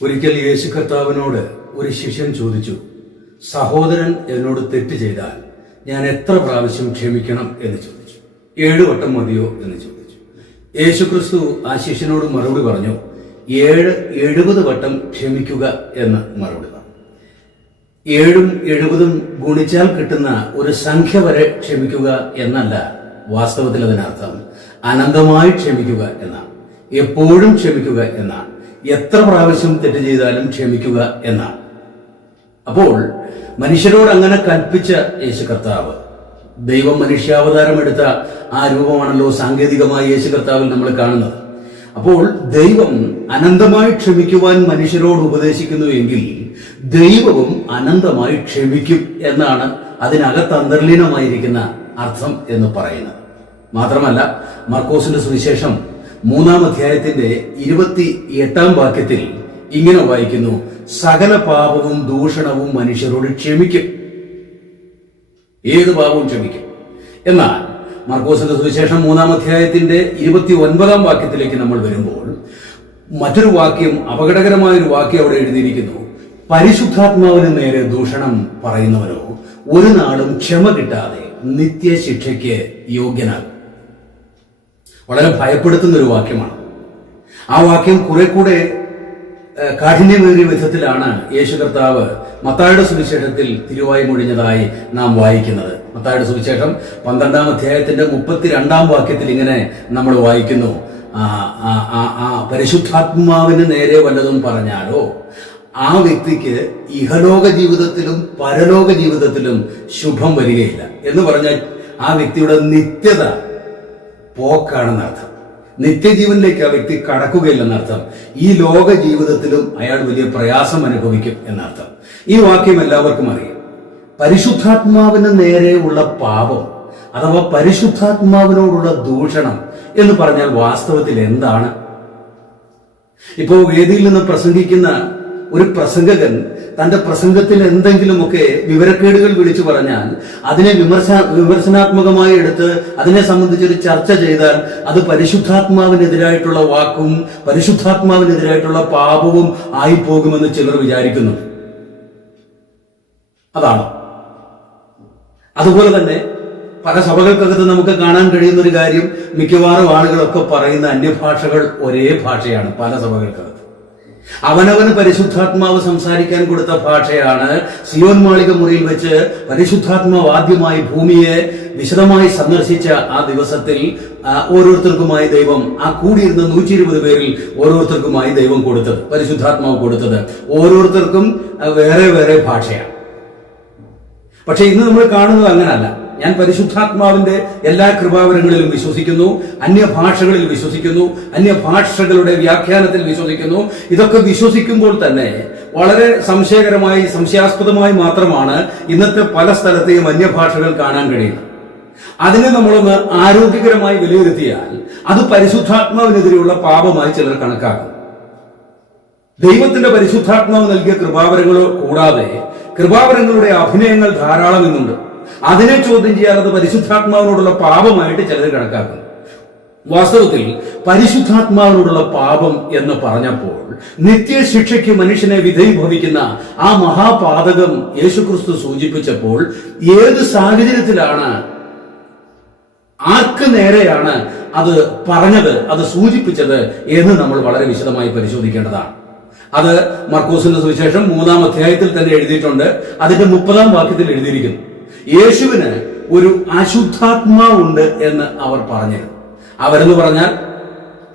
ഒരിക്കൽ യേശു കർത്താവിനോട് ഒരു ശിഷ്യൻ ചോദിച്ചു, സഹോദരൻ എന്നോട് തെറ്റ് ചെയ്താൽ ഞാൻ എത്ര പ്രാവശ്യം ക്ഷമിക്കണം എന്ന് ചോദിച്ചു. 7 വട്ടം മതിയോ എന്ന് ചോദിച്ചു. യേശു ക്രിസ്തു ആ ശിഷ്യനോട് മറുപടി പറഞ്ഞു, 70 വട്ടം ക്ഷമിക്കുക എന്ന് മറുപടി പറഞ്ഞു. 7ഉം 70ഉം ഗുണിച്ചാൽ കിട്ടുന്ന ഒരു സംഖ്യ വരെ ക്ഷമിക്കുക എന്നല്ല വാസ്തവത്തിൽ അതിനർത്ഥം. അനന്തമായി ക്ഷമിക്കുക എന്നാണ്. എപ്പോഴും ക്ഷമിക്കുക എന്നാണ്. എത്ര പ്രാവശ്യം തെറ്റ് ചെയ്താലും ക്ഷമിക്കുക എന്നാണ്. അപ്പോൾ മനുഷ്യരോട് അങ്ങനെ കൽപ്പിച്ച യേശു കർത്താവ്, ദൈവം മനുഷ്യാവതാരം എടുത്ത ആ രൂപമാണല്ലോ സാങ്കേതികമായി യേശു കർത്താവിൽ നമ്മൾ കാണുന്നത്. അപ്പോൾ ദൈവം അനന്തമായി ക്ഷമിക്കുവാൻ മനുഷ്യരോട് ഉപദേശിക്കുന്നു എങ്കിൽ ദൈവവും അനന്തമായി ക്ഷമിക്കും എന്നാണ് അതിനകത്ത് അന്തർലീനമായിരിക്കുന്ന അർത്ഥം എന്ന് പറയുന്നത്. മാത്രമല്ല, മർക്കോസിന്റെ സുവിശേഷം 3-ാം അധ്യായത്തിന്റെ 28-ാം വാക്യത്തിൽ ഇങ്ങനെ വായിക്കുന്നു, സകല പാപവും ദൂഷണവും മനുഷ്യരോട് ക്ഷമിക്കും. ഏത് പാപവും ക്ഷമിക്കും. എന്നാൽ മർക്കോസിന്റെ സുവിശേഷം 3-ാം അധ്യായത്തിന്റെ 29-ാം വാക്യത്തിലേക്ക് നമ്മൾ വരുമ്പോൾ മറ്റൊരു വാക്യം, അപകടകരമായൊരു വാക്യം അവിടെ എഴുതിയിരിക്കുന്നു. പരിശുദ്ധാത്മാവിന് നേരെ ദൂഷണം പറയുന്നവരോ ഒരു നാളും ക്ഷമ കിട്ടാതെ നിത്യശിക്ഷയ്ക്ക് യോഗ്യനാകും. വളരെ ഭയപ്പെടുത്തുന്ന ഒരു വാക്യമാണ്. ആ വാക്യം കുറെ കൂടെ കാഠിന്യമേറിയ വിധത്തിലാണ് യേശു കർത്താവ് മത്തായിയുടെ സുവിശേഷത്തിൽ തിരുവായി മൊഴിഞ്ഞതായി നാം വായിക്കുന്നത്. മത്തായിയുടെ സുവിശേഷം 12-ാം അധ്യായത്തിന്റെ 32-ാം വാക്യത്തിൽ ഇങ്ങനെ നമ്മൾ വായിക്കുന്നു, പരിശുദ്ധാത്മാവിന് നേരെ വല്ലതും പറഞ്ഞാലോ ആ വ്യക്തിക്ക് ഇഹലോക ജീവിതത്തിലും പരലോക ജീവിതത്തിലും ശുഭം വരികയില്ല എന്ന് പറഞ്ഞാൽ ആ വ്യക്തിയുടെ നിത്യത പോക്കാണെന്നർത്ഥം. നിത്യജീവനിലേക്ക് ആ വ്യക്തി കടക്കുകയില്ലെന്നർത്ഥം. ഈ ലോക ജീവിതത്തിലും അയാൾ വലിയ പ്രയാസം അനുഭവിക്കും എന്നർത്ഥം. ഈ വാക്യം എല്ലാവർക്കും അറിയാം. പരിശുദ്ധാത്മാവിന് നേരെയുള്ള പാപം അഥവാ പരിശുദ്ധാത്മാവിനോടുള്ള ദൂഷണം എന്ന് പറഞ്ഞാൽ വാസ്തവത്തിൽ എന്താണ്? ഇപ്പോ വേദിയിൽ നിന്ന് പ്രസംഗിക്കുന്ന ഒരു പ്രസംഗകൻ തന്റെ പ്രസംഗത്തിൽ എന്തെങ്കിലുമൊക്കെ വിവരക്കേടുകൾ വിളിച്ചു പറഞ്ഞാൽ അതിനെ വിമർശനാത്മകമായി എടുത്ത് അതിനെ സംബന്ധിച്ചൊരു ചർച്ച ചെയ്താൽ അത് പരിശുദ്ധാത്മാവിനെതിരായിട്ടുള്ള വാക്കും പരിശുദ്ധാത്മാവിനെതിരായിട്ടുള്ള പാപവും ആയിപ്പോകുമെന്ന് ചിലർ വിചാരിക്കുന്നു. അതാണ്. അതുപോലെ തന്നെ പല സഭകൾക്കകത്ത് നമുക്ക് കാണാൻ കഴിയുന്ന ഒരു കാര്യം, മിക്കവാറും ആളുകളൊക്കെ പറയുന്ന അന്യഭാഷകൾ ഒരേ ഭാഷയാണ്. പല സഭകൾക്കകത്ത് അവനവന് പരിശുദ്ധാത്മാവ് സംസാരിക്കാൻ കൊടുത്ത ഭാഷയാണ്. സിയോൻ മാളിക മുറിയിൽ വെച്ച് പരിശുദ്ധാത്മാവ് ആദ്യമായി ഭൂമിയെ വിശദമായി സന്ദർശിച്ച ആ ദിവസത്തിൽ ഓരോരുത്തർക്കുമായി ദൈവം, ആ കൂടിയിരുന്ന 120 പേരിൽ ഓരോരുത്തർക്കുമായി ദൈവം കൊടുത്തത്, പരിശുദ്ധാത്മാവ് കൊടുത്തത് ഓരോരുത്തർക്കും വേറെ വേറെ ഭാഷയാണ്. പക്ഷെ ഇന്ന് നമ്മൾ കാണുന്നത് അങ്ങനല്ല. ഞാൻ പരിശുദ്ധാത്മാവിന്റെ എല്ലാ കൃപാവരങ്ങളിലും വിശ്വസിക്കുന്നു, അന്യഭാഷകളിൽ വിശ്വസിക്കുന്നു, അന്യഭാഷകളുടെ വ്യാഖ്യാനത്തിൽ വിശ്വസിക്കുന്നു. ഇതൊക്കെ വിശ്വസിക്കുമ്പോൾ തന്നെ വളരെ സംശയകരമായി, സംശയാസ്പദമായി മാത്രമാണ് ഇന്നത്തെ പല സ്ഥലത്തെയും അന്യഭാഷകൾ കാണാൻ കഴിയുന്നത്. അതിനെ നമ്മളൊന്ന് ആരോഗ്യകരമായി വിലയിരുത്തിയാൽ അത് പരിശുദ്ധാത്മാവിനെതിരെയുള്ള പാപമായി ചിലർ കണക്കാക്കും. ദൈവത്തിന്റെ പരിശുദ്ധാത്മാവ് നൽകിയ കൃപാവരങ്ങളോ കൂടാതെ കൃപാവരങ്ങളുടെ അഭിനയങ്ങൾ ധാരാളം ഇന്നുണ്ട്. അതിനെ ചോദ്യം ചെയ്യാൻ അത് പരിശുദ്ധാത്മാവിനോടുള്ള പാപമായിട്ട് ചിലർ കണക്കാക്കുന്നു. വാസ്തവത്തിൽ പരിശുദ്ധാത്മാവിനോടുള്ള പാപം എന്ന് പറഞ്ഞപ്പോൾ നിത്യശിക്ഷയ്ക്ക് മനുഷ്യനെ വിധേയഭവിക്കുന്ന ആ മഹാപാതകം യേശുക്രിസ്തു സൂചിപ്പിച്ചപ്പോൾ ഏത് സാഹചര്യത്തിലാണ്, ആർക്ക് നേരെയാണ് അത് പറഞ്ഞത്, അത് സൂചിപ്പിച്ചത് എന്ന് നമ്മൾ വളരെ വിശദമായി പരിശോധിക്കേണ്ടതാണ്. അത് മർക്കോസിന്റെ സുവിശേഷം 3-ാം അധ്യായത്തിൽ തന്നെ എഴുതിയിട്ടുണ്ട്. അതിന്റെ 30-ാം വാക്യത്തിൽ എഴുതിയിരിക്കുന്നു, യേശുവിന് ഒരു അശുദ്ധാത്മാവുണ്ട് എന്ന് അവർ പറഞ്ഞിരുന്നു. അവരെന്ന് പറഞ്ഞാൽ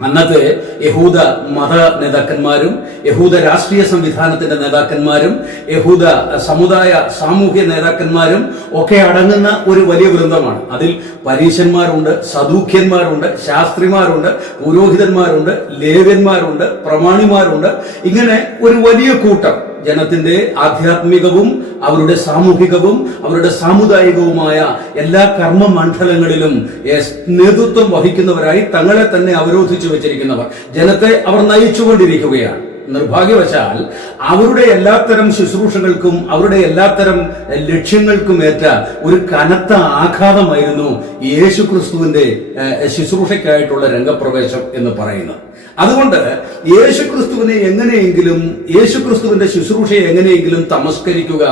അന്നത്തെ യഹൂദ മത നേതാക്കന്മാരും യഹൂദ രാഷ്ട്രീയ സംവിധാനത്തിന്റെ നേതാക്കന്മാരും യഹൂദ സമുദായ സാമൂഹ്യ നേതാക്കന്മാരും ഒക്കെ അടങ്ങുന്ന ഒരു വലിയ വൃന്ദമാണ്. അതിൽ പരീശന്മാരുണ്ട്, സദൂക്യന്മാരുണ്ട്, ശാസ്ത്രിമാരുണ്ട്, പുരോഹിതന്മാരുണ്ട്, ലേവ്യന്മാരുണ്ട്, പ്രമാണിമാരുണ്ട്. ഇങ്ങനെ ഒരു വലിയ കൂട്ടം ജനത്തിന്റെ ആധ്യാത്മികവും അവരുടെ സാമൂഹികവും അവരുടെ സാമുദായികവുമായ എല്ലാ കർമ്മമണ്ഡലങ്ങളിലും നേതൃത്വം വഹിക്കുന്നവരായി തങ്ങളെ തന്നെ അവരോധിച്ചു വെച്ചിരിക്കുന്നവർ, ജനത്തെ അവർ നയിച്ചുകൊണ്ടിരിക്കുകയാണ്. നിർഭാഗ്യവശാൽ അവരുടെ എല്ലാത്തരം ശുശ്രൂഷകൾക്കും അവരുടെ എല്ലാത്തരം ലക്ഷ്യങ്ങൾക്കും ഏറ്റ ഒരു കനത്ത ആഘാതമായിരുന്നു യേശുക്രിസ്തുവിന്റെ ശുശ്രൂഷയ്ക്കായിട്ടുള്ള രംഗപ്രവേശം എന്ന് പറയുന്നത്. അതുകൊണ്ട് യേശുക്രിസ്തുവിന്റെ ശുശ്രൂഷയെ എങ്ങനെയെങ്കിലും തമസ്കരിക്കുക,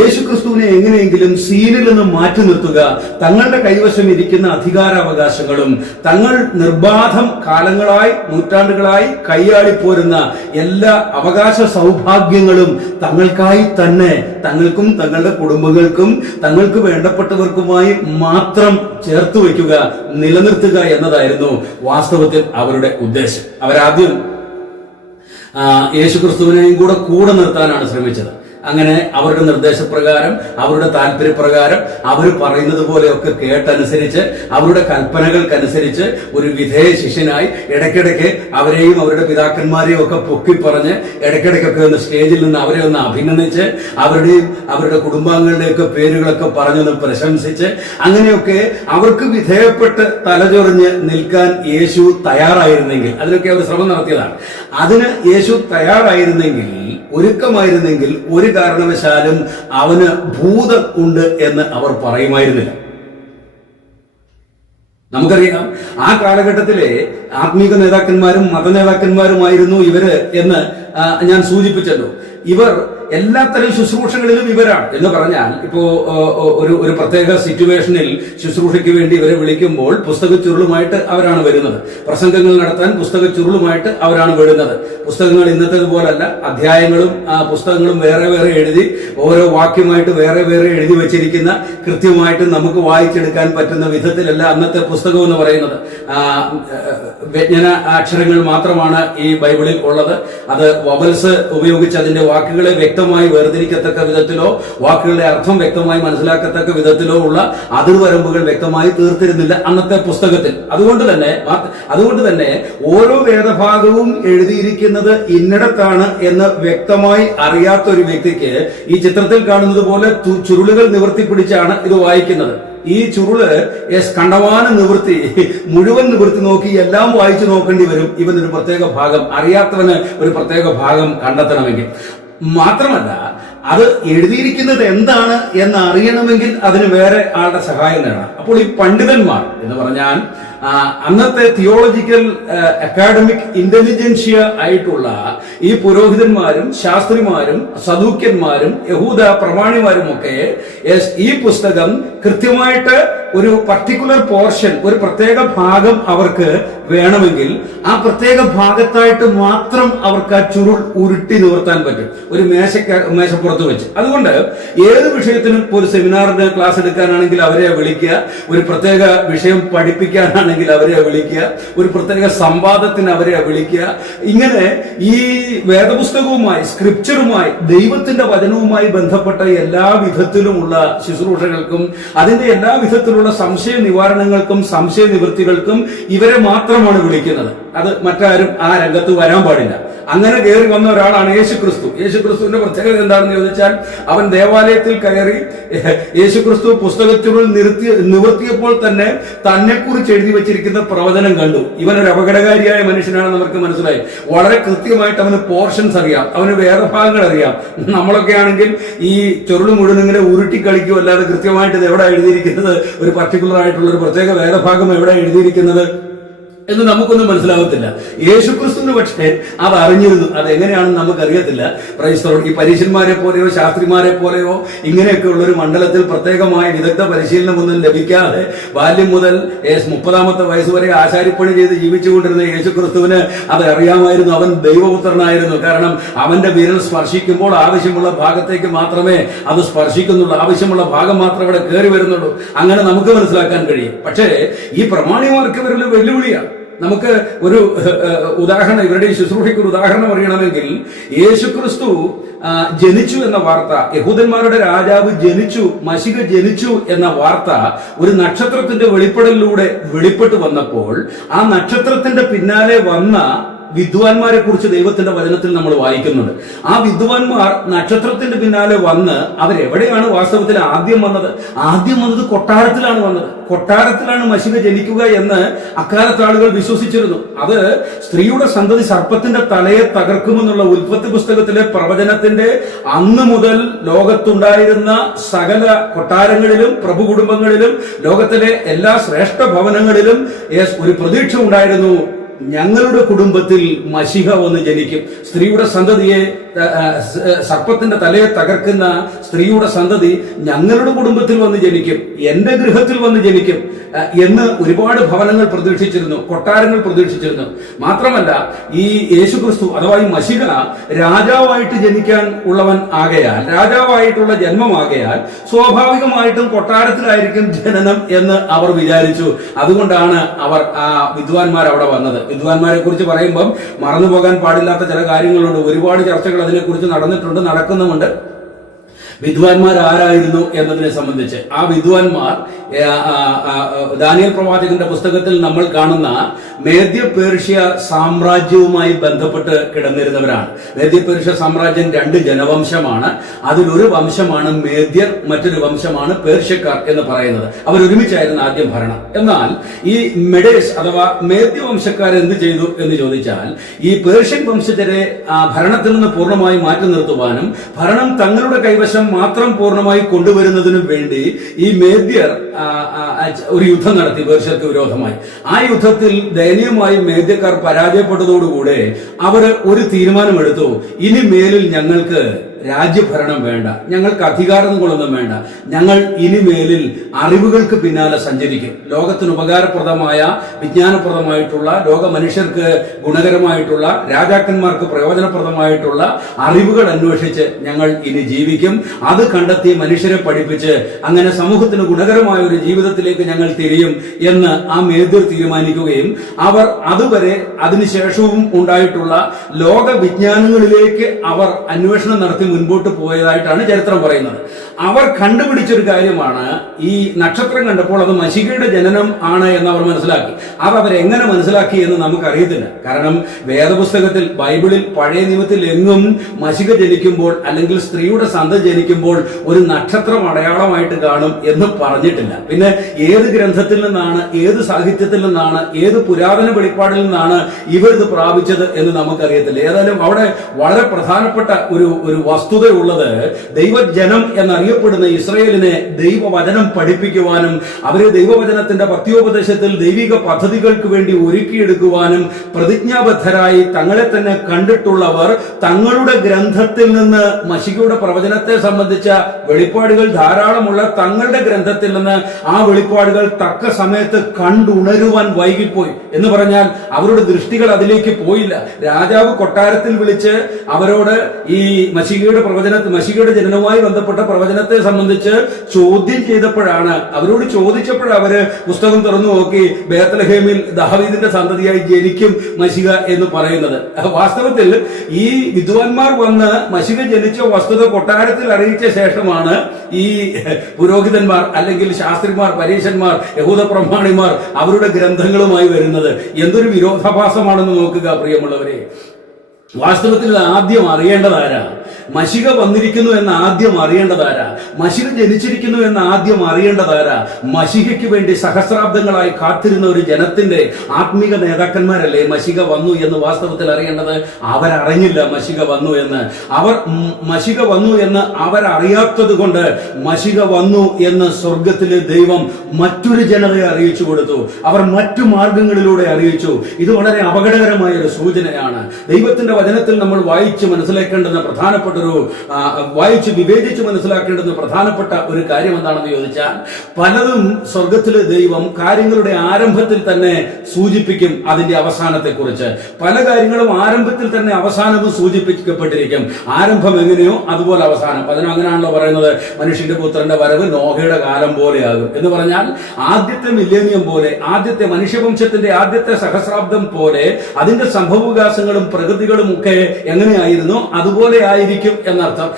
യേശുക്രിസ്തുവിനെ എങ്ങനെയെങ്കിലും സീനിൽ നിന്ന് മാറ്റി നിർത്തുക, തങ്ങളുടെ കൈവശം ഇരിക്കുന്ന അധികാരാവകാശങ്ങളും തങ്ങൾ നിർബാധം കാലങ്ങളായി നൂറ്റാണ്ടുകളായി കൈയാളിപ്പോരുന്ന എല്ലാ അവകാശ സൗഭാഗ്യങ്ങളും തങ്ങൾക്കായി തന്നെ, തങ്ങൾക്കും തങ്ങളുടെ കുടുംബങ്ങൾക്കും തങ്ങൾക്ക് വേണ്ടപ്പെട്ടവർക്കുമായി മാത്രം ചേർത്ത് വയ്ക്കുക, നിലനിർത്തുക എന്നതായിരുന്നു വാസ്തവത്തിൽ അവരുടെ ഉദ്ദേശം. അവരാദ്യം യേശുക്രിസ്തുവിനെയും കൂടെ നിർത്താനാണ് ശ്രമിച്ചത്. അങ്ങനെ അവരുടെ നിർദ്ദേശപ്രകാരം, അവരുടെ താല്പര്യപ്രകാരം, അവർ പറയുന്നത് പോലെയൊക്കെ കേട്ടനുസരിച്ച്, അവരുടെ കൽപ്പനകൾക്കനുസരിച്ച് ഒരു വിധേയ ശിഷ്യനായി ഇടയ്ക്കിടയ്ക്ക് അവരെയും അവരുടെ പിതാക്കന്മാരെയും ഒക്കെ പൊക്കിപ്പറഞ്ഞ് ഇടയ്ക്കിടയ്ക്കൊക്കെ ഒന്ന് സ്റ്റേജിൽ നിന്ന് അവരെ ഒന്ന് അഭിനന്ദിച്ച് അവരുടെയും അവരുടെ കുടുംബാംഗങ്ങളുടെയൊക്കെ പേരുകളൊക്കെ പറഞ്ഞൊന്ന് പ്രശംസിച്ച് അങ്ങനെയൊക്കെ അവർക്ക് വിധേയപ്പെട്ട് തലചൊറിഞ്ഞ് നിൽക്കാൻ യേശു തയ്യാറായിരുന്നെങ്കിൽ, അതിനൊക്കെ അവർ ശ്രമം നടത്തിയതാണ്. അതിന് യേശു തയ്യാറായിരുന്നെങ്കിൽ, ഒരുക്കമായിരുന്നെങ്കിൽ ഒരു കാരണവശാലും അവന് ഭൂതം ഉണ്ട് എന്ന് അവർ പറയുമായിരുന്നില്ല. നമുക്കറിയാം, ആ കാലഘട്ടത്തിലെ ആത്മീക നേതാക്കന്മാരും മത നേതാക്കന്മാരുമായിരുന്നു ഇവര് എന്ന് ഞാൻ സൂചിപ്പിച്ചല്ലോ. ഇവർ എല്ലാത്തരം ശുശ്രൂഷകളിലും ഇവരാണ് എന്ന് പറഞ്ഞാൽ, ഇപ്പോ ഒരു പ്രത്യേക സിറ്റുവേഷനിൽ ശുശ്രൂഷയ്ക്ക് വേണ്ടി ഇവരെ വിളിക്കുമ്പോൾ പുസ്തക ചുരുളുമായിട്ട് അവരാണ് വരുന്നത്. പ്രസംഗങ്ങൾ നടത്താൻ പുസ്തക ചുരുളുമായിട്ട് അവരാണ് വരുന്നത്. പുസ്തകങ്ങൾ ഇന്നത്തേതുപോലല്ല, അധ്യായങ്ങളും പുസ്തകങ്ങളും വേറെ വേറെ എഴുതി ഓരോ വാക്യമായിട്ട് വേറെ വേറെ എഴുതി വെച്ചിരിക്കുന്ന, കൃത്യമായിട്ട് നമുക്ക് വായിച്ചെടുക്കാൻ പറ്റുന്ന വിധത്തിലല്ല അന്നത്തെ പുസ്തകം എന്ന് പറയുന്നത്. വ്യഞ്ജന അക്ഷരങ്ങൾ മാത്രമാണ് ഈ ബൈബിളിൽ ഉള്ളത്. അത് വവൽസ് ഉപയോഗിച്ച് അതിന്റെ വാക്കുകളെ വ്യക്തമായി വേർതിരിക്കത്തക്ക വിധത്തിലോ വാക്കുകളുടെ അർത്ഥം വ്യക്തമായി മനസ്സിലാക്കത്തക്ക വിധത്തിലോ ഉള്ള അതിർവരമ്പുകൾ വ്യക്തമായി തീർത്തിരുന്നില്ല അന്നത്തെ പുസ്തകത്തിൽ. അതുകൊണ്ട് തന്നെ ഓരോ വേദഭാഗവും എഴുതിയിരിക്കുന്നത് ഇന്നിടത്താണ് എന്ന് വ്യക്തമായി അറിയാത്ത ഒരു വ്യക്തിക്ക് ഈ ചിത്രത്തിൽ കാണുന്നത് പോലെ ചുരുളുകൾ നിവർത്തിപ്പിടിച്ചാണ് ഇത് വായിക്കുന്നത്. ഈ ചുരുള് കണ്ടമാനം മുഴുവൻ നിവൃത്തി നോക്കി എല്ലാം വായിച്ചു നോക്കേണ്ടി വരും. ഇവനൊരു പ്രത്യേക ഭാഗം അറിയാത്തവന് ഒരു പ്രത്യേക ഭാഗം കണ്ടെത്തണമെങ്കിൽ. മാത്രമല്ല, അത് എഴുതിയിരിക്കുന്നത് എന്താണ് എന്ന് അറിയണമെങ്കിൽ അതിന് വേറെ ആളുടെ സഹായം നേടണം. അപ്പോൾ ഈ പണ്ഡിതന്മാർ എന്ന് പറഞ്ഞാൽ അന്നത്തെ തിയോളജിക്കൽ അക്കാഡമിക് ഇന്റലിജൻഷ്യ ആയിട്ടുള്ള ഈ പുരോഹിതന്മാരും ശാസ്ത്രിമാരും സദൂക്യന്മാരും യഹൂദ പ്രമാണിമാരും ഒക്കെ ഈ പുസ്തകം കൃത്യമായിട്ട് ഒരു പർട്ടിക്കുലർ പോർഷൻ, ഒരു പ്രത്യേക ഭാഗം അവർക്ക് വേണമെങ്കിൽ ആ പ്രത്യേക ഭാഗത്തായിട്ട് മാത്രം അവർക്ക് ആ ചുരുൾ ഉരുട്ടി നിവർത്താൻ പറ്റും, ഒരു മേശപ്പുറത്ത് വെച്ച്. അതുകൊണ്ട് ഏത് വിഷയത്തിനും, ഒരു സെമിനാറിന് ക്ലാസ് എടുക്കാനാണെങ്കിൽ അവരെ വിളിക്കുക, ഒരു പ്രത്യേക വിഷയം പഠിപ്പിക്കാനാണെങ്കിൽ അവരെ വിളിക്കുക, ഒരു പ്രത്യേക സംവാദത്തിന് അവരെ വിളിക്കുക. ഇങ്ങനെ ഈ വേദപുസ്തകവുമായി, സ്ക്രിപ്ചറുമായി, ദൈവത്തിന്റെ വചനവുമായി ബന്ധപ്പെട്ട എല്ലാ വിധത്തിലുമുള്ള ശുശ്രൂഷകൾക്കും അതിന്റെ എല്ലാ വിധത്തിലുള്ള സംശയ നിവാരണങ്ങൾക്കും സംശയ നിവൃത്തികൾക്കും ഇവരെ മാത്രമാണ് വിളിക്കുന്നത്. അത് മറ്റാരും ആ രംഗത്ത് വരാൻ പാടില്ല. അങ്ങനെ കയറി വന്ന ഒരാളാണ് യേശുക്രിസ്തു. യേശുക്രിസ്തുവിന്റെ പ്രത്യേകത എന്താണെന്ന് ചോദിച്ചാൽ, അവൻ ദേവാലയത്തിൽ കയറി യേശുക്രിസ്തു പുസ്തകച്ചുരുൾ നിവർത്തിയപ്പോൾ തന്നെ തന്നെക്കുറിച്ച് എഴുതി വെച്ചിരിക്കുന്ന പ്രവചനം കണ്ടു. ഇവനൊരു അപകടകാരിയായ മനുഷ്യനാണെന്ന് അവർക്ക് മനസ്സിലായി. വളരെ കൃത്യമായിട്ട് അവന് പോർഷൻസ് അറിയാം, അവന് വേറെ ഭാഗങ്ങൾ അറിയാം. നമ്മളൊക്കെ ആണെങ്കിൽ ഈ ചുരുൾ മുഴുവൻ ഇങ്ങനെ ഉരുട്ടി കളിക്കും, അല്ലാതെ കൃത്യമായിട്ട് ഇത് എവിടെ എഴുതിയിരിക്കുന്നത്, ഒരു പർട്ടിക്കുലർ ആയിട്ടുള്ള ഒരു പ്രത്യേക വേദഭാഗം എവിടെ എഴുതിയിരിക്കുന്നത് എന്ന് നമുക്കൊന്നും മനസ്സിലാവത്തില്ല. യേശുക്രിസ്തുവിന് പക്ഷേ അത് അറിഞ്ഞിരുന്നു. അതെങ്ങനെയാണെന്ന് നമുക്കറിയത്തില്ല. ഈ പരീശന്മാരെ പോലെയോ ശാസ്ത്രിമാരെ പോലെയോ ഇങ്ങനെയൊക്കെ ഉള്ള ഒരു മണ്ഡലത്തിൽ പ്രത്യേകമായ വിദഗ്ധ പരിശീലനമൊന്നും ലഭിക്കാതെ ബാല്യം മുതൽ 30-ാമത്തെ വയസ്സ് വരെ ആശാരിപ്പണി ചെയ്ത് ജീവിച്ചുകൊണ്ടിരുന്ന യേശുക്രിസ്തുവിന് അത് അറിയാമായിരുന്നു. അവൻ ദൈവപുത്രനായിരുന്നു. കാരണം അവന്റെ വിരൽ സ്പർശിക്കുമ്പോൾ ആവശ്യമുള്ള ഭാഗത്തേക്ക് മാത്രമേ അത് സ്പർശിക്കുന്നുള്ളൂ, ആവശ്യമുള്ള ഭാഗം മാത്രമേ അവിടെ കയറി വരുന്നുള്ളൂ. അങ്ങനെ നമുക്ക് മനസ്സിലാക്കാൻ കഴിയും. പക്ഷേ ഈ പ്രമാണിമാർക്ക് ഇവരുടെ വെല്ലുവിളിയാണ്. നമുക്ക് ഒരു ഉദാഹരണം, ഇവരുടെ ഈ ശുശ്രൂഷയ്ക്ക് ഒരു ഉദാഹരണം അറിയണമെങ്കിൽ, യേശുക്രിസ്തു ജനിച്ചു എന്ന വാർത്ത, യഹൂദന്മാരുടെ രാജാവ് ജനിച്ചു, മശിഹ ജനിച്ചു എന്ന വാർത്ത ഒരു നക്ഷത്രത്തിന്റെ വെളിപ്പെടലിലൂടെ വെളിപ്പെട്ടു വന്നപ്പോൾ ആ നക്ഷത്രത്തിന്റെ പിന്നാലെ വന്ന വിദ്വാൻമാരെ കുറിച്ച് ദൈവത്തിന്റെ വചനത്തിൽ നമ്മൾ വായിക്കുന്നുണ്ട്. ആ വിദ്വാൻമാർ നക്ഷത്രത്തിന്റെ പിന്നാലെ വന്ന് അവരെവിടെയാണ് വാസ്തവത്തിൽ ആദ്യം വന്നത്? ആദ്യം വന്നത് കൊട്ടാരത്തിലാണ് വന്നത്. കൊട്ടാരത്തിലാണ് മശിഹ ജനിക്കുക എന്ന് അക്കാലത്ത് ആളുകൾ വിശ്വസിച്ചിരുന്നു. അത് സ്ത്രീയുടെ സന്തതി സർപ്പത്തിന്റെ തലയെ തകർക്കുമെന്നുള്ള ഉൽപ്പത്തി പുസ്തകത്തിലെ പ്രവചനത്തിന്റെ അന്ന് മുതൽ ലോകത്തുണ്ടായിരുന്ന സകല കൊട്ടാരങ്ങളിലും പ്രഭു കുടുംബങ്ങളിലും ലോകത്തിലെ എല്ലാ ശ്രേഷ്ഠ ഭവനങ്ങളിലും ഒരു പ്രതീക്ഷ ഉണ്ടായിരുന്നു. ഞങ്ങളുടെ കുടുംബത്തിൽ മശിഹ വന്ന് ജനിക്കും. സ്ത്രീയുടെ സന്തതിയെ, സർപ്പത്തിന്റെ തലയെ തകർക്കുന്ന സ്ത്രീയുടെ സന്തതി ഞങ്ങളുടെ കുടുംബത്തിൽ വന്ന് ജനിക്കും, എന്റെ ഗൃഹത്തിൽ വന്ന് ജനിക്കും എന്ന് ഒരുപാട് ഭവനങ്ങൾ പ്രതീക്ഷിച്ചിരുന്നു, കൊട്ടാരങ്ങൾ പ്രതീക്ഷിച്ചിരുന്നു. മാത്രമല്ല, ഈ യേശുക്രിസ്തു അഥവാ ഈ മശിഹ രാജാവായിട്ട് ജനിക്കാൻ ഉള്ളവൻ ആകയാൽ, രാജാവായിട്ടുള്ള ജന്മമാകയാൽ സ്വാഭാവികമായിട്ടും കൊട്ടാരത്തിലായിരിക്കും ജനനം എന്ന് അവർ വിചാരിച്ചു. അതുകൊണ്ടാണ് അവർ ആ വിദ്വാൻമാർ അവിടെ വന്നത്. വിദ്വാൻമാരെ കുറിച്ച് പറയുമ്പം മറന്നുപോകാൻ പാടില്ലാത്ത ചില കാര്യങ്ങളുണ്ട്. ഒരുപാട് ചർച്ചകൾ അതിനെക്കുറിച്ച് നടന്നിട്ടുണ്ട്, നടക്കുന്നുമുണ്ട്. വിദ്വാൻമാർ ആരായിരുന്നു എന്നതിനെ സംബന്ധിച്ച് ആ വിദ്വാൻമാർ ദാനിയേൽ പ്രവാചകന്റെ പുസ്തകത്തിൽ നമ്മൾ കാണുന്ന മേദ്യ പേർഷ്യ സാമ്രാജ്യവുമായി ബന്ധപ്പെട്ട് കിടന്നിരുന്നവരാണ്. മേദ്യ പേർഷ്യ സാമ്രാജ്യം 2 ജനവംശമാണ്. അതിലൊരു വംശമാണ് മേദ്യർ, മറ്റൊരു വംശമാണ് പേർഷ്യക്കാർ എന്ന് പറയുന്നത്. അവരൊരുമിച്ചായിരുന്നു ആദ്യം ഭരണം. എന്നാൽ ഈ മെഡേസ് അഥവാ മേദ്യ വംശക്കാർ എന്ത് ചെയ്തു എന്ന് ചോദിച്ചാൽ, ഈ പേർഷ്യൻ വംശജരെ ഭരണത്തിൽ നിന്ന് പൂർണ്ണമായി മാറ്റി നിർത്തുവാനും ഭരണം തങ്ങളുടെ കൈവശം മാത്രം പൂർണ്ണമായി കൊണ്ടുവരുന്നതിനും വേണ്ടി ഈ മേദ്യർ ഒരു യുദ്ധം നടത്തി പേർഷ്യർക്ക് വിരോധമായി. ആ യുദ്ധത്തിൽ ദയനീയമായി മേദ്യക്കാർ പരാജയപ്പെട്ടതോടുകൂടെ അവർ ഒരു തീരുമാനമെടുത്തു. ഇനി മേലിൽ ഞങ്ങൾക്ക് രാജ്യഭരണം വേണ്ട, ഞങ്ങൾക്ക് അധികാരങ്ങളൊന്നും വേണ്ട, ഞങ്ങൾ ഇനിമേലിൽ അറിവുകൾക്ക് പിന്നാലെ സഞ്ചരിക്കും. ലോകത്തിന് ഉപകാരപ്രദമായ, വിജ്ഞാനപ്രദമായിട്ടുള്ള, ലോക മനുഷ്യർക്ക് ഗുണകരമായിട്ടുള്ള, രാജാക്കന്മാർക്ക് പ്രയോജനപ്രദമായിട്ടുള്ള അറിവുകൾ അന്വേഷിച്ച് ഞങ്ങൾ ഇനി ജീവിക്കും. അത് കണ്ടെത്തി മനുഷ്യരെ പഠിപ്പിച്ച് അങ്ങനെ സമൂഹത്തിന് ഗുണകരമായ ഒരു ജീവിതത്തിലേക്ക് ഞങ്ങൾ തിരിയും എന്ന് ആ മേദ്യർ തീരുമാനിക്കുകയും അവർ അതുവരെ അതിനുശേഷവും ഉണ്ടായിട്ടുള്ള ലോക വിജ്ഞാനങ്ങളിലേക്ക് അവർ അന്വേഷണം നടത്തി മുൻപോട്ട് പോയതായിട്ടാണ് ചരിത്രം പറയുന്നത്. അവർ കണ്ടുപിടിച്ചൊരു കാര്യമാണ്, ഈ നക്ഷത്രം കണ്ടപ്പോൾ അത് മശിഹയുടെ ജനനം ആണ് എന്ന് അവർ മനസ്സിലാക്കി. അത് അവരെങ്ങനെ മനസ്സിലാക്കി എന്ന് നമുക്കറിയത്തില്ല. കാരണം വേദപുസ്തകത്തിൽ, ബൈബിളിൽ, പഴയ നിയമത്തിൽ എങ്ങും മശിഹ ജനിക്കുമ്പോൾ അല്ലെങ്കിൽ സ്ത്രീയുടെ സന്തതി ജനിക്കുമ്പോൾ ഒരു നക്ഷത്രം അടയാളമായിട്ട് കാണും എന്ന് പറഞ്ഞിട്ടില്ല. പിന്നെ ഏത് ഗ്രന്ഥത്തിൽ നിന്നാണ്, ഏത് സാഹിത്യത്തിൽ നിന്നാണ്, ഏത് പുരാതന വെളിപ്പാടിൽ നിന്നാണ് ഇവരിത് പ്രാപിച്ചത് എന്ന് നമുക്കറിയത്തില്ല. ഏതായാലും അവിടെ വളരെ പ്രധാനപ്പെട്ട ഒരു വസ്തുതയുള്ളത്, ദൈവജനം എന്നറിയപ്പെടുന്ന ഇസ്രയേലിനെ ദൈവവചനം പഠിപ്പിക്കുവാനും അവരെ ദൈവവചനത്തിന്റെ പത്യോപദേശത്തിൽ ദൈവിക പദ്ധതികൾക്ക് വേണ്ടി ഒരുക്കിയെടുക്കുവാനും പ്രതിജ്ഞാബദ്ധരായി തങ്ങളെ തന്നെ കണ്ടിട്ടുള്ളവർ തങ്ങളുടെ ഗ്രന്ഥത്തിൽ നിന്ന് മശിഹയുടെ പ്രവചനത്തെ സംബന്ധിച്ച വെളിപ്പാടുകൾ ധാരാളമുള്ള തങ്ങളുടെ ഗ്രന്ഥത്തിൽ നിന്ന് ആ വെളിപ്പാടുകൾ തക്ക സമയത്ത് കണ്ടുണരുവാൻ വൈകിപ്പോയി. എന്ന് പറഞ്ഞാൽ അവരുടെ ദൃഷ്ടികൾ അതിലേക്ക് പോയില്ല. രാജാവ് കൊട്ടാരത്തിൽ വിളിച്ച് അവരോട് ഈ മശിഹയുടെ ജനനവുമായി ബന്ധപ്പെട്ട പ്രവചനത്തെ സംബന്ധിച്ച് ചോദ്യം ചെയ്തപ്പോഴാണ്, അവരോട് ചോദിച്ചപ്പോഴാണ് അവര് പുസ്തകം തുറന്നു നോക്കി ബേത്ലഹേമിൽ ദാവീദിന്റെ സന്തതിയായി ജനിക്കും മശിഹ എന്ന് പറയുന്നത്. വാസ്തവത്തിൽ ഈ വിദ്വാൻമാർ വന്ന് മശിഹ ജനിച്ച വസ്തുത കൊട്ടാരത്തിൽ അറിയിച്ച ശേഷമാണ് ഈ പുരോഹിതന്മാർ അല്ലെങ്കിൽ ശാസ്ത്രിമാർ, പരീശന്മാർ, യഹൂദ പ്രമാണിമാർ അവരുടെ ഗ്രന്ഥങ്ങളുമായി വരുന്നത്. എന്തൊരു വിരോധാഭാസമാണെന്ന് നോക്കുക പ്രിയമുള്ളവരെ. വാസ്തവത്തിൽ ആദ്യം അറിയേണ്ടതാരാ? മശിഹ വന്നിരിക്കുന്നു എന്ന് ആദ്യം അറിയേണ്ടതാരാ? മശിഹ ജനിച്ചിരിക്കുന്നു എന്ന് ആദ്യം അറിയേണ്ടതാരാ? മശിഹയ്ക്ക് വേണ്ടി സഹസ്രാബ്ദങ്ങളായി കാത്തിരുന്ന ഒരു ജനത്തിന്റെ ആത്മീക നേതാക്കന്മാരല്ലേ മശിഹ വന്നു എന്ന് വാസ്തവത്തിൽ അറിയേണ്ടത്? അവരറിഞ്ഞില്ല മശിഹ വന്നു എന്ന്. മശിഹ വന്നു എന്ന് അവരറിയാത്തത് കൊണ്ട് മശിഹ വന്നു എന്ന് സ്വർഗത്തിലെ ദൈവം മറ്റൊരു ജനതയെ അറിയിച്ചു കൊടുത്തു. അവർ മറ്റു മാർഗങ്ങളിലൂടെ അറിയിച്ചു. ഇത് വളരെ അപകടകരമായ ഒരു സൂചനയാണ്. ദൈവത്തിന്റെ വചനത്തിൽ നമ്മൾ വായിച്ച് മനസ്സിലാക്കേണ്ടുന്ന വായിച്ച് വിവേചിച്ച് മനസ്സിലാക്കേണ്ടുന്ന പ്രധാനപ്പെട്ട ഒരു കാര്യം എന്താണെന്ന് ചോദിച്ചാൽ, പലതും സ്വർഗത്തിലെ ദൈവം കാര്യങ്ങളുടെ ആരംഭത്തിൽ തന്നെ സൂചിപ്പിക്കും അതിന്റെ അവസാനത്തെക്കുറിച്ച്. പല കാര്യങ്ങളും ആരംഭത്തിൽ തന്നെ അവസാനവും സൂചിപ്പിക്കപ്പെട്ടിരിക്കും. ആരംഭം എങ്ങനെയോ അതുപോലെ അവസാനം. അതിന് അങ്ങനെയാണല്ലോ പറയുന്നത്, മനുഷ്യന്റെ പുത്രന്റെ വരവ് നോഹയുടെ കാലം പോലെയാകും എന്ന് പറഞ്ഞാൽ ആദ്യത്തെ മില്ലേനിയം പോലെ, ആദ്യത്തെ മനുഷ്യവംശത്തിന്റെ ആദ്യത്തെ സഹസ്രാബ്ദം പോലെ അതിന്റെ സംഭവവികാസങ്ങളും പ്രകൃതികളും ഒക്കെ എങ്ങനെയായിരുന്നു അതുപോലെ ആയിരിക്കും ആയിരിക്കും എന്നർത്ഥം.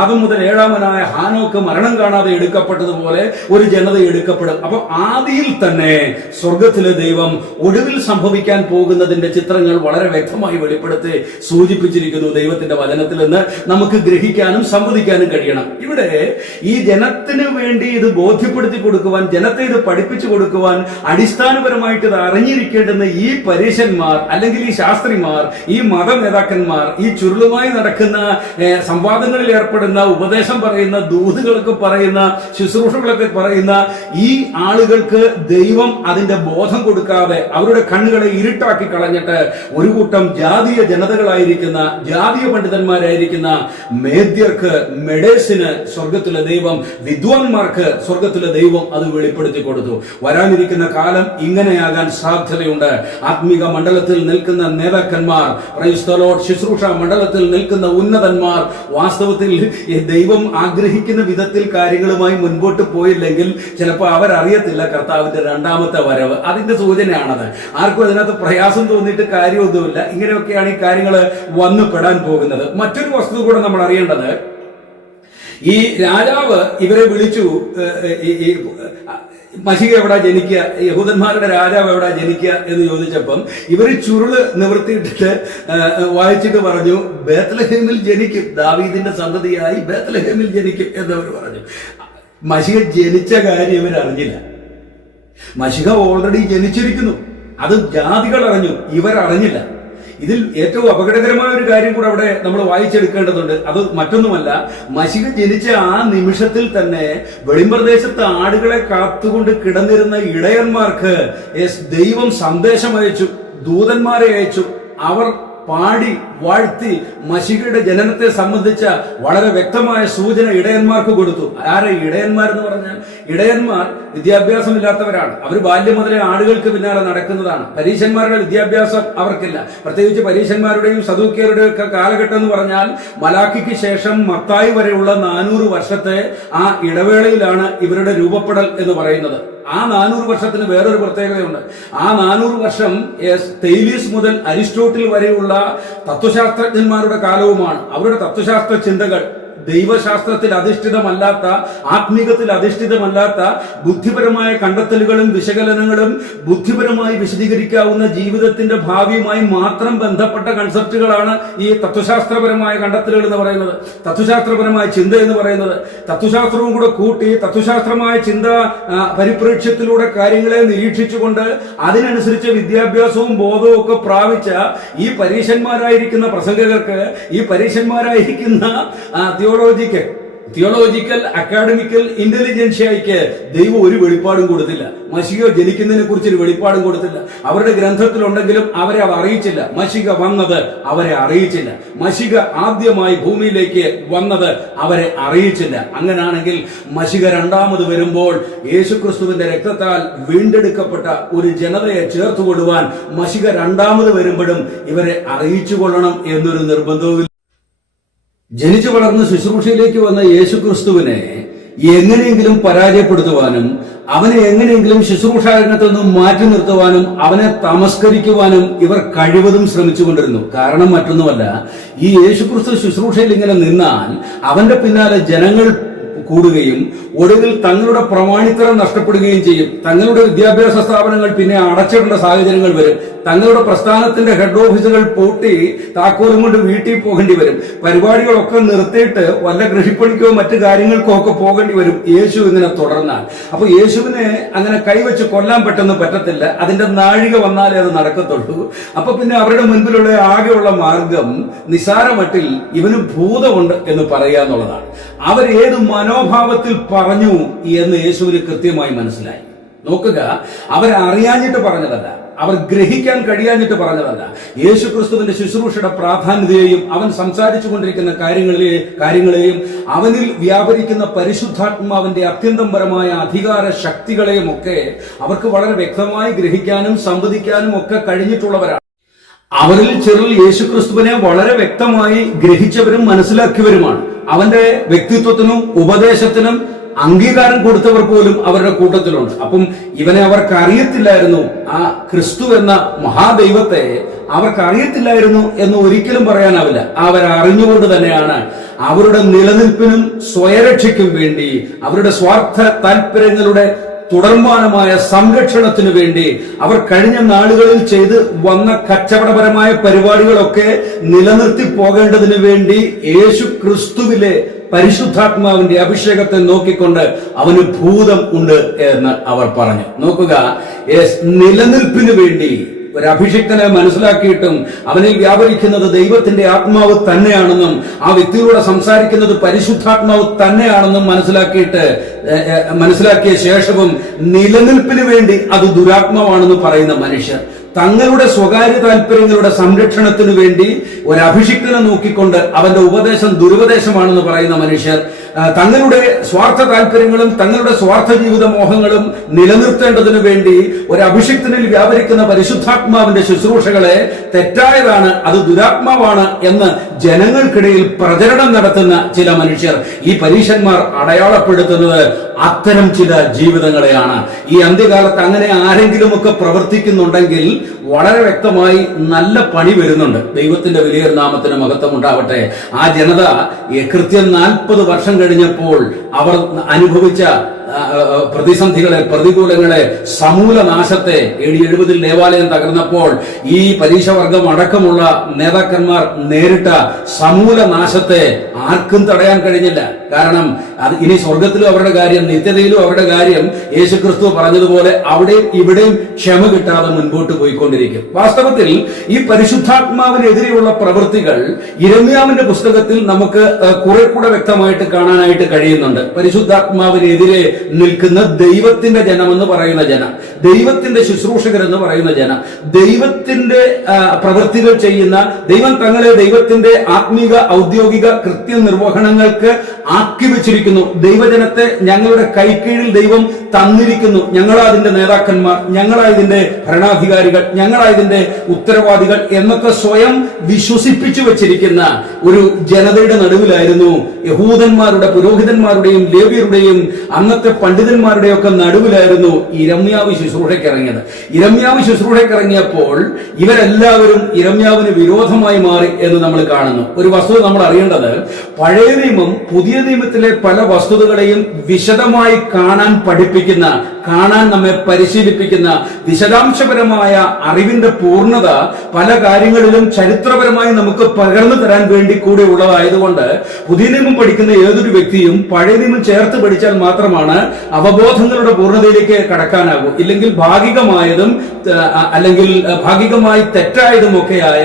ആദം മുതൽ ഏഴാമനായ ഹാനോക്ക് മരണം കാണാതെ എടുക്കപ്പെട്ടതുപോലെ ഒരു ജനത എടുക്കപ്പെടും. അപ്പൊ ആദിയിൽ തന്നെ സ്വർഗത്തിലെ ദൈവം ഒടുവിൽ സംഭവിക്കാൻ പോകുന്നതിന്റെ ചിത്രങ്ങൾ വളരെ വ്യക്തമായി വെളിപ്പെടുത്തി സൂചിപ്പിച്ചിരിക്കുന്നു ദൈവത്തിന്റെ വചനത്തിൽ നിന്ന് നമുക്ക് ഗ്രഹിക്കാനും സംവദിക്കാനും കഴിയണം. ഇവിടെ ഈ ജനത്തിന് വേണ്ടി ഇത് ബോധ്യപ്പെടുത്തി കൊടുക്കുവാൻ, ജനത്തെ ഇത് പഠിപ്പിച്ചു കൊടുക്കുവാൻ, അടിസ്ഥാനപരമായിട്ട് ഇത് അറിഞ്ഞിരിക്കേണ്ടുന്ന ഈ പരീശന്മാർ അല്ലെങ്കിൽ ഈ ശാസ്ത്രിമാർ, ഈ മത നേതാക്കന്മാർ, ഈ ചുരുളുമായി നടക്കുന്ന സംവാദങ്ങളിൽ ഏർപ്പെടുന്ന, ഉപദേശം പറയുന്ന, ദൂതുകളൊക്കെ പറയുന്ന, ശുശ്രൂഷകളൊക്കെ പറയുന്ന ഈ ആളുകൾക്ക് ദൈവം അതിന്റെ ബോധം കൊടുക്കാതെ അവരുടെ കണ്ണുകളെ ഇരുട്ടാക്കി കളഞ്ഞിട്ട് ഒരു കൂട്ടം ജാതീയ ജനതകളായിരിക്കുന്ന, ജാതീയ പണ്ഡിതന്മാരായിരിക്കുന്ന മേദ്യർക്ക്, മെഡേഴ്സിന് സ്വർഗത്തിലെ ദൈവം, വിദ്വാൻമാർക്ക് സ്വർഗത്തിലെ ദൈവം അത് വെളിപ്പെടുത്തി കൊടുത്തു. വരാനിരിക്കുന്ന കാലം ഇങ്ങനെയാകാൻ സാധ്യതയുണ്ട്. ആത്മീക മണ്ഡലത്തിൽ നിൽക്കുന്ന നേതാക്കന്മാർ, ശുശ്രൂഷ മണ്ഡലത്തിൽ നിൽക്കുന്ന ഉന്നതന്മാർ വാസ്തവത്തിൽ ദൈവം ആഗ്രഹിക്കുന്ന വിധത്തിൽ കാര്യങ്ങളുമായി മുൻപോട്ട് പോയില്ലെങ്കിൽ ചിലപ്പോൾ അവരറിയത്തില്ല കർത്താവിന്റെ രണ്ടാമത്തെ വരവ്. അതിന്റെ സൂചനയാണത്. ആർക്കും അതിനകത്ത് പ്രയാസം തോന്നിയിട്ട് കാര്യമൊന്നുമില്ല. ഇങ്ങനെയൊക്കെയാണ് ഈ കാര്യങ്ങൾ വന്നു പെടാൻ പോകുന്നത്. മറ്റൊരു വസ്തുത കൂടെ നമ്മൾ അറിയേണ്ടത്, ഈ രാജാവ് ഇവരെ വിളിച്ചു, മശിഹ എവിടാ ജനിക്കുക, യഹൂദന്മാരുടെ രാജാവ് എവിടാ ജനിക്കുക എന്ന് ചോദിച്ചപ്പം ഇവർ ചുരുള് നിവർത്തിയിട്ടിട്ട് വായിച്ചിട്ട് പറഞ്ഞു, ബേത്ലഹേമിൽ ജനിക്കും, ദാവീദിന്റെ സന്തതിയായി ബേത്ലഹേമിൽ ജനിക്കും എന്നവർ പറഞ്ഞു. മശിഹ ജനിച്ച കാര്യം ഇവർ അറിഞ്ഞില്ല. മശിഹ ഓൾറെഡി ജനിച്ചിരിക്കുന്നു. അത് ജാതികൾ അറിഞ്ഞു, ഇവർ അറിഞ്ഞില്ല. ഇതിൽ ഏറ്റവും അപകടകരമായ ഒരു കാര്യം കൂടെ അവിടെ നമ്മൾ വായിച്ചെടുക്കേണ്ടതുണ്ട്. അത് മറ്റൊന്നുമല്ല, മശിഹ ജനിച്ച ആ നിമിഷത്തിൽ തന്നെ വെളിമ്പ്രദേശത്ത് ആടുകളെ കാത്തുകൊണ്ട് കിടന്നിരുന്ന ഇടയന്മാർക്ക് ദൈവം സന്ദേശം അയച്ചു, ദൂതന്മാരെ അയച്ചു. അവർ പാടി വാഴ്ത്തി മശിഹയുടെ ജനനത്തെ സംബന്ധിച്ച വളരെ വ്യക്തമായ സൂചന ഇടയന്മാർക്ക് കൊടുത്തു. ആരെ ഇടയന്മാരെന്ന് പറഞ്ഞാൽ, ഇടയന്മാർ വിദ്യാഭ്യാസമില്ലാത്തവരാണ്. അവർ ബാല്യം മുതലേ ആടുകൾക്ക് പിന്നാലെ നടക്കുന്നതാണ്. പരീശന്മാരുടെ വിദ്യാഭ്യാസം അവർക്കില്ല. പ്രത്യേകിച്ച് പരീശന്മാരുടെയും സദൂക്യരുടെയും ഒക്കെ കാലഘട്ടം എന്ന് പറഞ്ഞാൽ മലാക്കിക്ക് ശേഷം മത്തായി വരെയുള്ള 400 വർഷത്തെ ആ ഇടവേളയിലാണ് ഇവരുടെ രൂപപ്പെടൽ എന്ന് പറയുന്നത്. ആ 400 വർഷത്തിന് വേറൊരു പ്രത്യേകതയുണ്ട്. ആ 400 വർഷം തെയ്ലീസ് മുതൽ അരിസ്റ്റോട്ടിൽ വരെയുള്ള തത്വശാസ്ത്രജ്ഞന്മാരുടെ കാലവുമാണ്. അവരുടെ തത്വശാസ്ത്ര ചിന്തകൾ ദൈവശാസ്ത്രത്തിൽ അധിഷ്ഠിതമല്ലാത്ത, ആത്മീകത്തിൽ അധിഷ്ഠിതമല്ലാത്ത, ബുദ്ധിപരമായ കണ്ടെത്തലുകളും വിശകലനങ്ങളും ബുദ്ധിപരമായി വിശദീകരിക്കാവുന്ന ജീവിതത്തിന്റെ ഭാവിയുമായി മാത്രം ബന്ധപ്പെട്ട കൺസെപ്റ്റുകളാണ് ഈ തത്വശാസ്ത്രപരമായ കണ്ടെത്തലുകൾ എന്ന് പറയുന്നത്, തത്വശാസ്ത്രപരമായ ചിന്ത എന്ന് പറയുന്നത്. തത്വശാസ്ത്രവും കൂടെ കൂട്ടി തത്വശാസ്ത്രമായ ചിന്ത പരിപ്രേക്ഷ്യത്തിലൂടെ കാര്യങ്ങളെ നിരീക്ഷിച്ചുകൊണ്ട് അതിനനുസരിച്ച് വിദ്യാഭ്യാസവും ബോധവും ഒക്കെ പ്രാപിച്ച ഈ പരീശന്മാരായിരിക്കുന്ന പ്രസംഗകർക്ക്, ഈ പരീശന്മാരായിരിക്കുന്ന തിയോളജിക്കൽ അക്കാഡമിക്കൽ ഇന്റലിജൻഷ്യയ്ക്ക് ദൈവം ഒരു വെളിപ്പാടും കൊടുത്തില്ല. മശിഹ ജനിക്കുന്നതിനെ കുറിച്ച് ഒരു വെളിപ്പാടും കൊടുത്തില്ല. അവരുടെ ഗ്രന്ഥത്തിലുണ്ടെങ്കിലും അവരെ അവർ അറിയിച്ചില്ല. മശിഹ വന്നത് അവരെ അറിയിച്ചില്ല. മശിഹ ആദ്യമായി ഭൂമിയിലേക്ക് വന്നത് അവരെ അറിയിച്ചില്ല. അങ്ങനാണെങ്കിൽ മശിഹ രണ്ടാമത് വരുമ്പോൾ യേശുക്രിസ്തുവിന്റെ രക്തത്താൽ വീണ്ടെടുക്കപ്പെട്ട ഒരു ജനതയെ ചേർത്തുകൊള്ളുവാൻ മശിഹ രണ്ടാമത് വരുമ്പോഴും ഇവരെ അറിയിച്ചു കൊള്ളണം എന്നൊരു നിർബന്ധവും. ജനിച്ചു വളർന്ന് ശുശ്രൂഷയിലേക്ക് വന്ന യേശുക്രിസ്തുവിനെ എങ്ങനെയെങ്കിലും പരാജയപ്പെടുത്തുവാനും അവനെ എങ്ങനെയെങ്കിലും ശുശ്രൂഷാ രംഗത്ത് നിന്നും മാറ്റി നിർത്തുവാനും അവനെ തമസ്കരിക്കുവാനും ഇവർ കഴിവതും ശ്രമിച്ചുകൊണ്ടിരുന്നു. കാരണം മറ്റൊന്നുമല്ല, ഈ യേശുക്രിസ്തു ശുശ്രൂഷയിൽ ഇങ്ങനെ നിന്നാൽ അവന്റെ പിന്നാലെ ജനങ്ങൾ കൂടുകയും ഒടുവിൽ തങ്ങളുടെ പ്രമാണിത്തരം നഷ്ടപ്പെടുകയും ചെയ്യും. തങ്ങളുടെ വിദ്യാഭ്യാസ സ്ഥാപനങ്ങൾ പിന്നെ അടച്ചിടേണ്ട സാഹചര്യങ്ങൾ വരും. തങ്ങളുടെ പ്രസ്ഥാനത്തിന്റെ ഹെഡ് ഓഫീസുകൾ പൂട്ടി താക്കോലും കൊണ്ട് വീട്ടിൽ പോകേണ്ടി വരും. പരിപാടികളൊക്കെ നിർത്തിയിട്ട് വല്ല കൃഷിപ്പണിക്കോ മറ്റു കാര്യങ്ങൾക്കോ ഒക്കെ പോകേണ്ടി വരും യേശു ഇങ്ങനെ തുടർന്നാൽ. അപ്പൊ യേശുവിനെ അങ്ങനെ കൈവച്ച് കൊല്ലാൻ പെട്ടെന്ന് പറ്റത്തില്ല. അതിന്റെ നാഴിക വന്നാലേ അത് നടക്കത്തുള്ളൂ. അപ്പൊ പിന്നെ അവരുടെ മുൻപിലുള്ള ആകെയുള്ള മാർഗം നിസാരമട്ടിൽ ഇവന് ഭൂതമുണ്ട് എന്ന് പറയുക എന്നുള്ളതാണ്. അവരേത് മനോഭാവത്തിൽ പറഞ്ഞു എന്ന് യേശുവിന് കൃത്യമായി മനസ്സിലായി. നോക്കുക, അവരെ അറിയാഞ്ഞിട്ട് പറഞ്ഞതല്ല, അവർ ഗ്രഹിക്കാൻ കഴിയാഞ്ഞിട്ട് പറഞ്ഞതല്ല. യേശുക്രിസ്തുവിന്റെ ശുശ്രൂഷയുടെ പ്രാധാന്യതയെയും അവൻ സംസാരിച്ചു കൊണ്ടിരിക്കുന്ന കാര്യങ്ങളെയും അവനിൽ വ്യാപരിക്കുന്ന പരിശുദ്ധാത്മാവിന്റെ അത്യന്തപരമായ അധികാര ശക്തികളെയും ഒക്കെ അവർക്ക് വളരെ വ്യക്തമായി ഗ്രഹിക്കാനും സംവദിക്കാനും ഒക്കെ കഴിഞ്ഞിട്ടുള്ളവരാണ്. അവരിൽ ചിലർ യേശുക്രിസ്തുവിനെ വളരെ വ്യക്തമായി ഗ്രഹിച്ചവരും മനസ്സിലാക്കിയവരുമാണ്. അവന്റെ വ്യക്തിത്വത്തിനും ഉപദേശത്തിനും അംഗീകാരം കൊടുത്തവർ പോലും അവരുടെ കൂട്ടത്തിലുണ്ട്. അപ്പം ഇവനെ അവർക്ക് അറിയത്തില്ലായിരുന്നു, ആ ക്രിസ്തു എന്ന മഹാദൈവത്തെ അവർക്ക് അറിയത്തില്ലായിരുന്നു എന്ന് ഒരിക്കലും പറയാനാവില്ല. അവരറിഞ്ഞുകൊണ്ട് തന്നെയാണ് അവരുടെ നിലനിൽപ്പിനും സ്വയരക്ഷയ്ക്കും വേണ്ടി, അവരുടെ സ്വാർത്ഥ താല്പര്യങ്ങളുടെ തുടർമാനമായ സംരക്ഷണത്തിനു വേണ്ടി അവർ കഴിഞ്ഞ നാളുകളിൽ ചെയ്ത് വന്ന കച്ചവടപരമായ പരിപാടികളൊക്കെ നിലനിർത്തി പോകേണ്ടതിന് വേണ്ടി യേശു ക്രിസ്തുവിലെ പരിശുദ്ധാത്മാവിന്റെ അഭിഷേകത്തെ നോക്കിക്കൊണ്ട് അവന് ഭൂതം ഉണ്ട് എന്ന് അവർ പറഞ്ഞു. നോക്കുക, നിലനിൽപ്പിന് വേണ്ടി ഒരു അഭിഷിക്തനെ മനസ്സിലാക്കിയിട്ടും അവനിൽ വ്യാപരിക്കുന്നത് ദൈവത്തിന്റെ ആത്മാവ് തന്നെയാണെന്നും ആ വ്യക്തിയോട് സംസാരിക്കുന്നത് പരിശുദ്ധാത്മാവ് തന്നെയാണെന്നും മനസ്സിലാക്കിയ ശേഷവും നിലനിൽപ്പിന് വേണ്ടി അത് ദുരാത്മാവാണെന്ന് പറയുന്ന മനുഷ്യർ, തങ്ങളുടെ സ്വകാര്യ താല്പര്യങ്ങളുടെ സംരക്ഷണത്തിന് വേണ്ടി ഒരു അഭിഷിക്തനെ നോക്കിക്കൊണ്ട് അവന്റെ ഉപദേശം ദുരുപദേശമാണെന്ന് പറയുന്ന മനുഷ്യർ, തങ്ങളുടെ സ്വാർത്ഥ താല്പര്യങ്ങളും തങ്ങളുടെ സ്വാർത്ഥ ജീവിത മോഹങ്ങളും നിലനിർത്തേണ്ടതിനു വേണ്ടി ഒരു അഭിഷിക്തനിൽ വ്യാപരിക്കുന്ന പരിശുദ്ധാത്മാവിന്റെ ശുശ്രൂഷകളെ തെറ്റായതാണ്, അത് ദുരാത്മാവാണ് എന്ന് ജനങ്ങൾക്കിടയിൽ പ്രചരണം നടത്തുന്ന ചില മനുഷ്യർ, ഈ പരീശന്മാർ അടയാളപ്പെടുത്തുന്നത് അത്തരം ചില ജീവിതങ്ങളെയാണ്. ഈ അന്ത്യകാലത്ത് അങ്ങനെ ആരെങ്കിലുമൊക്കെ പ്രവർത്തിക്കുന്നുണ്ടെങ്കിൽ വളരെ വ്യക്തമായി നല്ല പണി വരുന്നുണ്ട്. ദൈവത്തിന്റെ വലിയ നാമത്തിന് മഹത്വം ഉണ്ടാവട്ടെ. ആ ജനത കൃത്യം 40 വർഷം കഴിഞ്ഞപ്പോൾ അവർ അനുഭവിച്ച പ്രതിസന്ധികളെ, പ്രതികൂലങ്ങളെ, സമൂല നാശത്തെ, AD 70 ദേവാലയം തകർന്നപ്പോൾ ഈ പരീശവർഗം അടക്കമുള്ള നേതാക്കന്മാർ നേരിട്ട സമൂല നാശത്തെ ആർക്കും തടയാൻ കഴിഞ്ഞില്ല. കാരണം അത് ഇനി സ്വർഗത്തിലും അവരുടെ കാര്യം, നിത്യതയിലും അവരുടെ കാര്യം യേശുക്രിസ്തു പറഞ്ഞതുപോലെ അവിടെയും ഇവിടെയും ക്ഷമ കിട്ടാതെ മുൻപോട്ട് പോയിക്കൊണ്ടിരിക്കും. വാസ്തവത്തിൽ ഈ പരിശുദ്ധാത്മാവിനെതിരെയുള്ള പ്രവൃത്തികൾ യിരെമ്യാവിന്റെ പുസ്തകത്തിൽ നമുക്ക് കുറെ കൂടെ വ്യക്തമായിട്ട് കാണാനായിട്ട് കഴിയുന്നുണ്ട്. പരിശുദ്ധാത്മാവിനെതിരെ നിൽക്കുന്ന ദൈവത്തിന്റെ ജനമെന്ന് പറയുന്ന ജനം, ദൈവത്തിന്റെ ശുശ്രൂഷകർ എന്ന് പറയുന്ന ജനം, ദൈവത്തിന്റെ പ്രവൃത്തികൾ ചെയ്യുന്ന, ദൈവം തങ്ങളെ ദൈവത്തിന്റെ ആത്മീക ഔദ്യോഗിക കൃത്യനിർവഹണങ്ങൾക്ക് ആക്കി വെച്ചിരിക്കുന്നു, ദൈവജനത്തെ ഞങ്ങളുടെ കൈക്കീഴിൽ ദൈവം തന്നിരിക്കുന്നു, ഞങ്ങളാതിന്റെ നേതാക്കന്മാർ, ഞങ്ങളായതിന്റെ ഭരണാധികാരികൾ, ഞങ്ങളായതിന്റെ ഉത്തരവാദികൾ എന്നൊക്കെ സ്വയം വിശ്വസിപ്പിച്ചു വെച്ചിരിക്കുന്ന ഒരു ജനതയുടെ നടുവിലായിരുന്നു, യഹൂദന്മാരുടെ പുരോഹിതന്മാരുടെയും ലേവ്യരുടെയും അന്നത്തെ പണ്ഡിതന്മാരുടെയും ഒക്കെ നടുവിലായിരുന്നു യിരെമ്യാവ് ശുശ്രൂഷയ്ക്കിറങ്ങിയത്. യിരെമ്യാവ് ശുശ്രൂഷയ്ക്കിറങ്ങിയപ്പോൾ ഇവരെല്ലാവരും യിരെമ്യാവിന് വിരോധമായി മാറി എന്ന് നമ്മൾ കാണുന്നു. ഒരു വസ്തുത നമ്മൾ അറിയേണ്ടത്, പഴയ നിയമം പുതിയ നിയമത്തിലെ പല വസ്തുതകളെയും വിശദമായി കാണാൻ പഠിപ്പിക്കുന്ന, കാണാൻ നമ്മെ പരിശീലിപ്പിക്കുന്ന, വിശദാംശപരമായ അറിവിന്റെ പൂർണ്ണത പല കാര്യങ്ങളിലും ചരിത്രപരമായി നമുക്ക് പകർന്നു തരാൻ വേണ്ടി കൂടെ ഉള്ളതായതുകൊണ്ട് പുതിയ നിയമം പഠിക്കുന്ന ഏതൊരു വ്യക്തിയും പഴയ നിയമം ചേർത്ത് പഠിച്ചാൽ മാത്രമാണ് അവബോധങ്ങളുടെ പൂർണ്ണതയിലേക്ക് കടക്കാനാകൂ. ഇല്ലെങ്കിൽ ഭാഗികമായതും അല്ലെങ്കിൽ ഭാഗികമായി തെറ്റായതുമൊക്കെയായ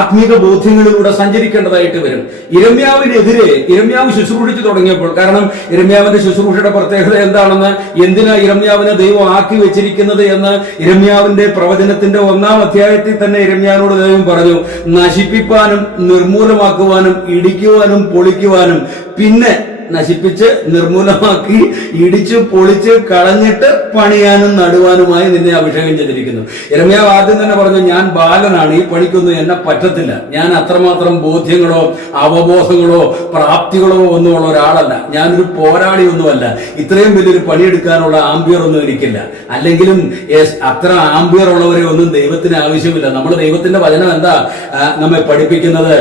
ആത്മീക ബോധ്യങ്ങളിലൂടെ സഞ്ചരിക്കേണ്ടതായിട്ട് വരും. യിരെമ്യാവിനെതിരെ യിരെമ്യാവ് ശുശ്രൂഷിച്ചു തുടങ്ങിയപ്പോൾ, കാരണം യിരെമ്യാവിന്റെ ശുശ്രൂഷയുടെ പ്രത്യേകത എന്താണെന്ന്, എന്തിനാ യിരെമ്യാവിനെ ദൈവം ആക്കി വെച്ചിരിക്കുന്നത് എന്ന് യിരെമ്യാവിന്റെ പ്രവചനത്തിന്റെ 1-ാം അധ്യായത്തിൽ തന്നെ യിരെമ്യാവിനോട് ദൈവം പറഞ്ഞു, നശിപ്പിക്കാനും നിർമൂലമാക്കുവാനും ഇടിക്കുവാനും പൊളിക്കുവാനും, പിന്നെ നശിപ്പിച്ച് നിർമൂലമാക്കി ഇടിച്ചു പൊളിച്ച് കളഞ്ഞിട്ട് പണിയാനും നടുവാനുമായി നിന്നെ അഭിഷേകം ചെയ്തിരിക്കുന്നു. യിരെമ്യാവ് ആദ്യം തന്നെ പറഞ്ഞു, ഞാൻ ബാലനാണ്, ഈ പണിക്കൊന്നും എന്നെ പറ്റത്തില്ല, ഞാൻ അത്രമാത്രം ബോധ്യങ്ങളോ അവബോധങ്ങളോ പ്രാപ്തികളോ ഒന്നുമുള്ള ഒരാളല്ല, ഞാനൊരു പോരാളിയൊന്നുമല്ല, ഇത്രയും വലിയൊരു പണിയെടുക്കാനുള്ള ആംബിയർ ഒന്നും എനിക്കില്ല. അല്ലെങ്കിലും അത്ര ആംബിയർ ഉള്ളവരെ ഒന്നും ദൈവത്തിന് ആവശ്യമില്ല. നമ്മൾ ദൈവത്തിന്റെ വചനം എന്താ നമ്മെ പഠിപ്പിക്കുന്നത്?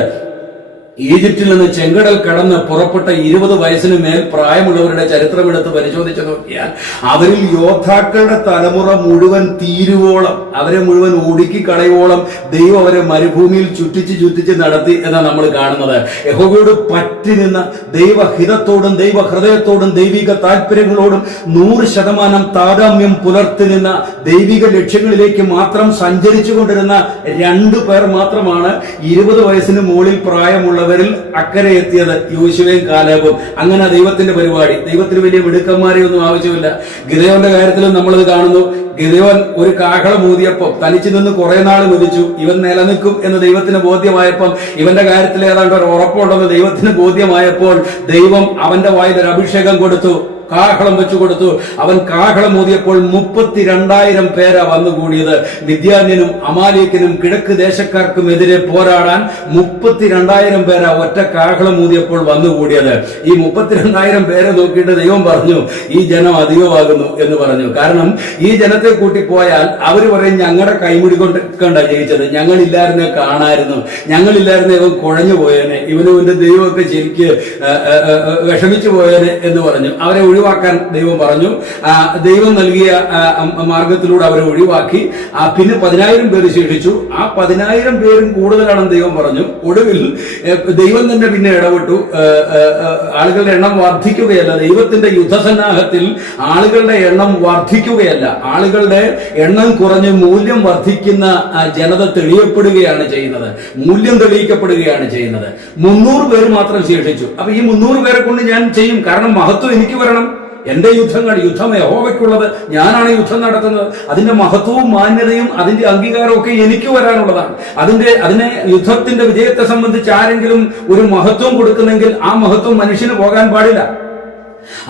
ഈജിപ്തിൽ നിന്ന് ചെങ്കടൽ കടന്ന് പുറപ്പെട്ട 20 വയസ്സിന് മേൽ പ്രായമുള്ളവരുടെ ചരിത്രമെടുത്ത് പരിശോധിച്ചു നോക്കിയാൽ അവരിൽ യോദ്ധാക്കളുടെ തലമുറ മുഴുവൻ തീരുവോളം, അവരെ മുഴുവൻ ഒടുക്കി കളയുവോളം ദൈവം അവരെ മരുഭൂമിയിൽ ചുറ്റിച്ച് നടത്തി എന്നാണ് നമ്മൾ കാണുന്നത്. യഹോവയോട് പറ്റി നിന്ന, ദൈവഹിതത്തോടും ദൈവഹൃദയത്തോടും ദൈവിക താല്പര്യങ്ങളോടും 100% താരതമ്യം പുലർത്തി നിന്ന, ദൈവിക ലക്ഷ്യങ്ങളിലേക്ക് മാത്രം സഞ്ചരിച്ചു കൊണ്ടിരുന്ന 2 പേർ മാത്രമാണ് 20 വയസ്സിന് മുകളിൽ പ്രായമുള്ള വരിൽ അക്കരെ എത്തിയത്, യോശുവയും കാലേബും. അങ്ങനെ ദൈവത്തിന്റെ പരിപാടി. ദൈവത്തിന് വലിയ മിടുക്കന്മാരെ ഒന്നും ആവശ്യമില്ല. ഗിദെയോന്റെ കാര്യത്തിലും നമ്മളത് കാണുന്നു. ഗിദെയോൻ ഒരു കാഹളം ഊതിയപ്പോൾ തനിച്ചു നിന്ന് കുറെ നാൾ വിളിച്ചു, ഇവൻ നിലനിൽക്കും എന്ന് ദൈവത്തിന് ബോധ്യമായപ്പം, ഇവന്റെ കാര്യത്തിൽ ഏതാണ്ട് ഒരു ഉറപ്പുണ്ടെന്ന് ദൈവത്തിന് ബോധ്യമായപ്പോൾ ദൈവം അവന്റെ വായിൽ ഒരു അഭിഷേകം കൊടുത്തു. കാഹളം വെച്ചു കൊടുത്തു. അവൻ കാഹളം ഊതിയപ്പോൾ 32,000 പേരാ വന്നുകൂടിയത്. മിദ്യാന്യനും അമാലേക്കിനും കിഴക്ക് ദേശക്കാർക്കും എതിരെ പോരാടാൻ 32,000 പേരാ ഒറ്റ കാഹളം ഊതിയപ്പോൾ വന്നുകൂടിയത്. ഈ 32,000 പേരെ നോക്കിയിട്ട് ദൈവം പറഞ്ഞു, ഈ ജനം അധികമാകുന്നു എന്ന് പറഞ്ഞു. കാരണം ഈ ജനത്തെ കൂട്ടി പോയാൽ അവർ പറയും, ഞങ്ങളുടെ കൈമുടി കൊണ്ടൊക്കെണ്ട ജയിച്ചത്, ഞങ്ങളില്ലായിരുന്നെ കാണായിരുന്നു, ഞങ്ങളില്ലായിരുന്നെ ഇവൻ കുഴഞ്ഞു പോയേനെ, ഇവന്റെ ദൈവമൊക്കെ ശരിക്ക് വിഷമിച്ചു പോയേനെ എന്ന് പറഞ്ഞു. അവരെ ഒഴിവാക്കാൻ ദൈവം പറഞ്ഞു. ദൈവം നൽകിയ മാർഗത്തിലൂടെ അവരെ ഒഴിവാക്കി. പിന്നെ 10,000 പേര് ശേഷിച്ചു. ആ 10,000 പേരും കൂടുതലാണെന്ന് ദൈവം പറഞ്ഞു. ഒടുവിൽ ദൈവം തന്നെ പിന്നെ ഇടപെട്ടു. ആളുകളുടെ എണ്ണം വർദ്ധിക്കുകയല്ല, ദൈവത്തിന്റെ യുദ്ധസന്നാഹത്തിൽ ആളുകളുടെ എണ്ണം വർദ്ധിക്കുകയല്ല, ആളുകളുടെ എണ്ണം കുറഞ്ഞ് മൂല്യം വർദ്ധിക്കുന്ന ജനത തെളിയപ്പെടുകയാണ് ചെയ്യുന്നത്, മൂല്യം തെളിയിക്കപ്പെടുകയാണ് ചെയ്യുന്നത്. 300 പേര് മാത്രം ശേഷിച്ചു. അപ്പൊ ഈ 300 പേരെ കൊണ്ട് ഞാൻ ചെയ്യും, കാരണം മഹത്വം എനിക്ക് വരണം. എന്റെ യുദ്ധം യഹോവയ്ക്കുള്ളത്, ഞാനാണ് യുദ്ധം നടത്തുന്നത്. അതിന്റെ മഹത്വവും മാന്യതയും അതിന്റെ അംഗീകാരവും ഒക്കെ എനിക്ക് വരാനുള്ളതാണ്. അതിനെ യുദ്ധത്തിന്റെ വിജയത്തെ സംബന്ധിച്ച് ആരെങ്കിലും ഒരു മഹത്വം കൊടുക്കുന്നെങ്കിൽ ആ മഹത്വം മനുഷ്യന് പോകാൻ പാടില്ല.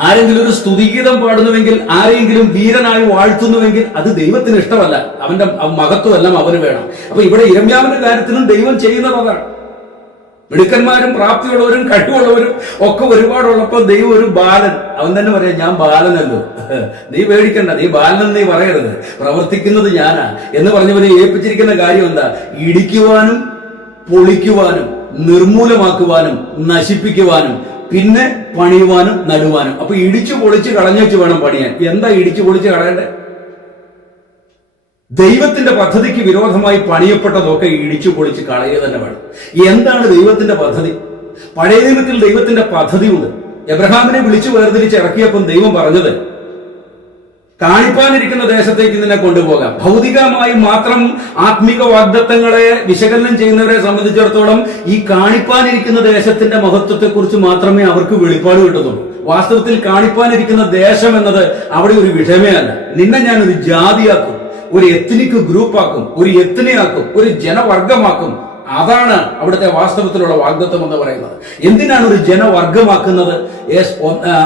ആരെങ്കിലും ഒരു സ്തുതിഗീതം പാടുന്നുവെങ്കിൽ, ആരെങ്കിലും വീരനായി വാഴ്ത്തുന്നുവെങ്കിൽ അത് ദൈവത്തിന് ഇഷ്ടമല്ല. അവന്റെ മഹത്വമെല്ലാം അവന് വേണം. അപ്പൊ ഇവിടെ യിരെമ്യാവിന്റെ കാര്യത്തിലും ദൈവം ചെയ്യുന്നത് അതാണ്. മിടുക്കന്മാരും പ്രാപ്തിയുള്ളവരും കഴിവുള്ളവരും ഒക്കെ ഒരുപാടുള്ളപ്പോൾ ദൈവം ഒരു ബാലൻ, അവൻ തന്നെ പറയാം, ഞാൻ ബാലനല്ലോ, നീ പേടിക്കണ്ട, നീ ബാലനെന്ന് നീ പറയരുത്, പ്രവർത്തിക്കുന്നത് ഞാനാ എന്ന് പറഞ്ഞവനെ ഏൽപ്പിച്ചിരിക്കുന്ന കാര്യം എന്താ? ഇടിക്കുവാനും പൊളിക്കുവാനും നിർമൂലമാക്കുവാനും നശിപ്പിക്കുവാനും പിന്നെ പണിയുവാനും നടുവാനും. അപ്പൊ ഇടിച്ചു പൊളിച്ച് കളഞ്ഞേച്ച് വേണം പണിയാൻ. എന്താ ഇടിച്ചു പൊളിച്ച് കളയണ്ടേ? ദൈവത്തിന്റെ പദ്ധതിക്ക് വിരോധമായി പണിയപ്പെട്ടതൊക്കെ ഇടിച്ചു പൊളിച്ച് കളയുക തന്നെ വേണം. എന്താണ് ദൈവത്തിന്റെ പദ്ധതി? പഴയ നിയമത്തിൽ ദൈവത്തിന്റെ പദ്ധതിയുണ്ട്. എബ്രഹാമിനെ വിളിച്ചു വേർതിരിച്ച് ഇറക്കിയപ്പോൾ ദൈവം പറഞ്ഞത്, കാണിപ്പാനിരിക്കുന്ന ദേശത്തേക്ക് നിന്നെ കൊണ്ടുപോകാം. ഭൗതികമായി മാത്രം ആത്മീക വാഗ്ദത്തങ്ങളെ വിശകലനം ചെയ്യുന്നവരെ സംബന്ധിച്ചിടത്തോളം ഈ കാണിപ്പാനിരിക്കുന്ന ദേശത്തിന്റെ മഹത്വത്തെക്കുറിച്ച് മാത്രമേ അവർക്ക് വെളിപ്പാട് കിട്ടത്തുള്ളൂ. വാസ്തവത്തിൽ കാണിപ്പാനിരിക്കുന്ന ദേശം എന്നത് അവിടെ ഒരു വിഷയമേ അല്ല. നിന്നെ ഞാൻ ഒരു ജാതിയാക്കും, ഒരു എത്നിക് ഗ്രൂപ്പാക്കും, ഒരു എത്നിയാക്കും, ഒരു ജനവർഗമാക്കും. അതാണ് അവിടുത്തെ വാസ്തവത്തിലുള്ള വാഗ്ദത്തം എന്ന് പറയുന്നത്. എന്തിനാണ് ഒരു ജനവർഗമാക്കുന്നത്?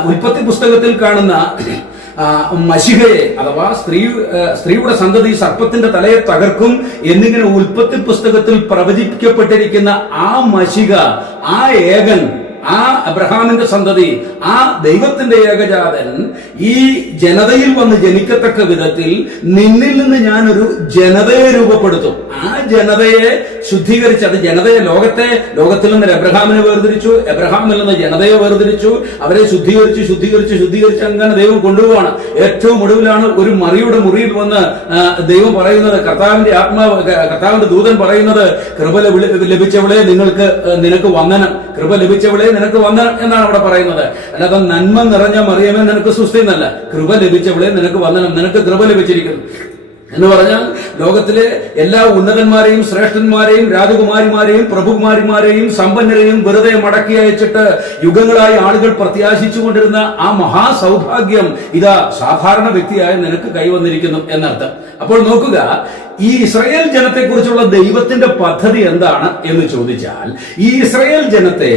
ഉൽപ്പത്തി പുസ്തകത്തിൽ കാണുന്ന മശിഹയെ അഥവാ സ്ത്രീയുടെ സന്തതി സർപ്പത്തിന്റെ തലയെ തകർക്കും എന്നിങ്ങനെ ഉൽപ്പത്തി പുസ്തകത്തിൽ പ്രവചിക്കപ്പെട്ടിരിക്കുന്ന ആ മശിഹ, ആ ഏകൻ, ആ അബ്രഹാമിന്റെ സന്തതി, ആ ദൈവത്തിന്റെ ഏകജാതൻ ഈ ജനതയിൽ വന്ന് ജനിക്കത്തക്ക വിധത്തിൽ നിന്നിൽ നിന്ന് ഞാനൊരു ജനതയെ രൂപപ്പെടുത്തും. ആ ജനതയെ ശുദ്ധീകരിച്ച്, അത് ജനതയെ ലോകത്തിൽ നിന്ന് എബ്രഹാമിനെ വേർതിരിച്ചു, എബ്രഹാമിൽ നിന്ന് ജനതയെ വേർതിരിച്ചു, അവരെ ശുദ്ധീകരിച്ച് അങ്ങനെ ദൈവം കൊണ്ടുപോവാണ്. ഏറ്റവും ഒടുവിലാണ് ഒരു മറിയുടെ മുറിയിൽ വന്ന് ദൈവം പറയുന്നത്, കർത്താവിന്റെ ദൂതൻ പറയുന്നത്, കൃപ ലഭിച്ചവളെ നിനക്ക് വന്ദനം, കൃപ ലഭിച്ചവളെ നിനക്ക് വന്ദനം എന്നാണ് അവിടെ പറയുന്നത്. അല്ലാതെ നന്മ നിറഞ്ഞ മറിയമേ നിനക്ക് സുസ്ഥി എന്നല്ല. കൃപ ലഭിച്ചവളെ നിനക്ക് വന്ദനം, നിനക്ക് കൃപ ലഭിച്ചിരിക്കുന്നു എന്ന് പറഞ്ഞാൽ ലോകത്തിലെ എല്ലാ ഉന്നതന്മാരെയും ശ്രേഷ്ഠന്മാരെയും രാജകുമാരിമാരെയും പ്രഭുകുമാരിമാരെയും സമ്പന്നരെയും വെറുതെ മടക്കി അയച്ചിട്ട് യുഗങ്ങളായി ആളുകൾ പ്രത്യാശിച്ചു കൊണ്ടിരുന്ന ആ മഹാസൗഭാഗ്യം ഇതാ സാധാരണ വ്യക്തിയായ നിനക്ക് കൈവന്നിരിക്കുന്നു എന്നർത്ഥം. അപ്പോൾ നോക്കുക, ഈ ഇസ്രായേൽ ജനത്തെക്കുറിച്ചുള്ള ദൈവത്തിന്റെ പദ്ധതി എന്താണ് എന്ന് ചോദിച്ചാൽ, ഈ ഇസ്രായേൽ ജനത്തെ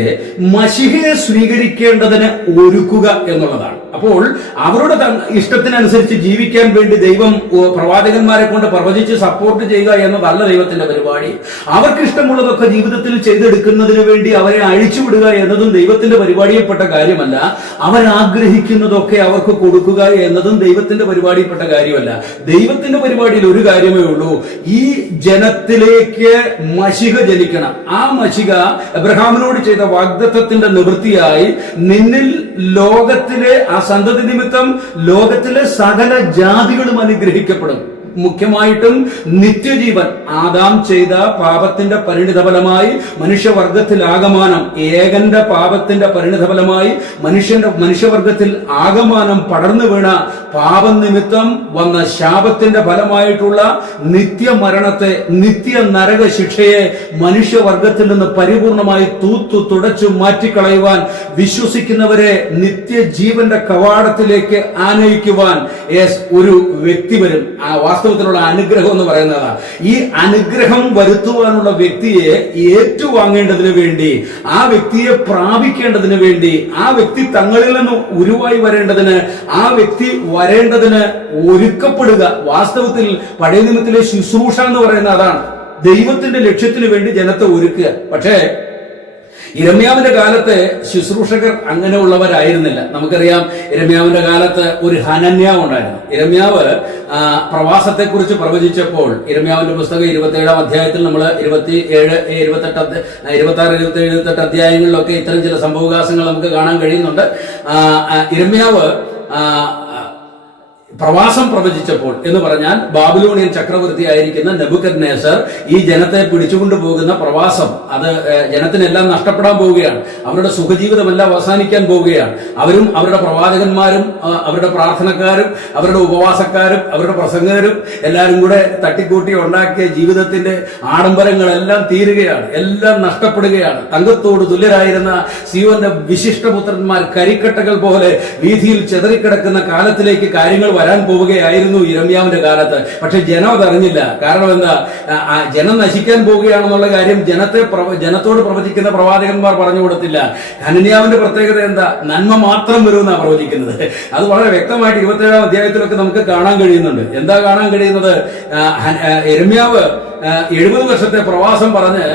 മശിഹയെ സ്വീകരിക്കേണ്ടതിന് ഒരുക്കുക എന്നുള്ളതാണ്. അപ്പോൾ അവരുടെ ഇഷ്ടത്തിനനുസരിച്ച് ജീവിക്കാൻ വേണ്ടി ദൈവം പ്രവാചകന്മാരെ കൊണ്ട് പ്രവചിച്ച് സപ്പോർട്ട് ചെയ്യുക എന്നതല്ല ദൈവത്തിന്റെ പരിപാടി. അവർക്ക് ഇഷ്ടമുള്ളതൊക്കെ ജീവിതത്തിൽ ചെയ്തെടുക്കുന്നതിന് വേണ്ടി അവരെ അഴിച്ചുവിടുക എന്നതും ദൈവത്തിന്റെ പരിപാടിയിൽപ്പെട്ട കാര്യമല്ല. അവരാഗ്രഹിക്കുന്നതൊക്കെ അവർക്ക് കൊടുക്കുക എന്നതും ദൈവത്തിന്റെ പരിപാടിയിൽപ്പെട്ട കാര്യമല്ല. ദൈവത്തിന്റെ പരിപാടിയിൽ ഒരു കാര്യമേ ഉള്ളൂ, ഈ ജനത്തിലേക്ക് മശിഹ ജനിക്കണം. ആ മശിഹ എബ്രഹാമിനോട് ചെയ്ത വാഗ്ദത്തത്തിന്റെ നിവൃത്തിയായി നിന്നിൽ ലോകത്തിലെ ആ സന്തതി നിമിത്തം ലോകത്തിലെ സകല ജാതികളും അനുഗ്രഹിക്കപ്പെടും. മുഖ്യമായിട്ടും നിത്യജീവൻ. ആദാം ചെയ്ത പാപത്തിന്റെ പരിണിതഫലമായി മനുഷ്യവർഗത്തിൽ ആകമാനം, ഏകന്റെ പാപത്തിന്റെ പരിണിതഫലമായി മനുഷ്യവർഗത്തിൽ ആകമാനം പടർന്നു വീണ പാപം നിമിത്തം വന്ന ശാപത്തിന്റെ ഫലമായിട്ടുള്ള നിത്യമരണത്തെ, നിത്യ നരക ശിക്ഷയെ മനുഷ്യവർഗത്തിൽ നിന്ന് പരിപൂർണമായി തുടച്ചു മാറ്റിക്കളയുവാൻ, വിശ്വസിക്കുന്നവരെ നിത്യജീവന്റെ കവാടത്തിലേക്ക് ആനയിക്കുവാൻ ഒരു വ്യക്തി വരും. ആ വാസ്തവത്തിൽ വാസ്തവത്തിലുള്ള അനുഗ്രഹം എന്ന് പറയുന്നതാണ്. ഈ അനുഗ്രഹം വരുത്തുവാനുള്ള വ്യക്തിയെ ഏറ്റുവാങ്ങേണ്ടതിന് വേണ്ടി, ആ വ്യക്തിയെ പ്രാപിക്കേണ്ടതിന് വേണ്ടി, ആ വ്യക്തി തങ്ങളിൽ നിന്ന് ഉരുവായി വരേണ്ടതിന്, ആ വ്യക്തി വരേണ്ടതിന് ഒരുക്കപ്പെടുക. വാസ്തവത്തിൽ പഴയ നിയമത്തിലെ ശുശ്രൂഷ എന്ന് പറയുന്ന അതാണ്. ദൈവത്തിന്റെ ലക്ഷ്യത്തിന് വേണ്ടി ജനത്തെ ഒരുക്കുക. പക്ഷേ യിരെമ്യാവിന്റെ കാലത്തെ ശുശ്രൂഷകർ അങ്ങനെയുള്ളവരായിരുന്നില്ല. നമുക്കറിയാം, യിരെമ്യാവിന്റെ കാലത്ത് ഒരു ഹനന്യാവ് ഉണ്ടായിരുന്നു. യിരെമ്യാവ് പ്രവാസത്തെക്കുറിച്ച് പ്രവചിച്ചപ്പോൾ, യിരെമ്യാവിന്റെ പുസ്തകം 27-ാം അധ്യായത്തിൽ നമ്മൾ 27, 28, 26, 27, 28 അധ്യായങ്ങളിലൊക്കെ ഇത്തരം ചില സംഭവവികാസങ്ങൾ നമുക്ക് കാണാൻ കഴിയുന്നുണ്ട്. യിരെമ്യാവ് പ്രവാസം പ്രവചിച്ചപ്പോൾ എന്ന് പറഞ്ഞാൽ ബാബിലോണിയൻ ചക്രവർത്തി ആയിരിക്കുന്ന നെബൂഖദ്നേസർ ഈ ജനത്തെ പിടിച്ചുകൊണ്ടു പോകുന്ന പ്രവാസം, അത് ജനത്തിനെല്ലാം നഷ്ടപ്പെടാൻ പോവുകയാണ്. അവരുടെ സുഖജീവിതമെല്ലാം അവസാനിക്കാൻ പോവുകയാണ്. അവരും അവരുടെ പ്രവാചകന്മാരും അവരുടെ പ്രാർത്ഥനക്കാരും അവരുടെ ഉപവാസക്കാരും അവരുടെ പ്രസംഗകരും എല്ലാവരും കൂടെ തട്ടിക്കൂട്ടി ഉണ്ടാക്കിയ ജീവിതത്തിന്റെ ആഡംബരങ്ങളെല്ലാം തീരുകയാണ്, എല്ലാം നഷ്ടപ്പെടുകയാണ്. തങ്കത്തോട് തുല്യരായിരുന്ന സിയോന്റെ വിശിഷ്ടപുത്രന്മാർ കരിക്കട്ടകൾ പോലെ വീതിയിൽ ചെതറിക്കിടക്കുന്ന കാലത്തിലേക്ക് കാര്യങ്ങൾ വരാൻ പോവുകയായിരുന്നു യിരെമ്യാവിന്റെ കാലത്ത്. പക്ഷെ ജനം അതറിഞ്ഞില്ല. കാരണം എന്താ? ജനം നശിക്കാൻ പോവുകയാണെന്നുള്ള കാര്യം ജനത്തോട് പ്രവചിക്കുന്ന പ്രവാചകന്മാർ പറഞ്ഞു കൊടുത്തില്ല. ഹനന്യാവിന്റെ പ്രത്യേകത എന്താ? നന്മ മാത്രം വരുമെന്നാണ് പ്രവചിക്കുന്നത്. അത് വളരെ വ്യക്തമായിട്ട് 27-ാം അധ്യായത്തിലൊക്കെ നമുക്ക് കാണാൻ കഴിയുന്നുണ്ട്. എന്താ കാണാൻ കഴിയുന്നത്? യിരെമ്യാവ് 70 വർഷത്തെ പ്രവാസം പറഞ്ഞ്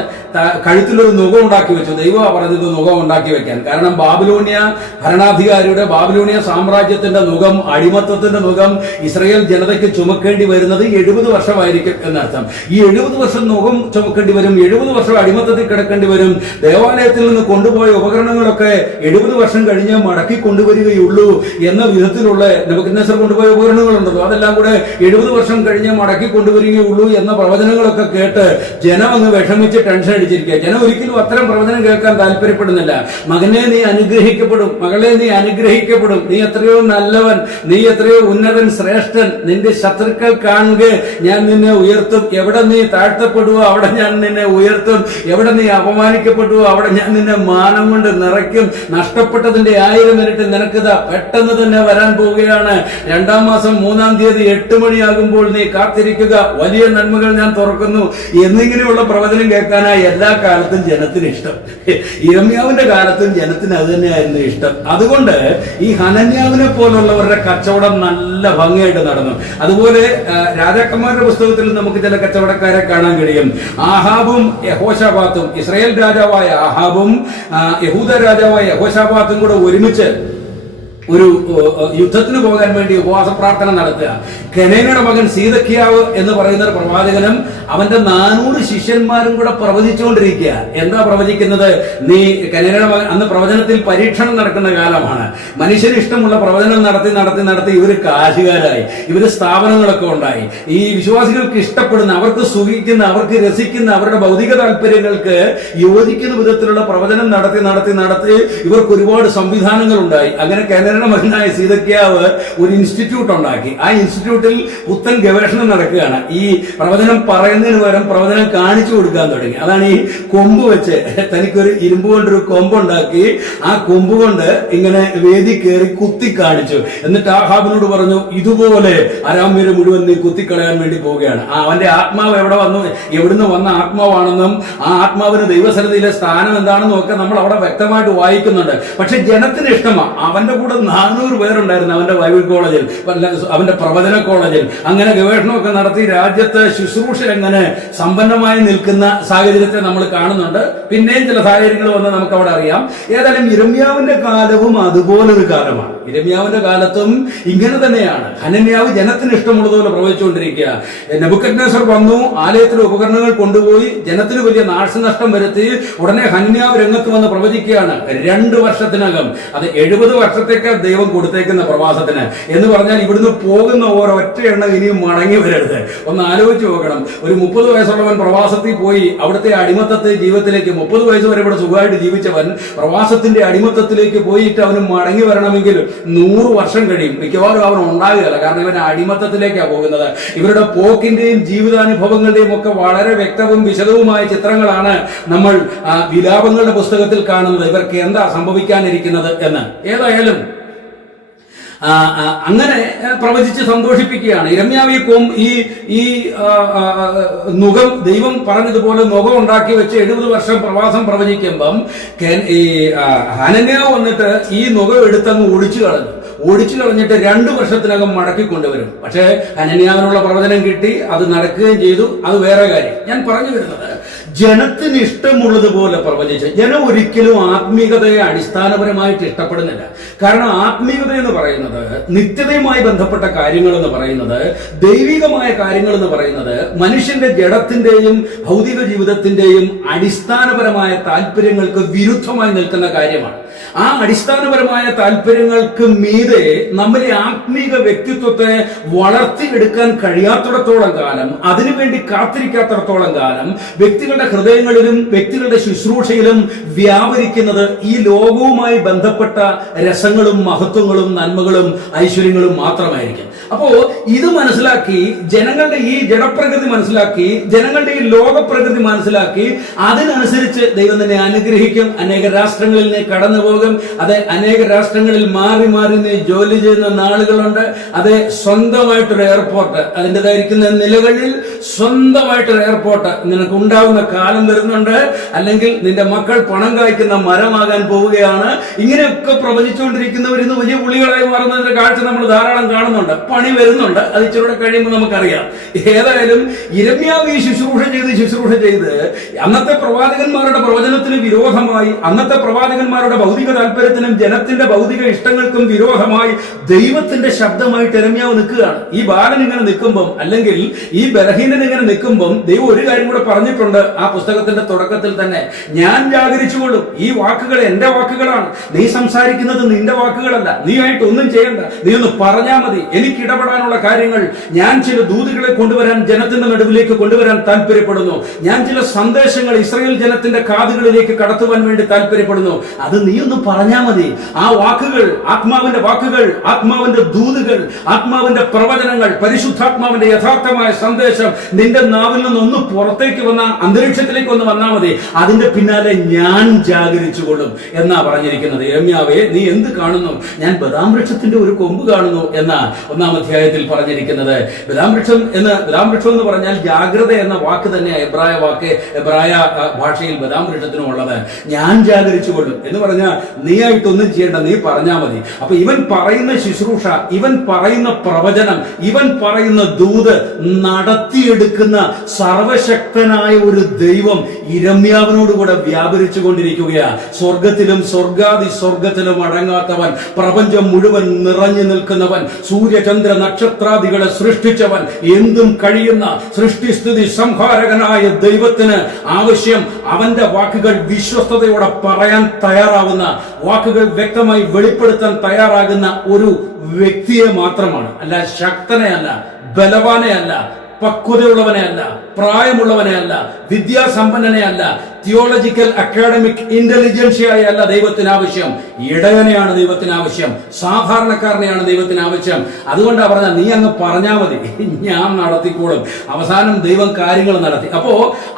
കഴുത്തിലൊരു നുകം ഉണ്ടാക്കി വെച്ചു. ദൈവം പറഞ്ഞത് നുകം ഉണ്ടാക്കി വെക്കാൻ. കാരണം ബാബിലോണിയ ഭരണാധികാരിയുടെ, ബാബിലോണിയ സാമ്രാജ്യത്തിന്റെ നുകം, അടിമത്തത്തിന്റെ നുകം ഇസ്രായേൽ ജനതയ്ക്ക് ചുമക്കേണ്ടി വരുന്നത് 70 വർഷമായിരിക്കും എന്നർത്ഥം. ഈ 70 വർഷം നുകം ചുമക്കേണ്ടി വരും, 70 വർഷം അടിമത്തത്തിൽ കിടക്കേണ്ടി വരും. ദേവാലയത്തിൽ നിന്ന് കൊണ്ടുപോയ ഉപകരണങ്ങളൊക്കെ 70 വർഷം കഴിഞ്ഞ് മടക്കി കൊണ്ടുവരികയുള്ളൂ എന്ന വിധത്തിലുള്ള നെബൂഖദ്നേസർ കൊണ്ടുപോയ ഉപകരണങ്ങളുണ്ടല്ലോ, അതെല്ലാം കൂടെ 70 വർഷം കഴിഞ്ഞ് മടക്കി കൊണ്ടുവരികയുള്ളൂ എന്ന പ്രവചനങ്ങളൊക്കെ കേട്ട് ജനം അങ്ങ് വിഷമിച്ച് ടെൻഷൻ അടിച്ചിരിക്കുക. ജനം ഒരിക്കലും അത്തരം പ്രവചനം കേൾക്കാൻ താല്പര്യപ്പെടുന്നില്ല. മകനെ നീ അനുഗ്രഹിക്കപ്പെടും, മകളെ നീ അനുഗ്രഹിക്കപ്പെടും, നീ എത്രയോ നല്ലവൻ, നീ എത്രയോ ഉന്നതൻ, ശ്രേഷ്ഠൻ, നിന്റെ ശത്രുക്കൾ കാണുക ഞാൻ നിന്നെ ഉയർത്തും, എവിടെ നീ താഴ്ത്തപ്പെടുവോ അവിടെ ഞാൻ നിന്നെ ഉയർത്തും, എവിടെ നീ അപമാനിക്കപ്പെടുവോ അവിടെ ഞാൻ നിന്നെ മാനം കൊണ്ട് നിറയ്ക്കും, നഷ്ടപ്പെട്ടതിന്റെ 1000 മിനിറ്റ് നിനക്കിതാ പെട്ടെന്ന് തന്നെ വരാൻ പോവുകയാണ്, 2-ാം മാസം 3-ാം തീയതി 8 മണിയാകുമ്പോൾ നീ കാത്തിരിക്കുക, വലിയ നന്മകൾ ഞാൻ തുറക്കുന്നു എന്നിങ്ങനെയുള്ള പ്രവചനം കേൾക്കാനായി എല്ലാ കാലത്തും ജനത്തിന് ഇഷ്ടം. യിരെമ്യാവിന്റെ കാലത്തും ജനത്തിന് അത് തന്നെയായിരുന്നു ഇഷ്ടം. അതുകൊണ്ട് ഈ ഹനന്യാവിനെ പോലുള്ളവരുടെ കച്ചവടം നല്ല ഭംഗിയായിട്ട് നടന്നു. അതുപോലെ രാജാക്കന്മാരുടെ പുസ്തകത്തിൽ നമുക്ക് ചില കച്ചവടക്കാരെ കാണാൻ കഴിയും. ആഹാബും യഹോശാഫാത്തും, ഇസ്രായേൽ രാജാവായ ആഹാബും യഹൂദ രാജാവായ യഹോശാഫാത്തും കൂടെ ഒരുമിച്ച് ഒരു യുദ്ധത്തിന് പോകാൻ വേണ്ടി ഉപവാസ പ്രാർത്ഥന നടത്തുക. കെനേനയുടെ മകൻ സീദക്കിയാവ് എന്ന് പറയുന്ന ഒരു പ്രവാചകനും അവന്റെ 400 ശിഷ്യന്മാരും കൂടെ പ്രവചിച്ചുകൊണ്ടിരിക്കുക. എന്താ പ്രവചിക്കുന്നത്? നീ കെനേനയുടെ മകൻ, അന്ന് പ്രവചനത്തിൽ പരീക്ഷണം നടക്കുന്ന കാലമാണ്. മനുഷ്യന് ഇഷ്ടമുള്ള പ്രവചനം നടത്തി നടത്തി നടത്തി ഇവര് കാശുകാരായി, ഇവര് സ്ഥാപനങ്ങളൊക്കെ ഉണ്ടായി. ഈ വിശ്വാസികൾക്ക് ഇഷ്ടപ്പെടുന്ന, അവർക്ക് സുഖിക്കുന്ന, അവർക്ക് രസിക്കുന്ന, അവരുടെ ഭൗതിക താല്പര്യങ്ങൾക്ക് യോജിക്കുന്ന വിധത്തിലുള്ള പ്രവചനം നടത്തി നടത്തി നടത്തി ഇവർക്ക് ഒരുപാട് സംവിധാനങ്ങൾ ഉണ്ടായി. അങ്ങനെ കെനേനയുടെ മകനായ സീദക്കിയാവ് ഒരു ഇൻസ്റ്റിറ്റ്യൂട്ട് ഉണ്ടാക്കി. ആ ഇൻസ്റ്റിറ്റ്യൂട്ടിൽ പുത്തൻ ഗവേഷണം നടക്കുകയാണ്. ഈ പ്രവചനം പറയുന്നതിന് പകരം പ്രവചനം കാണിച്ചു കൊടുക്കാൻ തുടങ്ങി. അതാണ് ഈ കൊമ്പ് വെച്ച്, തനിക്കൊരു ഇരുമ്പ് കൊണ്ടൊരു കൊമ്പുണ്ടാക്കി ആ കൊമ്പ് കൊണ്ട് ഇങ്ങനെ വേദി കയറി കുത്തി കാണിച്ചു. എന്നിട്ട് ആഹാബിനോട് പറഞ്ഞു, ഇതുപോലെ അരാമ്യരെ മുഴുവൻ നീ കുത്തിക്കളയാൻ വേണ്ടി പോവുകയാണ്. അവന്റെ ആത്മാവ് എവിടെ വന്നു, എവിടുന്ന് വന്ന ആത്മാവാണെന്നും ആ ആത്മാവിന് ദൈവസന്നിധിയിലെ സ്ഥാനം എന്താണെന്നും ഒക്കെ നമ്മൾ അവിടെ വ്യക്തമായിട്ട് വായിക്കുന്നുണ്ട്. പക്ഷെ ജനത്തിന് ഇഷ്ടമാണ്. അവന്റെ കൂടെ 400 പേരുണ്ടായിരുന്നു അവന്റെ ബൈബിൾ കോളേജിൽ, അവന്റെ പ്രവചന കോളേജിൽ. അങ്ങനെ ഗവേഷണമൊക്കെ നടത്തി രാജ്യത്ത് ശുശ്രൂഷ എങ്ങനെ സമ്പന്നമായി നിൽക്കുന്ന സാഹചര്യത്തെ നമ്മൾ കാണുന്നുണ്ട്. പിന്നെയും ചില സാഹചര്യങ്ങൾ വന്ന് നമുക്ക് അവിടെ അറിയാം. ഏതായാലും യിരെമ്യാവിന്റെ കാലവും അതുപോലൊരു കാലമാണ്. യിരെമ്യാവിന്റെ കാലത്തും ഇങ്ങനെ തന്നെയാണ്. ഹനന്യാവ് ജനത്തിന് ഇഷ്ടമുള്ളതുപോലെ പ്രവചിച്ചുകൊണ്ടിരിക്കുക. നെബൂഖദ്നേസർ വന്നു, ആലയത്തിലെ ഉപകരണങ്ങൾ കൊണ്ടുപോയി, ജനത്തിന് വലിയ നാശനഷ്ടം വരുത്തി. ഉടനെ ഹനന്യാവ് രംഗത്ത് വന്ന് പ്രവചിക്കുകയാണ്. 2 വർഷത്തിനകം, അത് 70 വർഷത്തേക്ക് ദൈവം കൊടുത്തേക്കുന്ന പ്രവാസത്തിന് എന്ന് പറഞ്ഞാൽ ഇവിടുന്ന് പോകുന്ന ഒരൊറ്റ എണ്ണം ഇനിയും മടങ്ങി വരരുത്. ഒന്ന് ആലോചിച്ച് നോക്കണം. ഒരു 30 വയസ്സുള്ളവൻ പ്രവാസത്തിൽ പോയി അവിടുത്തെ അടിമത്തത്തെ ജീവിതത്തിലേക്ക്, 30 വയസ്സ് വരെ ഇവിടെ സുഖമായിട്ട് ജീവിച്ചവൻ പ്രവാസത്തിന്റെ അടിമത്തത്തിലേക്ക് പോയിട്ട് അവന് മടങ്ങി വരണമെങ്കിൽ 100 വർഷം കഴിയും. മിക്കവാറും അവൻ ഉണ്ടാകുകയില്ല. കാരണം ഇവൻ അടിമത്തത്തിലേക്കാണ് പോകുന്നത്. ഇവരുടെ പോക്കിന്റെയും ജീവിതാനുഭവങ്ങളുടെയും ഒക്കെ വളരെ വ്യക്തവും വിശദവുമായ ചിത്രങ്ങളാണ് നമ്മൾ വിലാപങ്ങളുടെ പുസ്തകത്തിൽ കാണുന്നത്. ഇവർക്ക് എന്താ സംഭവിക്കാനിരിക്കുന്നത് എന്ന്. ഏതായാലും അങ്ങനെ പ്രവചിച്ച് സന്തോഷിപ്പിക്കുകയാണ്. യിരെമ്യാവ് ഈ നുകം ദൈവം പറഞ്ഞതുപോലെ നുകം ഉണ്ടാക്കി വെച്ച് 70 വർഷം പ്രവാസം പ്രവചിക്കുമ്പം ഈ ഹനന്യാവ് വന്നിട്ട് ഈ നുകം എടുത്തങ്ങ് ഓടിച്ചു കളഞ്ഞിട്ട് 2 വർഷത്തിനകം മടക്കി കൊണ്ടുവരും. പക്ഷേ ഹനന്യാവിനുള്ള പ്രവചനം കിട്ടി, അത് നടക്കുകയും ചെയ്തു. അത് വേറെ കാര്യം. ഞാൻ പറഞ്ഞു വരുന്നത്, ജനത്തിന് ഇഷ്ടമുള്ളതുപോലെ പ്രവചിച്ച് ജനം ഒരിക്കലും ആത്മീയതയെ അടിസ്ഥാനപരമായിട്ട് ഇഷ്ടപ്പെടുന്നില്ല. കാരണം ആത്മീയത എന്ന് പറയുന്നത്, നിത്യതയുമായി ബന്ധപ്പെട്ട കാര്യങ്ങൾ എന്ന് പറയുന്നത്, ദൈവികമായ കാര്യങ്ങൾ എന്ന് പറയുന്നത് മനുഷ്യന്റെ ജഡത്തിന്റെയും ഭൗതിക ജീവിതത്തിന്റെയും അടിസ്ഥാനപരമായ താല്പര്യങ്ങൾക്ക് വിരുദ്ധമായി നിൽക്കുന്ന കാര്യമാണ്. ആ അടിസ്ഥാനപരമായ താല്പര്യങ്ങൾക്ക് മീതെ നമ്മുടെ ആത്മീക വ്യക്തിത്വത്തെ വളർത്തിയെടുക്കാൻ കഴിയാത്തിടത്തോളം കാലം, അതിനുവേണ്ടി കാത്തിരിക്കാത്തിടത്തോളം കാലം വ്യക്തികളുടെ ഹൃദയങ്ങളിലും വ്യക്തികളുടെ ശുശ്രൂഷയിലും വ്യാപരിക്കുന്നത് ഈ ലോകവുമായി ബന്ധപ്പെട്ട രസങ്ങളും മഹത്വങ്ങളും നന്മകളും ഐശ്വര്യങ്ങളും മാത്രമായിരിക്കും. അപ്പോ ഇത് മനസ്സിലാക്കി, ജനങ്ങളുടെ ഈ ജഡപ്രകൃതി മനസ്സിലാക്കി, ജനങ്ങളുടെ ഈ ലോകപ്രകൃതി മനസ്സിലാക്കി, അതിനനുസരിച്ച് ദൈവം തന്നെ അനുഗ്രഹിക്കും. അനേക രാഷ്ട്രങ്ങളിൽ നീ കടന്നു പോകും. അതെ, അനേക രാഷ്ട്രങ്ങളിൽ മാറി മാറി നീ ജോലി ചെയ്യുന്ന നാളുകളുണ്ട്. അതെ, സ്വന്തമായിട്ടൊരു എയർപോർട്ട്, അതിൻ്റെതായിരിക്കുന്ന നിലകളിൽ സ്വന്തമായിട്ടൊരു എയർപോർട്ട് നിനക്ക് ഉണ്ടാവുന്ന കാലം വരുന്നുണ്ട്. അല്ലെങ്കിൽ നിന്റെ മക്കൾ പണം കായ്ക്കുന്ന മരമാകാൻ പോവുകയാണ്. ഇങ്ങനെയൊക്കെ പ്രവചിച്ചുകൊണ്ടിരിക്കുന്നവർ ഇന്ന് വലിയ പുള്ളികളായി മാറുന്നതിന്റെ കാഴ്ച നമ്മൾ ധാരാളം കാണുന്നുണ്ട്. പണി വരുന്നുണ്ട്. അത് ഇച്ചിരൂടെ കഴിയുമ്പോൾ നമുക്കറിയാം. ഏതായാലും യിരെമ്യാവ് ഈ ശുശ്രൂഷ ചെയ്ത് അന്നത്തെ പ്രവാചകന്മാരുടെ പ്രവചനത്തിന് വിരോധമായി, അന്നത്തെ പ്രവാചകന്മാരുടെ ഭൗതിക താല്പര്യത്തിനും ജനത്തിന്റെ ഭൗതിക ഇഷ്ടങ്ങൾക്കും വിരോധമായി ദൈവത്തിന്റെ ശബ്ദമായിട്ട് യിരെമ്യാവ് നിൽക്കുകയാണ്. ഈ ബാലൻ ഇങ്ങനെ നിൽക്കുമ്പം, അല്ലെങ്കിൽ ഈ ബലഹീനൻ ഇങ്ങനെ നിൽക്കുമ്പം, ദൈവം ഒരു കാര്യം കൂടെ പറഞ്ഞിട്ടുണ്ട് ആ പുസ്തകത്തിന്റെ തുടക്കത്തിൽ തന്നെ. ഞാൻ ജാഗരിച്ചുകൊള്ളും. ഈ വാക്കുകൾ എന്റെ വാക്കുകളാണ്. നീ സംസാരിക്കുന്നത് നിന്റെ വാക്കുകളല്ല. നീ ആയിട്ട് ഒന്നും ചെയ്യണ്ട. നീ ഒന്ന് പറഞ്ഞാൽ മതി. എനിക്ക് ഇടപെടാനുള്ള കാര്യങ്ങൾ ഞാൻ ചില ദൂതുകളെ കൊണ്ടുവരാൻ, ജനത്തിന്റെ നടുവിലേക്ക് കൊണ്ടുവരാൻ താല്പര്യപ്പെടുന്നു. ഞാൻ ചില സന്ദേശങ്ങൾ ഇസ്രായേൽ ജനത്തിന്റെ കാതുകളിലേക്ക് കടത്തുവാൻ വേണ്ടി താല്പര്യപ്പെടുന്നു. അത് നീ ഒന്ന് പറഞ്ഞാൽ മതി. ആ വാക്കുകൾ, ആത്മാവിന്റെ വാക്കുകൾ, ആത്മാവിന്റെ ദൂതുകൾ, ആത്മാവിന്റെ പ്രവചനങ്ങൾ, പരിശുദ്ധാത്മാവിന്റെ യഥാർത്ഥമായ സന്ദേശം നിന്റെ നാവിൽ നിന്നൊന്ന് പുറത്തേക്ക് വന്ന, അന്തരീക്ഷത്തിലേക്ക് ഒന്ന് വന്നാൽ മതി. അതിന്റെ പിന്നാലെ ഞാൻ ജാഗരിച്ചുകൊള്ളും എന്നാ പറഞ്ഞിരിക്കുന്നത്. യിരെമ്യാവേ, നീ എന്ത് കാണുന്നു? ഞാൻ ബദാം വൃക്ഷത്തിന്റെ ഒരു കൊമ്പ് കാണുന്നു എന്നാ 1-ാം അധ്യായത്തിൽ പറഞ്ഞിരിക്കുന്നത്. ബദാം വൃക്ഷം എന്ന് പറഞ്ഞാൽ ജാഗ്രത എന്ന വാക്ക് തന്നെ എബ്രായ ഭാഷയിൽ ബദാം വൃക്ഷത്തിനും ഉള്ളത്. ഞാൻ ജാഗരിച്ചുകൊള്ളും എന്ന് പറഞ്ഞാൽ നീ ആയിട്ടൊന്നും ചെയ്യേണ്ട, നീ പറഞ്ഞാൽ മതി. അപ്പൊ ഇവൻ പറയുന്ന ശുശ്രൂഷ, ഇവൻ പറയുന്ന പ്രവചനം, ഇവൻ പറയുന്ന ദൂത് നടത്തിയെടുക്കുന്ന സർവശക്തനായ ഒരു ദൈവം യിരെമ്യാവിനോടുകൂടെ വ്യാപരിച്ചു കൊണ്ടിരിക്കുകയാ. സ്വർഗത്തിലും സ്വർഗാദി സ്വർഗത്തിലും അടങ്ങാത്തവൻ, പ്രപഞ്ചം മുഴുവൻ നിറഞ്ഞു നിൽക്കുന്നവൻ, സൂര്യചന്ദ്ര നക്ഷത്രാദികളെ സൃഷ്ടിച്ചവൻ, എന്തും കഴിയുന്ന സൃഷ്ടിസ്ഥിതി സംഹാരകനായ ദൈവത്തിന് ആവശ്യം അവന്റെ വാക്കുകൾ വിശ്വസ്തയോടെ പറയാൻ തയ്യാറാവുന്ന, വാക്കുകൾ വ്യക്തമായി വെളിപ്പെടുത്താൻ തയ്യാറാകുന്ന ഒരു വ്യക്തിയെ മാത്രമാണ്. അല്ല ശക്തനെ അല്ല, ബലവാനെ അല്ല, പക്വതയുള്ളവനെ അല്ല, പ്രായമുള്ളവനെ അല്ല, വിദ്യാസമ്പന്നനെ അല്ല, തിയോളജിക്കൽ അക്കാഡമിക് ഇന്റലിജൻസിയായ അല്ല ദൈവത്തിന് ആവശ്യം. ഇടയനെയാണ് ദൈവത്തിന് ആവശ്യം. സാധാരണക്കാരനെയാണ് ദൈവത്തിന് ആവശ്യം. അതുകൊണ്ടാണ് പറഞ്ഞ നീ അങ്ങ് പറഞ്ഞാൽ മതി, ഞാൻ നടത്തിക്കോളും. അവസാനം ദൈവം കാര്യങ്ങൾ നടത്തി. അപ്പോ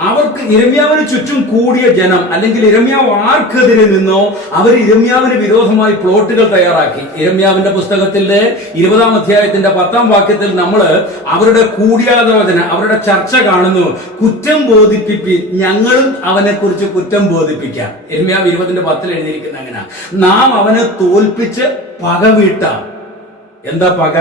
അവർക്ക് യിരെമ്യാവിന് ചുറ്റും കൂടിയ ജനം, അല്ലെങ്കിൽ യിരെമ്യാവ് ആർക്കെതിരെ നിന്നോ അവർ യിരെമ്യാവിന് വിരോധമായി പ്ലോട്ടുകൾ തയ്യാറാക്കി. യിരെമ്യാവിന്റെ പുസ്തകത്തിന്റെ 20-ാം അധ്യായത്തിന്റെ 10-ാം വാക്യത്തിൽ നമ്മൾ അവരുടെ കൂടിയാലോചന, അവരുടെ ചർച്ച കാണുന്നു. കുറ്റം ബോധിപ്പിപ്പി, ഞങ്ങളും അവനെ കുറിച്ച് കുറ്റം ബോധിപ്പിക്കാം. യിരെമ്യാവ് 20:10 എഴുതിയിരിക്കുന്ന അങ്ങനെ, നാം അവനെ തോൽപ്പിച്ച് പക വീട്ടാം. എന്താ പക?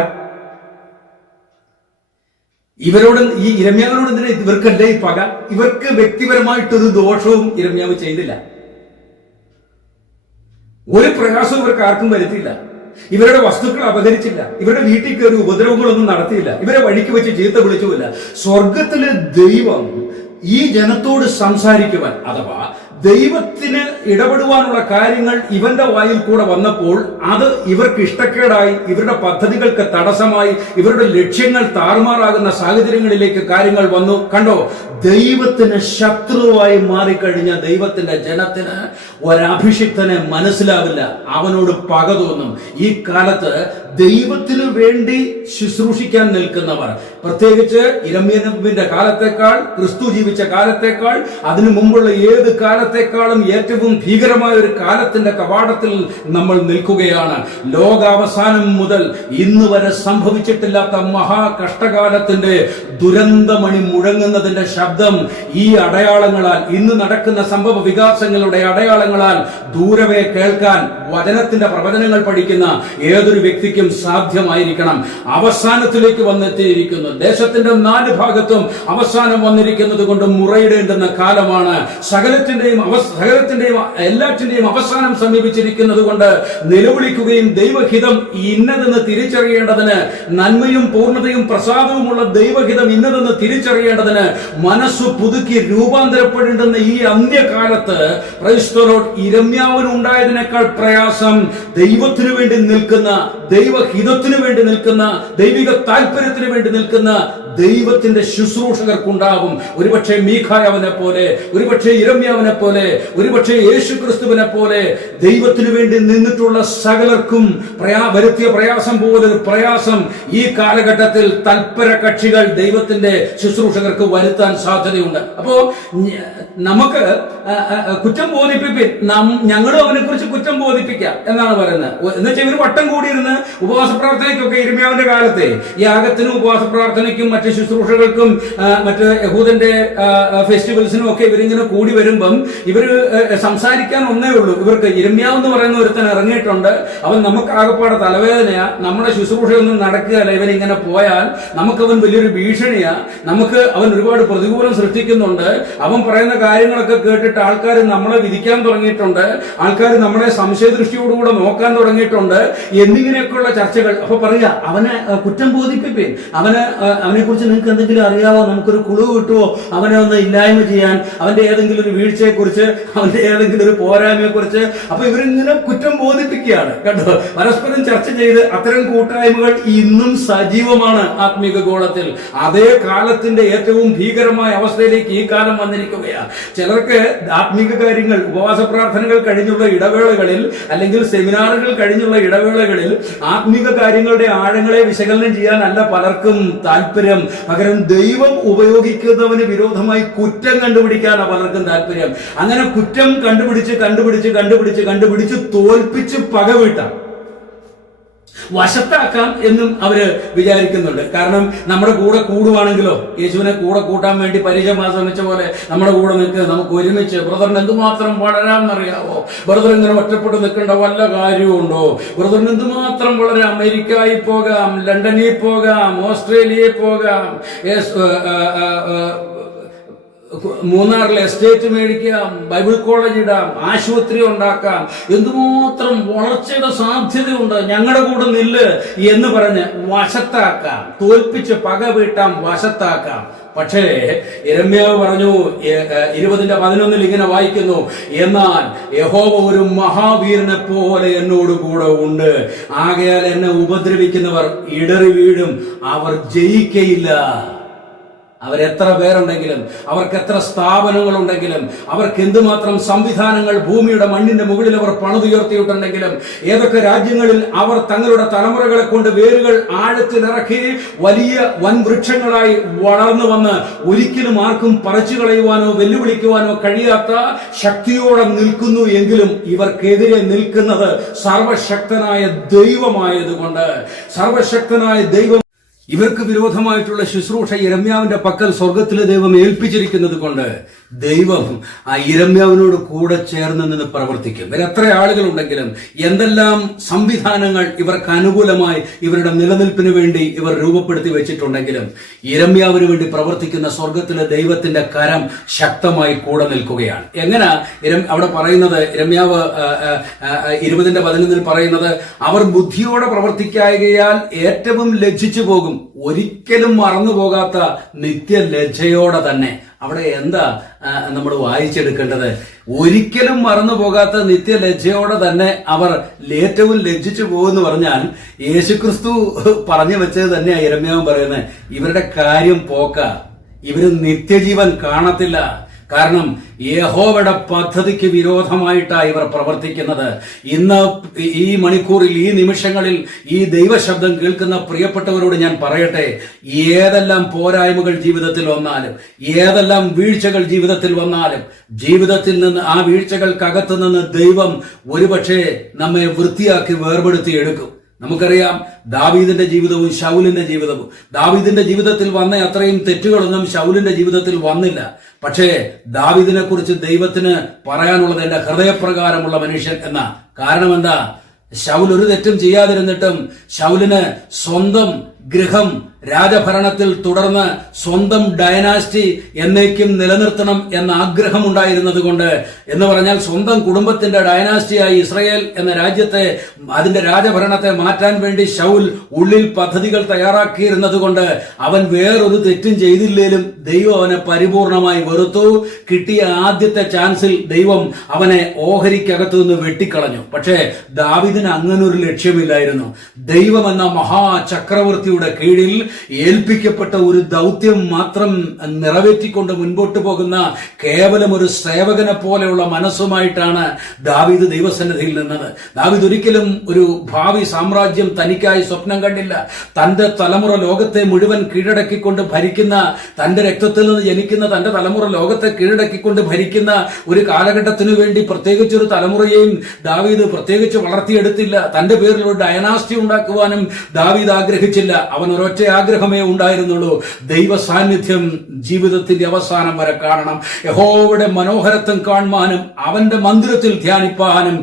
ഇവരോട്, ഈ യിരെമ്യാവിനോട് എന്തിനാ? ഇവർക്കല്ലേ ഈ പക? ഇവർക്ക് വ്യക്തിപരമായിട്ടൊരു ദോഷവും യിരെമ്യാവ് ചെയ്തില്ല. ഒരു പ്രയാസവും ഇവർക്ക് ആർക്കും വരുത്തിയില്ല. ഇവരുടെ വസ്തുക്കൾ അപഹരിച്ചില്ല. ഇവരുടെ വീട്ടിൽ കയറി ഉപദ്രവങ്ങളൊന്നും നടത്തിയില്ല. ഇവരെ വഴിക്ക് വെച്ച് ചീത്ത വിളിച്ചുമില്ല. സ്വർഗത്തിലെ ദൈവം ഈ ജനത്തോട് സംസാരിക്കുവാൻ, അഥവാ ദൈവത്തിന് ഇടപെടുവാനുള്ള കാര്യങ്ങൾ ഇവന്റെ വായിൽ കൂടെ വന്നപ്പോൾ അത് ഇവർക്ക് ഇഷ്ടക്കേടായി, ഇവരുടെ പദ്ധതികൾക്ക് തടസ്സമായി, ഇവരുടെ ലക്ഷ്യങ്ങൾ താറുമാറാകുന്ന സാഹചര്യങ്ങളിലേക്ക് കാര്യങ്ങൾ വന്നു. കണ്ടോ, ദൈവത്തിന് ശത്രുവായി മാറിക്കഴിഞ്ഞ ദൈവത്തിന്റെ ജനത്തിന് ഒരഭിഷിക്തനെ മനസ്സിലാവില്ല, അവനോട് പക തോന്നും. ഈ കാലത്ത് ദൈവത്തിനു വേണ്ടി ശുശ്രൂഷിക്കാൻ നിൽക്കുന്നവർ, പ്രത്യേകിച്ച് യിരെമ്യാവിന്റെ കാലത്തേക്കാൾ, ക്രിസ്തു ജീവിച്ച കാലത്തേക്കാൾ, അതിനു മുമ്പുള്ള ഏത് കാലത്ത് കാലത്തെക്കാളും ഏറ്റവും ഭീകരമായ ഒരു കാലത്തിന്റെ കവാടത്തിൽ നമ്മൾ നിൽക്കുകയാണ്. ലോകാവസാനം മുതൽ ഇന്ന് വരെ സംഭവിച്ചിട്ടില്ലാത്ത മഹാകഷ്ടകാലത്തിന്റെ ദുരന്തമണി മുഴങ്ങുന്നതിന്റെ ശബ്ദം ഈ അടയാളങ്ങളാൽ, ഇന്ന് നടക്കുന്ന സംഭവ വികാസങ്ങളുടെ അടയാളങ്ങളാൽ ദൂരവേ കേൾക്കാൻ വചനത്തിന്റെ പ്രവചനങ്ങൾ പഠിക്കുന്ന ഏതൊരു വ്യക്തിക്കും സാധ്യമായിരിക്കണം. അവസാനത്തിലേക്ക് വന്നെത്തിയിരിക്കുന്നു. ദേശത്തിന്റെ 4 ഭാഗത്തും അവസാനം വന്നിരിക്കുന്നത് കൊണ്ട് മുറയിടേണ്ടുന്ന കാലമാണ്. സകലത്തിന്റെയും എല്ലാറ്റിന്റെയും അവസാനം സമീപിച്ചിരിക്കുന്നത് കൊണ്ട് നിലവിളിക്കുകയും ദൈവഹിതം ഇന്നതെന്ന് തിരിച്ചറിയേണ്ടതിന്, നന്മയും പൂർണ്ണതയും പ്രസാദവുമുള്ള ദൈവഹിതം ഇന്നതെന്ന് തിരിച്ചറിയേണ്ടതിന് മനസ്സു പുതുക്കി രൂപാന്തരപ്പെടേണ്ടുന്ന ഈ അന്ത്യകാലത്ത് ഇരമ്യാവിന് ഉണ്ടായതിനേക്കാൾ പ്രയാസം ദൈവത്തിനു വേണ്ടി നിൽക്കുന്ന, ദൈവഹിതത്തിനു വേണ്ടി നിൽക്കുന്ന, ദൈവിക താല്പര്യത്തിന് വേണ്ടി നിൽക്കുന്ന ദൈവത്തിന്റെ ശുശ്രൂഷകർക്കുണ്ടാവും. ഒരുപക്ഷെ മീഖായാവിനെ പോലെ, ഒരുപക്ഷെ ഇരമ്യാവിനെ പോലെ, ഒരുപക്ഷെ യേശുക്രിസ്തുവിനെ പോലെ ദൈവത്തിനു വേണ്ടി നിന്നിട്ടുള്ള സകലർക്കും വരുത്തിയ പ്രയാസം പോലൊരു പ്രയാസം ഈ കാലഘട്ടത്തിൽ തൽപര കക്ഷികൾ ദൈവത്തിന്റെ ശുശ്രൂഷകർക്ക് വരുത്താൻ സാധ്യതയുണ്ട്. അപ്പോ നമുക്ക് കുറ്റം ബോധിപ്പിപ്പിൻ, ഞങ്ങളും അവനെ കുറിച്ച് കുറ്റം ബോധിപ്പിക്കാം എന്നാണ് പറയുന്നത്. എന്നുവെച്ചാൽ ഇവർ വട്ടം കൂടിയിരുന്ന് ഉപവാസ പ്രാർത്ഥനയ്ക്കൊക്കെ ഇരമ്യാവിന്റെ കാലത്തെ യാഗത്തിനും ഉപവാസ പ്രാർത്ഥനയ്ക്കും മറ്റ് ശുശ്രൂഷകൾക്കും മറ്റ് യഹൂദന്റെ ഫെസ്റ്റിവൽസിനും ഒക്കെ ഇവരിങ്ങനെ കൂടി വരുമ്പം ഇവര് സംസാരിക്കാൻ ഒന്നേ ഉള്ളൂ. ഇവർക്ക് ഇരമ്യാവ് എന്ന് പറയുന്ന ഒരുത്തൻ ഇറങ്ങിയിട്ടുണ്ട്, അവൻ നമുക്ക് ആകെപ്പാടെ തലവേദനയാ, നമ്മുടെ ശുശ്രൂഷയൊന്നും നടക്കുകയല്ല, ഇവനിങ്ങനെ പോയാൽ നമുക്കവൻ വലിയൊരു ഭീഷണിയാ, നമുക്ക് അവൻ ഒരുപാട് പ്രതികൂലം സൃഷ്ടിക്കുന്നുണ്ട്, അവൻ പറയുന്ന കാര്യങ്ങളൊക്കെ കേട്ടിട്ട് ആൾക്കാർ നമ്മളെ വിധിക്കാൻ തുടങ്ങിയിട്ടുണ്ട്, ആൾക്കാർ നമ്മളെ സംശയദൃഷ്ടിയോടുകൂടെ നോക്കാൻ തുടങ്ങിയിട്ടുണ്ട് എന്നിങ്ങനെയൊക്കെയുള്ള ചർച്ചകൾ. അപ്പൊ പറയാ അവനെ കുറ്റം ബോധിപ്പിപ്പേൻ, അവനെ കുറിച്ച് നിങ്ങൾക്ക് എന്തെങ്കിലും അറിയാവോ, നമുക്കൊരു കുളിവ് കിട്ടുമോ അവനെ ഒന്ന് ഇല്ലായ്മ ചെയ്യാൻ, അവന്റെ ഏതെങ്കിലും ഒരു വീഴ്ചയെ കുറിച്ച്, അവന്റെ ഏതെങ്കിലും ഒരു പോരായ്മയെ കുറിച്ച്. അപ്പൊ ഇവരിങ്ങനെ കുറ്റം ബോധിപ്പിക്കുകയാണ് കേട്ടോ. പരസ്പരം ചർച്ച ചെയ്ത് അത്തരം കൂട്ടായ്മകൾ ഇന്നും സജീവമാണ് ആത്മീക ഗോളത്തിൽ. അതേ കാലത്തിന്റെ ഏറ്റവും ഭീകരമായ അവസ്ഥയിലേക്ക് ഈ കാലം വന്നിരിക്കുകയാണ്. ചിലർക്ക് ആത്മീക കാര്യങ്ങൾ, ഉപവാസ പ്രാർത്ഥനകൾ കഴിഞ്ഞുള്ള ഇടവേളകളിൽ അല്ലെങ്കിൽ സെമിനാറുകൾ കഴിഞ്ഞുള്ള ഇടവേളകളിൽ ആത്മീക കാര്യങ്ങളുടെ ആഴങ്ങളെ വിശകലനം ചെയ്യാനല്ല പലർക്കും താല്പര്യം. പകരം ദൈവം ഉപയോഗിക്കുന്നവന് വിരോധമായി കുറ്റം കണ്ടുപിടിക്കാനാണ് പലർക്കും താല്പര്യം. അങ്ങനെ കുറ്റം കണ്ടുപിടിച്ച് തോൽപ്പിച്ച് പകവീട്ടാം, വശത്താക്കാം എന്നും അവര് വിചാരിക്കുന്നുണ്ട്. കാരണം നമ്മുടെ കൂടെ കൂടുവാണെങ്കിലോ, യേശുവിനെ കൂടെ കൂട്ടാൻ വേണ്ടി പരീക്ഷ ശ്രമിച്ച പോലെ നമ്മുടെ കൂടെ നിൽക്കുക, നമുക്ക് ഒരുമിച്ച് ബ്രദറിന് എന്തുമാത്രം വളരാമെന്നറിയാവോ, ബ്രദർ ഇങ്ങനെ ഒറ്റപ്പെട്ട് നിൽക്കേണ്ട വല്ല കാര്യമുണ്ടോ, ബ്രദറിന് എന്തുമാത്രം വളരാം, അമേരിക്കയിൽ പോകാം, ലണ്ടനിൽ പോകാം, ഓസ്ട്രേലിയയിൽ പോകാം, മൂന്നാറിൽ എസ്റ്റേറ്റ് മേടിക്കാം, ബൈബിൾ കോളേജ് ഇടാം, ആശുപത്രി ഉണ്ടാക്കാം, എന്തുമാത്രം വളർച്ചയുടെ സാധ്യതയുണ്ട്, ഞങ്ങളുടെ കൂടെ നില്ല് എന്ന് പറഞ്ഞ് വശത്താക്കാം, തോൽപ്പിച്ച് പക വീട്ടാം, വശത്താക്കാം. പക്ഷേ യിരെമ്യാവ് പറഞ്ഞു, 20:11 ഇങ്ങനെ വായിക്കുന്നു, എന്നാൽ യഹോവ ഒരു മഹാവീരനെ പോലെ എന്നോട് കൂടെ ഉണ്ട്, ആകയാൽ എന്നെ ഉപദ്രവിക്കുന്നവർ ഇടറി വീഴും, അവർ ജയിക്കയില്ല. അവരെത്ര പേരുണ്ടെങ്കിലും, അവർക്ക് എത്ര സ്ഥാപനങ്ങളുണ്ടെങ്കിലും, അവർക്ക് എന്തുമാത്രം സംവിധാനങ്ങൾ ഭൂമിയുടെ മണ്ണിന്റെ മുകളിൽ അവർ പണിതുയർത്തിയിട്ടുണ്ടെങ്കിലും, ഏതൊക്കെ രാജ്യങ്ങളിൽ അവർ തങ്ങളുടെ തലമുറകളെ കൊണ്ട് വേരുകൾ ആഴത്തിലിറക്കി വലിയ വൻ വൃക്ഷങ്ങളായി വളർന്നു വന്ന് ഒരിക്കലും ആർക്കും പറിച്ചു കളയുവാനോ വെല്ലുവിളിക്കുവാനോ കഴിയാത്ത ശക്തിയോടെ നിൽക്കുന്നു എങ്കിലും ഇവർക്കെതിരെ നിൽക്കുന്നത് സർവശക്തനായ ദൈവമായതുകൊണ്ട്, സർവശക്തനായ ദൈവം ഇവർക്ക് വിരോധമായിട്ടുള്ള ശുശ്രൂഷ യിരെമ്യാവിന്റെ പക്കൽ സ്വർഗത്തിലെ ദൈവം ഏൽപ്പിച്ചിരിക്കുന്നത് കൊണ്ട് ദൈവം ആ യിരെമ്യാവിനോട് കൂടെ ചേർന്ന് നിന്ന് പ്രവർത്തിക്കും. ഇവരെത്ര ആളുകളുണ്ടെങ്കിലും, എന്തെല്ലാം സംവിധാനങ്ങൾ ഇവർക്ക് അനുകൂലമായി ഇവരുടെ നിലനിൽപ്പിന് വേണ്ടി ഇവർ രൂപപ്പെടുത്തി വെച്ചിട്ടുണ്ടെങ്കിലും യിരെമ്യാവിന് വേണ്ടി പ്രവർത്തിക്കുന്ന സ്വർഗത്തിലെ ദൈവത്തിന്റെ കരം ശക്തമായി കൂടെ നിൽക്കുകയാണ്. എങ്ങനെ അവിടെ പറയുന്നത്, യിരെമ്യാവ് 20:11 പറയുന്നത്, അവർ ബുദ്ധിയോടെ പ്രവർത്തിക്കായകയാൽ ഏറ്റവും ലജ്ജിച്ചു പോകും, ഒരിക്കലും മറന്നുപോകാത്ത നിത്യലജ്ജയോടെ തന്നെ. അവിടെ എന്താ നമ്മൾ വായിച്ചെടുക്കേണ്ടത്? ഒരിക്കലും മറന്നുപോകാത്ത നിത്യലജ്ജയോടെ തന്നെ അവർ ഏറ്റവും ലജ്ജിച്ചു പോകുമെന്ന് പറഞ്ഞാൽ യേശുക്രിസ്തു പറഞ്ഞു വെച്ചത് തന്നെയാ യിരെമ്യാവ് പറയുന്നത്. ഇവരുടെ കാര്യം പോക്ക, ഇവര് നിത്യജീവൻ കാണത്തില്ല. കാരണം യഹോവയുടെ പദ്ധതിക്ക് വിരോധമായിട്ടാണ് ഇവർ പ്രവർത്തിക്കുന്നത്. ഇന്ന് ഈ മണിക്കൂറിൽ, ഈ നിമിഷങ്ങളിൽ ഈ ദൈവശബ്ദം കേൾക്കുന്ന പ്രിയപ്പെട്ടവരോട് ഞാൻ പറയട്ടെ, ഏതെല്ലാം പോരായ്മകൾ ജീവിതത്തിൽ വന്നാലും, ഏതെല്ലാം വീഴ്ചകൾ ജീവിതത്തിൽ വന്നാലും, ജീവിതത്തിൽ നിന്ന്, ആ വീഴ്ചകൾക്കകത്ത് നിന്ന് ദൈവം ഒരുപക്ഷെ നമ്മെ വൃത്തിയാക്കി വേർപെടുത്തി എടുക്കും. നമുക്കറിയാം ദാവീദിന്റെ ജീവിതവും ശൗലിന്റെ ജീവിതവും. ദാവീദിന്റെ ജീവിതത്തിൽ വന്ന അത്രയും തെറ്റുകളൊന്നും ശൗലിന്റെ ജീവിതത്തിൽ വന്നില്ല. പക്ഷേ ദാവീദിനെ കുറിച്ച് ദൈവത്തിന് പറയാനുള്ളത് എന്റെ ഹൃദയപ്രകാരമുള്ള മനുഷ്യൻ എന്ന. കാരണം എന്താ? ശൗൽ ഒരു തെറ്റും ചെയ്യാതിരുന്നിട്ടും ശൗലിന് സ്വന്തം ഗൃഹം രാജഭരണത്തിൽ തുടർന്ന് സ്വന്തം ഡയനാസ്റ്റി എന്നേക്കും നിലനിർത്തണം എന്ന ആഗ്രഹമുണ്ടായിരുന്നത് കൊണ്ട്, എന്ന് പറഞ്ഞാൽ സ്വന്തം കുടുംബത്തിന്റെ ഡയനാസ്റ്റിയായി ഇസ്രയേൽ എന്ന രാജ്യത്തെ, അതിന്റെ രാജഭരണത്തെ മാറ്റാൻ വേണ്ടി ശൗൽ ഉള്ളിൽ പദ്ധതികൾ തയ്യാറാക്കിയിരുന്നത് കൊണ്ട് അവൻ വേറൊരു തെറ്റും ചെയ്തില്ലേലും ദൈവം അവനെ പരിപൂർണമായി വെറുത്തു. കിട്ടിയ ആദ്യത്തെ ചാൻസിൽ ദൈവം അവനെ ഓഹരിക്കകത്തു നിന്ന് വെട്ടിക്കളഞ്ഞു. പക്ഷേ ദാവീദിന് അങ്ങനൊരു ലക്ഷ്യമില്ലായിരുന്നു. ദൈവം എന്ന മഹാചക്രവർത്തിയുടെ കീഴിൽ ഏൽപ്പിക്കപ്പെട്ട ഒരു ദൗത്യം മാത്രം നിറവേറ്റിക്കൊണ്ട് മുൻപോട്ട് പോകുന്ന കേവലം ഒരു സേവകനെ പോലെയുള്ള മനസ്സുമായിട്ടാണ് ദാവീദ് ദൈവസന്നിധിയിൽ നിന്നത്. ദാവീദ് ഒരിക്കലും ഒരു ഭാവി സാമ്രാജ്യം തനിക്കായി സ്വപ്നം കണ്ടില്ല. തന്റെ തലമുറ ലോകത്തെ മുഴുവൻ കീഴടക്കിക്കൊണ്ട് ഭരിക്കുന്ന, തന്റെ രക്തത്തിൽ നിന്ന് ജനിക്കുന്ന തന്റെ തലമുറ ലോകത്തെ കീഴടക്കിക്കൊണ്ട് ഭരിക്കുന്ന ഒരു കാലഘട്ടത്തിനു വേണ്ടി പ്രത്യേകിച്ചൊരു തലമുറയെയും ദാവീദ് പ്രത്യേകിച്ച് വളർത്തിയെടുത്തില്ല. തന്റെ പേരിൽ ഒരു ഡയനാസ്റ്റി ഉണ്ടാക്കുവാനും ദാവീദ് ആഗ്രഹിച്ചില്ല. അവൻ ഒരൊറ്റ ആഗ്രഹമേ ഉണ്ടായിരുന്നുള്ളൂ, ദൈവ സാന്നിധ്യം ജീവിതത്തിന്റെ അവസാനം വരെ കാണണം, യഹോവയുടെ മനോഹരത്വം കാണുവാനും അവന്റെ മന്ദിരത്തിൽ ധ്യാനിപ്പാനും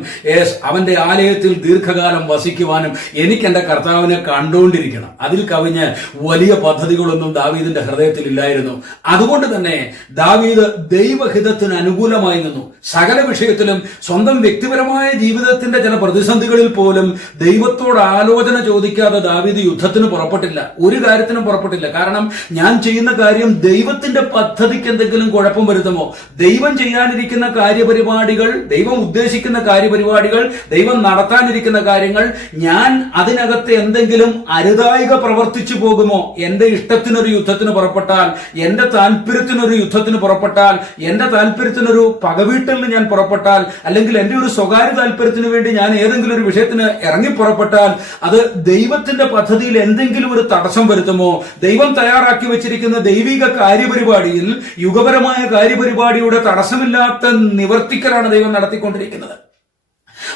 അവന്റെ ആലയത്തിൽ ദീർഘകാലം വസിക്കുവാനും എനിക്ക് എന്റെ കർത്താവിനെ കണ്ടുകൊണ്ടിരിക്കണം. അതിൽ കവിഞ്ഞ് വലിയ പദ്ധതികളൊന്നും ദാവീദിന്റെ ഹൃദയത്തിൽ ഇല്ലായിരുന്നു. അതുകൊണ്ട് തന്നെ ദാവീദ് ദൈവഹിതത്തിന് അനുകൂലമായി നിന്നു. സകല വിഷയത്തിലും സ്വന്തം വ്യക്തിപരമായ ജീവിതത്തിന്റെ ചില പ്രതിസന്ധികളിൽ പോലും ദൈവത്തോട് ആലോചന ചോദിക്കാതെ ദാവീദ് യുദ്ധത്തിന് പുറപ്പെട്ടില്ല, ഒരു കാര്യത്തിനും പുറപ്പെട്ടില്ല. കാരണം ഞാൻ ചെയ്യുന്ന കാര്യം ദൈവത്തിന്റെ പദ്ധതിക്ക് എന്തെങ്കിലും കുഴപ്പം വരുത്തുമോ, ദൈവം ചെയ്യാനിരിക്കുന്ന കാര്യപരിപാടികൾ, ദൈവം ഉദ്ദേശിക്കുന്ന കാര്യപരിപാടികൾ, ദൈവം നടത്താനിരിക്കുന്ന കാര്യങ്ങൾ, ഞാൻ അതിനകത്ത് എന്തെങ്കിലും അരുതായിക പ്രവർത്തിച്ചു പോകുമോ, എന്റെ ഇഷ്ടത്തിനൊരു യുദ്ധത്തിന് പുറപ്പെട്ടാൽ, എന്റെ താല്പര്യത്തിനൊരു യുദ്ധത്തിന് പുറപ്പെട്ടാൽ, എന്റെ താല്പര്യത്തിനൊരു പകവീട്ടലിന് ഞാൻ പുറപ്പെട്ടാൽ, അല്ലെങ്കിൽ എന്റെ ഒരു സ്വകാര്യ താല്പര്യത്തിന് വേണ്ടി ഞാൻ ഏതെങ്കിലും ഒരു വിഷയത്തിന് ഇറങ്ങി പുറപ്പെട്ടാൽ, അത് ദൈവത്തിന്റെ പദ്ധതിയിൽ എന്തെങ്കിലും ഒരു തടസ്സം വരുത്തുമോ, ദൈവം തയ്യാറാക്കി വെച്ചിരിക്കുന്ന ദൈവിക കാര്യപരിപാടിയിൽ, യുഗപരമായ കാര്യപരിപാടിയുടെ തടസ്സമില്ലാത്ത നിവർത്തിക്കലാണ് ദൈവം നടത്തിക്കൊണ്ടിരിക്കുന്നത്.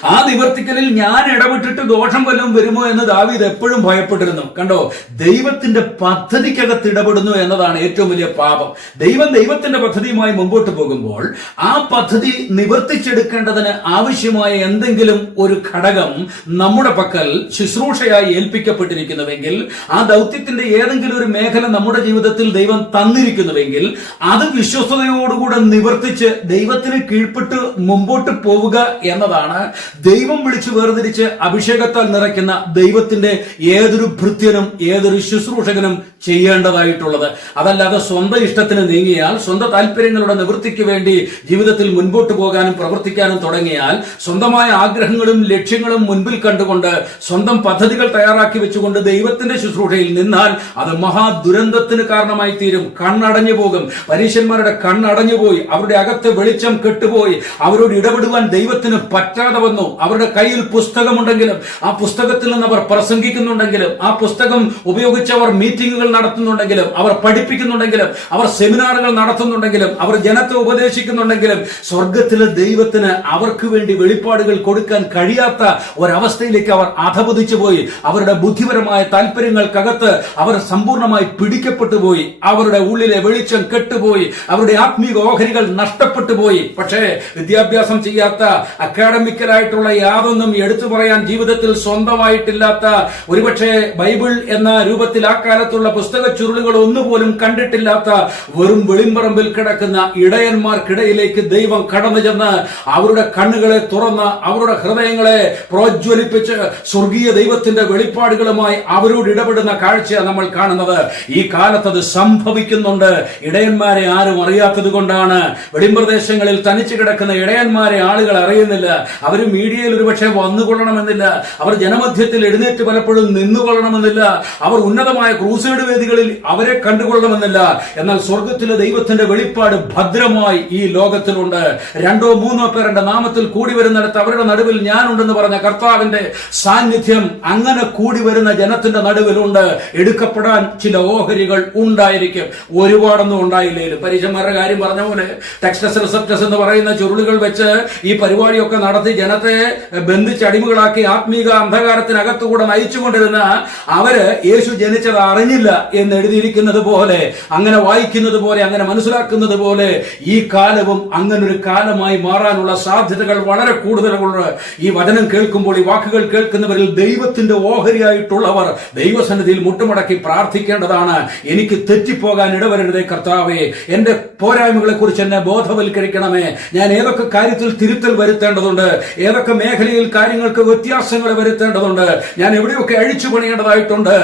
ആ നിവർത്തിക്കലിൽ ഞാൻ ഇടപെട്ടിട്ട് ദോഷം വല്ലതും വരുമോ എന്ന് ദാവീദ് എപ്പോഴും ഭയപ്പെട്ടിരുന്നു. കണ്ടോ, ദൈവത്തിന്റെ പദ്ധതിക്കകത്ത് ഇടപെടുന്നു എന്നതാണ് ഏറ്റവും വലിയ പാപം. ദൈവത്തിന്റെ പദ്ധതിയുമായി മുമ്പോട്ട് പോകുമ്പോൾ ആ പദ്ധതി നിവർത്തിച്ചെടുക്കേണ്ടതിന് ആവശ്യമായ എന്തെങ്കിലും ഒരു ഘടകം നമ്മുടെ പക്കൽ ശുശ്രൂഷയായി ഏൽപ്പിക്കപ്പെട്ടിരിക്കുന്നുവെങ്കിൽ, ആ ദൗത്യത്തിന്റെ ഏതെങ്കിലും ഒരു മേഖല നമ്മുടെ ജീവിതത്തിൽ ദൈവം തന്നിരിക്കുന്നുവെങ്കിൽ, അത് വിശ്വസ്തയോടുകൂടെ നിവർത്തിച്ച് ദൈവത്തിന് കീഴ്പ്പെട്ട് മുമ്പോട്ട് പോവുക എന്നതാണ് ദൈവം വിളിച്ചു വേർതിരിച്ച് അഭിഷേകത്താൽ നിറയ്ക്കുന്ന ദൈവത്തിന്റെ ഏതൊരു ഭൃത്യനും ഏതൊരു ശുശ്രൂഷകനും ചെയ്യേണ്ടതായിട്ടുള്ളത്. അതല്ലാതെ സ്വന്തം ഇഷ്ടത്തിന് നീങ്ങിയാൽ, സ്വന്തം താല്പര്യങ്ങളുടെ നിവൃത്തിക്ക് വേണ്ടി ജീവിതത്തിൽ മുൻപോട്ട് പോകാനും പ്രവർത്തിക്കാനും തുടങ്ങിയാൽ, സ്വന്തമായ ആഗ്രഹങ്ങളും ലക്ഷ്യങ്ങളും മുൻപിൽ കണ്ടുകൊണ്ട് സ്വന്തം പദ്ധതികൾ തയ്യാറാക്കി വെച്ചുകൊണ്ട് ദൈവത്തിന്റെ ശുശ്രൂഷയിൽ നിന്നാൽ അത് മഹാദുരന്തത്തിന് കാരണമായി തീരും. കണ്ണടഞ്ഞു പോകും. പരീശന്മാരുടെ കണ്ണടഞ്ഞുപോയി, അവരുടെ അകത്ത് വെളിച്ചം കെട്ടുപോയി, അവരോട് ഇടപെടുവാൻ ദൈവത്തിന് പറ്റാതെ വന്നു. അവരുടെ കയ്യിൽ പുസ്തകമുണ്ടെങ്കിലും, ആ പുസ്തകത്തിൽ നിന്ന് അവർ പ്രസംഗിക്കുന്നുണ്ടെങ്കിലും, ആ പുസ്തകം ഉപയോഗിച്ച് അവർ മീറ്റിംഗുകൾ നടത്തുന്നുണ്ടെങ്കിലും, അവർ പഠിപ്പിക്കുന്നുണ്ടെങ്കിലും, അവർ സെമിനാറുകൾ നടത്തുന്നുണ്ടെങ്കിലും, അവർ ജനത്തെ ഉപദേശിക്കുന്നുണ്ടെങ്കിലും, സ്വർഗത്തിലെ ദൈവത്തിന് അവർക്ക് വേണ്ടി വെളിപ്പാടുകൾ കൊടുക്കാൻ കഴിയാത്ത ഒരവസ്ഥയിലേക്ക് അവർ അധപതിച്ചു പോയി. അവരുടെ ബുദ്ധിപരമായ താല്പര്യങ്ങൾക്കകത്ത് അവർ സമ്പൂർണ്ണമായി പിടിക്കപ്പെട്ടു പോയി. അവരുടെ ഉള്ളിലെ വെളിച്ചം കെട്ടുപോയി. അവരുടെ ആത്മീക ഓഹരികൾ നഷ്ടപ്പെട്ടു പോയി. പക്ഷേ വിദ്യാഭ്യാസം ചെയ്യാത്ത, അക്കാഡമിക്കലായിട്ടുള്ള യാതൊന്നും എടുത്തു പറയാൻ ജീവിതത്തിൽ സ്വന്തമായിട്ടില്ലാത്ത, ഒരുപക്ഷെ ബൈബിൾ എന്ന രൂപത്തിൽ ആ കാലത്തുള്ള പുസ്തക ചുരുളുകൾ ഒന്നുപോലും കണ്ടിട്ടില്ലാത്ത, വെറും വെളിമ്പറമ്പിൽ കിടക്കുന്ന ഇടയന്മാർക്കിടയിലേക്ക് ദൈവം കടന്നു ചെന്ന് അവരുടെ കണ്ണുകളെ തുറന്ന് അവരുടെ ഹൃദയങ്ങളെ പ്രോജ്വലിപ്പിച്ച് സ്വർഗീയ ദൈവത്തിന്റെ വെളിപ്പാടുകളുമായി അവരോട് ഇടപെടുന്ന കാഴ്ച നമ്മൾ കാണുന്നത്. ഈ കാലത്ത് അത് സംഭവിക്കുന്നുണ്ട്. ഇടയന്മാരെ ആരും അറിയാത്തത് കൊണ്ടാണ്. വെളിമ്പ്രദേശങ്ങളിൽ തനിച്ചു കിടക്കുന്ന ഇടയന്മാരെ ആളുകൾ അറിയുന്നില്ല. അവർ മീഡിയയിൽ ഒരുപക്ഷെ വന്നുകൊള്ളണമെന്നില്ല, അവർ ജനമധ്യത്തിൽ എഴുന്നേറ്റ് പലപ്പോഴും നിന്നുകൊള്ളണമെന്നില്ല, അവർ ഉന്നതമായ ക്രൂസൈഡ് വേദികളിൽ അവരെ കണ്ടുകൊള്ളണമെന്നില്ല. എന്നാൽ സ്വർഗത്തിലെ ദൈവത്തിന്റെ വെളിപ്പാട് ഭദ്രമായി ഈ ലോകത്തിലുണ്ട്. 2 or 3 പേർ എന്റെ നാമത്തിൽ കൂടി വരുന്നിടത്ത് അവരുടെ നടുവിൽ ഞാനുണ്ടെന്ന് പറഞ്ഞ കർത്താവിന്റെ സാന്നിധ്യം അങ്ങനെ കൂടി വരുന്ന ജനത്തിന്റെ നടുവിലുണ്ട്. എടുക്കപ്പെടാൻ ചില ഓഹരികൾ ഉണ്ടായിരിക്കും. ഒരുപാടൊന്നും ഉണ്ടായില്ലേലും പരീക്ഷന്മാരുടെ കാര്യം പറഞ്ഞ പോലെ ടെക്സ്റ്റസ് റിസപ്റ്റസ് എന്ന് പറയുന്ന ചുരുളുകൾ വെച്ച് ഈ പരിപാടിയൊക്കെ നടത്തി ജനത്തെ ബന്ധിച്ച് അടിമകളാക്കി ആത്മീക അന്ധകാരത്തിനകത്തുകൂടെ നയിച്ചുകൊണ്ടിരുന്ന അവര് യേശു ജനിച്ചത് അറിഞ്ഞില്ല എന്ന് എഴുതിയിരിക്കുന്നത് പോലെ, അങ്ങനെ വായിക്കുന്നത് പോലെ, അങ്ങനെ മനസ്സിലാക്കുന്നത് പോലെ ഈ കാലവും അങ്ങനൊരു കാലമായി മാറാനുള്ള സാധ്യതകൾ വളരെ കൂടുതലുണ്ട്. ഈ വചനം കേൾക്കുമ്പോൾ, ഈ വാക്കുകൾ കേൾക്കുന്നവരിൽ ദൈവത്തിന്റെ ഓഹരിയായിട്ടുള്ളവർ ദൈവസന്നിധിയിൽ മുട്ടുമടക്കി പ്രാർത്ഥിക്കേണ്ടതാണ്. എനിക്ക് തെറ്റിപ്പോകാൻ ഇടവരരുതേ കർത്താവേ, എന്റെ പോരായ്മകളെ കുറിച്ച് എന്നെ ബോധവൽക്കരിക്കണമേ. ഞാൻ ഏതൊക്കെ കാര്യത്തിൽ തിരുത്തൽ വരുത്തേണ്ടതുണ്ട്, ഏതൊക്കെ മേഖലയിൽ കാര്യങ്ങൾക്ക് വ്യത്യാസങ്ങൾ വരുത്തേണ്ടതുണ്ട്, ഞാൻ എവിടെയൊക്കെ അഴിച്ചു പണിയേണ്ടതായിട്ടുണ്ട്.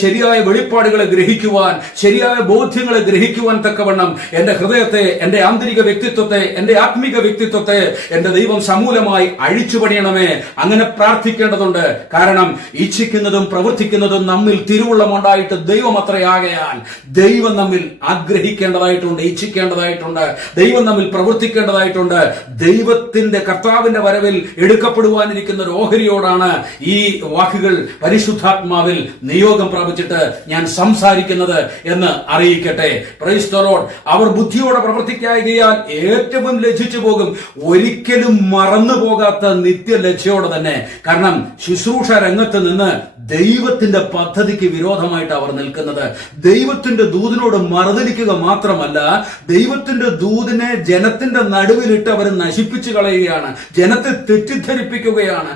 ശരിയായ വെളിപ്പാടുകളെ ഗ്രഹിക്കുവാൻ, ശരിയായ ബോധ്യങ്ങളെ ഗ്രഹിക്കുവാൻ തക്കവണ്ണം എന്റെ ഹൃദയത്തെ, എന്റെ ആന്തരിക വ്യക്തിത്വത്തെ, എന്റെ ആത്മീക വ്യക്തിത്വത്തെ എന്റെ ദൈവം സമൂലമായി അഴിച്ചു പണിയണമേ. അങ്ങനെ പ്രാർത്ഥിക്കേണ്ടതുണ്ട്. കാരണം ഇച്ഛിക്കുന്നതും പ്രവർത്തിക്കുന്നതും നമ്മിൽ തിരുവുള്ളമുണ്ടായിട്ട് ദൈവം അത്രയാകയാൽ ദൈവം നമ്മിൽ ആഗ്രഹിക്കേണ്ടതായിട്ടുണ്ട്, ഇച്ഛിക്കേണ്ടതായിട്ടുണ്ട്, ദൈവം നമ്മിൽ പ്രവർത്തിക്കേണ്ടതായിട്ടുണ്ട്. ദൈവത്തിന്റെ കർത്താവിന്റെ വരവിൽ എടുക്കപ്പെടുവാനിരിക്കുന്ന ഒരു ഓഹരിയോടാണ് ഈ വാക്കുകൾ പരിശുദ്ധാത്മാവിൽ നിയോഗം പ്രാപിച്ചിട്ട് ഞാൻ സംസാരിക്കുന്നത് എന്ന് അറിയിക്കട്ടെ. Price the Lord. അവർ ബുദ്ധിയോടെ പ്രവർത്തിക്കായികയാൽ ഏറ്റവും ലജ്ജിച്ചു പോകും. ഒരിക്കലും മറന്നു പോകാത്ത നിത്യലജ്ജയോടെ തന്നെ. കാരണം ശുശ്രൂഷ രംഗത്ത് നിന്ന് ദൈവത്തിന്റെ പദ്ധതിക്ക് വിരോധമായിട്ട് അവർ നിൽക്കുന്നത്. ദൈവത്തിന്റെ ദൂതിനോട് മറുതലിക്കുക മാത്രമല്ല, ദൈവത്തിന്റെ ദൂതിനെ ജനത്തിന്റെ നടുവിലിട്ട് അവർ നശിപ്പിച്ചു കളയുകയാണ്, ജനത്തെ തെറ്റിദ്ധരിപ്പിക്കുകയാണ്.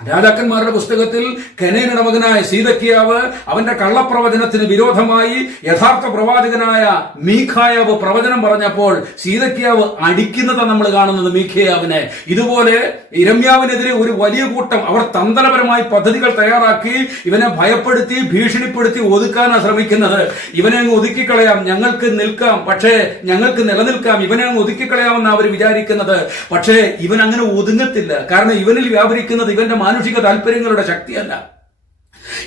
രാജാക്കന്മാരുടെ പുസ്തകത്തിൽ കെനേനയുടെ മകനായ സീദക്കിയാവ് അവന്റെ കള്ളപ്രവചനത്തിന് വിരോധമായി യഥാർത്ഥ പ്രവാചകനായ മീഖായാവ് പ്രവചനം പറഞ്ഞപ്പോൾ സീദക്കിയാവ് അടിക്കുന്നത് നമ്മൾ കാണുന്നത് മീഖയാവിനെ. ഇതുപോലെ ഇരമ്യാവിനെതിരെ ഒരു വലിയ കൂട്ടം അവർ തന്ത്രപരമായി പദ്ധതികൾ തയ്യാറാക്കി ഇവനെ ഭയപ്പെടുത്തി ഭീഷണിപ്പെടുത്തി ഒതുക്കാനാണ് ശ്രമിക്കുന്നത്. ഇവനെ അങ്ങ് ഒതുക്കിക്കളയാം, ഞങ്ങൾക്ക് നിൽക്കാം, പക്ഷേ ഞങ്ങൾക്ക് നിലനിൽക്കാം, ഇവനെ അങ്ങ് ഒതുക്കിക്കളയാമെന്ന് അവർ വിചാരിക്കുന്നത്. പക്ഷേ ഇവൻ അങ്ങനെ ഒതുങ്ങത്തില്ല. കാരണം ഇവനിൽ വ്യാപരിക്കുന്നത് ഇവന്റെ മാനുഷിക താല്പര്യങ്ങളുടെ ശക്തിയല്ല.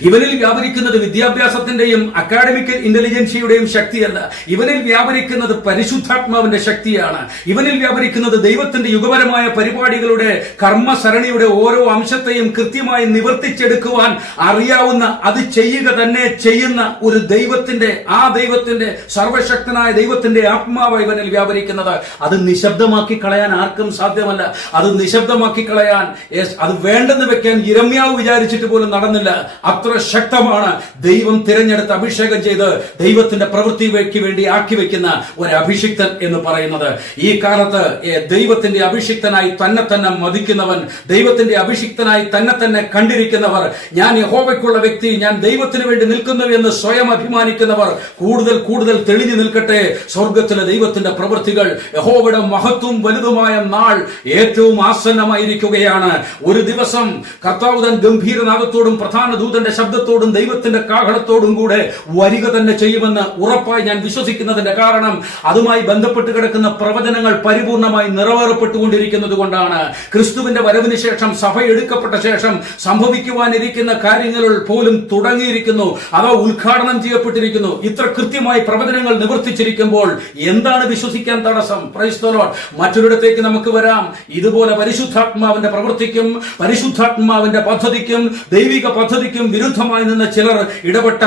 ഇവനിൽ വ്യാപരിക്കുന്നത് വിദ്യാഭ്യാസത്തിന്റെയും അക്കാഡമിക് ഇന്റലിജൻസിയുടെയും ശക്തിയല്ല. ഇവനിൽ വ്യാപരിക്കുന്നത് പരിശുദ്ധാത്മാവിന്റെ ശക്തിയാണ്. ഇവനിൽ വ്യാപരിക്കുന്നത് ദൈവത്തിന്റെ യുഗപരമായ പരിപാടികളുടെ കർമ്മസരണിയുടെ ഓരോ അംശത്തെയും കൃത്യമായി നിവർത്തിച്ചെടുക്കുവാൻ അറിയാവുന്ന, അത് ചെയ്യുക തന്നെ ചെയ്യുന്ന ഒരു ദൈവത്തിന്റെ, ആ ദൈവത്തിന്റെ സർവശക്തനായ ദൈവത്തിന്റെ ആത്മാവ് ഇവനിൽ വ്യാപരിക്കുന്നത്. അത് നിശബ്ദമാക്കി കളയാൻ ആർക്കും സാധ്യമല്ല. അത് നിശബ്ദമാക്കി കളയാൻ, അത് വേണ്ടെന്ന് വെക്കാൻ യിരെമ്യാവ് വിചാരിച്ചിട്ട് പോലും നടന്നില്ല. അത്ര ശക്തമാണ് ദൈവം തിരഞ്ഞെടുത്ത് അഭിഷേകം ചെയ്ത് ദൈവത്തിന്റെ പ്രവൃത്തിക്ക് വേണ്ടി ആക്കി വെക്കുന്ന ഒരു അഭിഷിക്തൻ എന്ന് പറയുന്നത്. ഈ കാലത്ത് ദൈവത്തിന്റെ അഭിഷിക്തനായി തന്നെ തന്നെ മതിക്കുന്നവൻ, ദൈവത്തിന്റെ അഭിഷിക്തനായി തന്നെ തന്നെ കണ്ടിരിക്കുന്നവർ, ഞാൻ യഹോവയ്ക്കുള്ള വ്യക്തി, ഞാൻ ദൈവത്തിന് വേണ്ടി നിൽക്കുന്നു എന്ന് സ്വയം അഭിമാനിക്കുന്നവർ കൂടുതൽ കൂടുതൽ തെളിഞ്ഞു നിൽക്കട്ടെ. സ്വർഗത്തിലെ ദൈവത്തിന്റെ പ്രവൃത്തികൾ, യഹോവയുടെ മഹത്വം വലുതുമായ നാൾ ഏറ്റവും ആസന്നമായിരിക്കുകയാണ്. ഒരു ദിവസം കർത്താവ് തൻ ഗംഭീരനാദത്തോടും പ്രധാന ദൂതന്റെ ശബ്ദത്തോടും ദൈവത്തിന്റെ കാഹളത്തോടും കൂടെ വരിക തന്നെ ചെയ്യുമെന്ന് ഉറപ്പായി ഞാൻ വിശ്വസിക്കുന്നതിന്റെ കാരണം അതുമായി ബന്ധപ്പെട്ട് കിടക്കുന്ന പ്രവചനങ്ങൾ പരിപൂർണമായി നിറവേറപ്പെട്ടുകൊണ്ടിരിക്കുന്നത് കൊണ്ടാണ്. ക്രിസ്തുവിന്റെ വരവിന് ശേഷം, സഭ എടുക്കപ്പെട്ട ശേഷം സംഭവിക്കുവാനിരിക്കുന്ന കാര്യങ്ങൾ പോലും തുടങ്ങിയിരിക്കുന്നു, അഥവാ ഉദ്ഘാടനം ചെയ്യപ്പെട്ടിരിക്കുന്നു. ഇത്ര കൃത്യമായി പ്രവചനങ്ങൾ നിവർത്തിച്ചിരിക്കുമ്പോൾ എന്താണ് വിശ്വസിക്കാൻ തടസ്സം? Price the Lord. മറ്റൊരിടത്തേക്ക് നമുക്ക് വരാം. ഇതുപോലെ പരിശുദ്ധാത്മാവിന്റെ പ്രവൃത്തിക്കും പരിശുദ്ധാത്മാവിന്റെ പദ്ധതിക്കും ദൈവിക പദ്ധതിക്കും വിരുദ്ധമായി നിന്ന് ചിലർ ഇടപെട്ട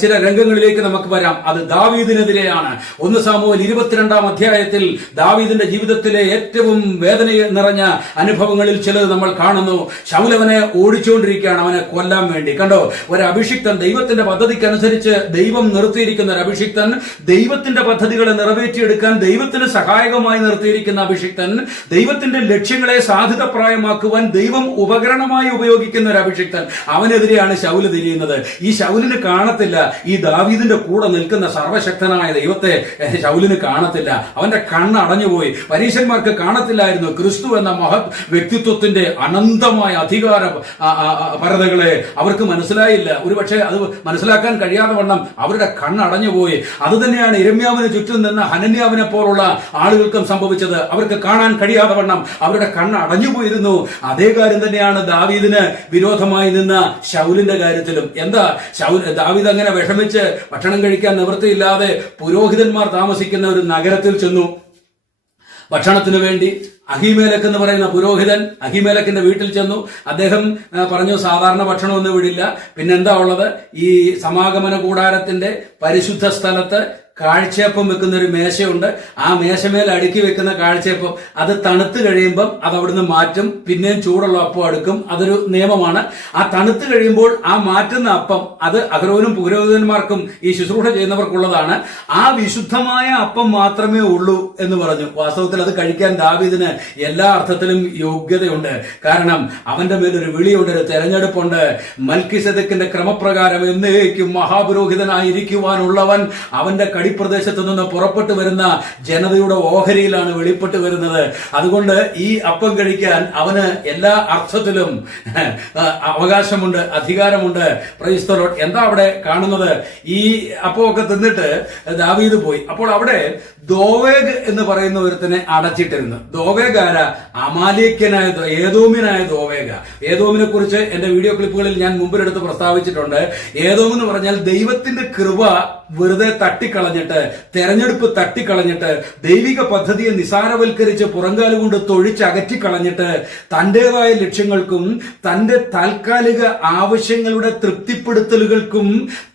ചില രംഗങ്ങളിലേക്ക് നമുക്ക് വരാം. അത് ദാവീദിനെതിരെയാണ്. 1 സാമുവേൽ 22-ാം അധ്യായത്തിൽ ദാവീദിന്റെ ജീവിതത്തിലെ ഏറ്റവും വേദന നിറഞ്ഞ അനുഭവങ്ങളിൽ ചിലത് നമ്മൾ കാണുന്നു. ശൗലവനെ ഓടിച്ചുകൊണ്ടിരിക്കുകയാണ്, അവനെ കൊല്ലാൻ വേണ്ടി. കണ്ടോ, ഒരു അഭിഷിക്തൻ, ദൈവത്തിന്റെ പദ്ധതിക്കനുസരിച്ച് ദൈവം നിർത്തിയിരിക്കുന്ന ഒരു അഭിഷിക്തൻ, ദൈവത്തിന്റെ പദ്ധതികളെ നിറവേറ്റിയെടുക്കാൻ ദൈവത്തിന് സഹായകമായി നിർത്തിയിരിക്കുന്ന അഭിഷിക്തൻ, ദൈവത്തിന്റെ ലക്ഷ്യങ്ങളെ സാധ്യതപ്രായമാക്കുവാൻ ദൈവം ഉപകരണമായി ഉപയോഗിക്കുന്ന ഒരു അഭിഷിക്തൻ, അവനെതിരെയാണ് ശൗല് തിരിയുന്നത്. ഈ ശൗലിന് കാണത്തില്ല ഈ ദാവീദിന്റെ കൂടെ നിൽക്കുന്ന സർവശക്തനായ ദൈവത്തെ. ശൗലിന് കാണത്തില്ല, അവന്റെ കണ്ണ് അടഞ്ഞുപോയി. പരീശന്മാർക്ക് കാണത്തില്ലായിരുന്നു ക്രിസ്തു എന്ന മഹത് വ്യക്തിത്വത്തിന്റെ അനന്തമായ അധികാര പരതകളെ. അവർക്ക് മനസ്സിലായില്ല. ഒരുപക്ഷെ അത് മനസ്സിലാക്കാൻ കഴിയാതെ വണ്ണം അവരുടെ കണ്ണടഞ്ഞുപോയി. അത് തന്നെയാണ് യിരെമ്യാവിന് ചുറ്റും നിന്ന ഹനന്യാവിനെ പോലുള്ള ആളുകൾക്കും സംഭവിച്ചത്. അവർക്ക് കാണാൻ കഴിയാതെ വണ്ണം അവരുടെ കണ്ണ് അടഞ്ഞുപോയിരുന്നു. അതേ കാര്യം തന്നെയാണ് ദാവീദിന് വിരോധമായി നിന്ന ശൗലിന്റെ കാര്യത്തിലും. എന്താ ദാവീദ് അങ്ങനെ വിഷമിച്ച് ഭക്ഷണം കഴിക്കാൻ നിവൃത്തിയില്ലാതെ പുരോഹിതന്മാർ താമസിക്കുന്ന ഒരു നഗരത്തിൽ ചെന്നു ഭക്ഷണത്തിനു വേണ്ടി. അഹിമേലക്ക് എന്ന് പറയുന്ന പുരോഹിതൻ അഹിമേലക്കിന്റെ വീട്ടിൽ ചെന്നു. അദ്ദേഹം പറഞ്ഞു, സാധാരണ ഭക്ഷണമൊന്നും വിടില്ല, പിന്നെന്താ ഉള്ളത്, ഈ സമാഗമന കൂടാരത്തിന്റെ പരിശുദ്ധ സ്ഥലത്ത് കാഴ്ചയപ്പം വെക്കുന്ന ഒരു മേശയുണ്ട്. ആ മേശമേൽ അടുക്കി വെക്കുന്ന കാഴ്ചയപ്പം അത് തണുത്ത് കഴിയുമ്പം അത് അവിടുന്ന് മാറ്റും, പിന്നെയും ചൂടുള്ള അപ്പം അടുക്കും. അതൊരു നിയമമാണ്. ആ തണുത്ത് കഴിയുമ്പോൾ ആ മാറ്റുന്ന അപ്പം അത് അഹരോനും പുരോഹിതന്മാർക്കും ഈ ശുശ്രൂഷ ചെയ്യുന്നവർക്കുള്ളതാണ്. ആ വിശുദ്ധമായ അപ്പം മാത്രമേ ഉള്ളൂ എന്ന് പറഞ്ഞു. വാസ്തവത്തിൽ അത് കഴിക്കാൻ ദാവീദിന് എല്ലാ അർത്ഥത്തിലും യോഗ്യതയുണ്ട്. കാരണം അവന്റെ മേലൊരു വിളിയുണ്ട്, ഒരു തെരഞ്ഞെടുപ്പുണ്ട്. മൽക്കിസെദെക്കിന്റെ ക്രമപ്രകാരം എന്നേക്കും മഹാപുരോഹിതനായിരിക്കുവാനുള്ളവൻ അവന്റെ പ്രദേശത്തു നിന്ന് പുറപ്പെട്ടു വരുന്ന ജനതയുടെ ഓഹരിയിലാണ് വെളിപ്പെട്ട് വരുന്നത്. അതുകൊണ്ട് ഈ അപ്പം കഴിക്കാൻ അവന് എല്ലാ അർത്ഥത്തിലും അവകാശമുണ്ട്, അധികാരമുണ്ട്. Price the Lord. എന്താ അവിടെ കാണുന്നത്? ഈ അപ്പമൊക്കെ തിന്നിട്ട് ദാവീദ് പോയി. അപ്പോൾ അവിടെ ദോവേഗ് എന്ന് പറയുന്ന ഒരുത്തനെ അടച്ചിട്ടിരുന്നു. ദോവേഗ് ആരാ? അമാലേക്യനായ ഏദോമിനായ ദോവേഗ. ഏദോമിനെ കുറിച്ച് എന്റെ വീഡിയോ ക്ലിപ്പുകളിൽ ഞാൻ മുമ്പിലെടുത്ത് പ്രസ്താവിച്ചിട്ടുണ്ട്. ഏദോം എന്ന് പറഞ്ഞാൽ ദൈവത്തിന്റെ കൃപ വെറുതെ തട്ടിക്കളഞ്ഞിട്ട്, തെരഞ്ഞെടുപ്പ് തട്ടിക്കളഞ്ഞിട്ട്, ദൈവിക പദ്ധതിയെ നിസാരവൽക്കരിച്ച് പുറങ്കാലുകൊണ്ട് തൊഴിച്ചകറ്റിക്കളഞ്ഞിട്ട് തന്റേതായ ലക്ഷ്യങ്ങൾക്കും തന്റെ താൽക്കാലിക ആവശ്യങ്ങളുടെ തൃപ്തിപ്പെടുത്തലുകൾക്കും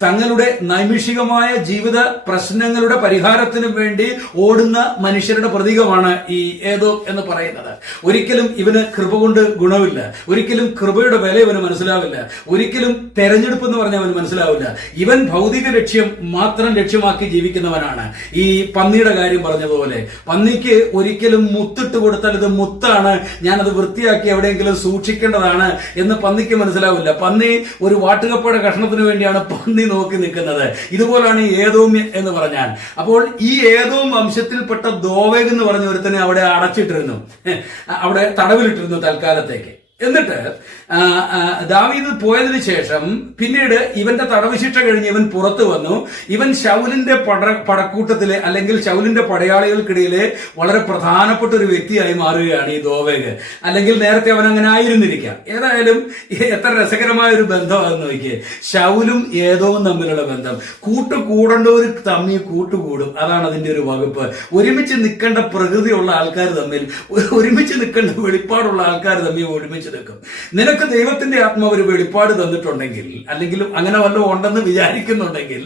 തങ്ങളുടെ നൈമിഷികമായ ജീവിത പ്രശ്നങ്ങളുടെ പരിഹാരത്തിനും വേണ്ടി ഓടുന്ന മനുഷ്യരുടെ പ്രതീകമാണ് ഈ ഏദോം എന്ന് പറയുന്നത്. ഒരിക്കലും ഇവന് കൃപ കൊണ്ട് ഗുണമില്ല, ഒരിക്കലും കൃപയുടെ വില ഇവന് മനസ്സിലാവില്ല, ഒരിക്കലും തെരഞ്ഞെടുപ്പ് എന്ന് പറഞ്ഞാൽ അവന് മനസ്സിലാവില്ല. ഇവൻ ഭൗതിക ലക്ഷ്യം മാത്രം ലക്ഷ്യമാക്കി ജീവിക്കുന്നവനാണ്. ഈ പന്നിയുടെ കാര്യം പറഞ്ഞതുപോലെ, പന്നിക്ക് ഒരിക്കലും മുത്തിട്ട് കൊടുത്താൽ ഇത് മുത്താണ്, ഞാനത് വൃത്തിയാക്കി എവിടെയെങ്കിലും സൂക്ഷിക്കേണ്ടതാണ് എന്ന് പന്നിക്ക് മനസ്സിലാവില്ല. പന്നി ഒരു വാട്ടുകപ്പയുടെ കഷ്ണത്തിന് വേണ്ടിയാണ് പന്നി നോക്കി നിൽക്കുന്നത്. ഇതുപോലാണ് ഏദോം എന്ന് പറഞ്ഞാൽ. അപ്പോൾ ഈ ഏദോം വംശത്തിൽപ്പെട്ട ദോവേഗ് എന്ന് പറഞ്ഞ ഒരുത്തനെ അവിടെ അടച്ചിട്ടിരുന്നു, അവിടെ തടവിലിട്ടിരുന്നു തൽക്കാലത്തേക്ക്. എന്നിട്ട് ദാവീദ് പോയതിനു ശേഷം പിന്നീട് ഇവന്റെ തടവ് ശിക്ഷ കഴിഞ്ഞ് ഇവൻ പുറത്തു വന്നു. ഇവൻ ശൗലിന്റെ പടക്കൂട്ടത്തിലെ അല്ലെങ്കിൽ ശൗലിന്റെ പടയാളികൾക്കിടയിലെ വളരെ പ്രധാനപ്പെട്ട ഒരു വ്യക്തിയായി മാറുകയാണ് ഈ ദോവേഗ്. അല്ലെങ്കിൽ നേരത്തെ അവൻ അങ്ങനെ ആയിരുന്നിരിക്കാം. ഏതായാലും എത്ര രസകരമായ ഒരു ബന്ധമാണെന്ന് നോക്കിയേ. ശൗലും ഏദോമും തമ്മിലുള്ള ബന്ധം. കൂട്ടുകൂടേണ്ടവർ തമ്മിൽ കൂട്ടുകൂടും, അതാണ് അതിന്റെ ഒരു വകുപ്പ്. ഒരുമിച്ച് നിൽക്കേണ്ട പ്രകൃതിയുള്ള ആൾക്കാർ തമ്മിൽ, ഒരുമിച്ച് നിൽക്കേണ്ട വെളിപ്പാടുള്ള ആൾക്കാർ തമ്മിൽ ഒരുമിച്ച് നിൽക്കും. നിനക്ക് ദൈവത്തിന്റെ ആത്മാവ് ഒരു വെളിപ്പാട് തന്നിട്ടുണ്ടെങ്കിൽ, അല്ലെങ്കിൽ അങ്ങനെ വല്ലതും ഉണ്ടെന്ന് വിചാരിക്കുന്നുണ്ടെങ്കിൽ,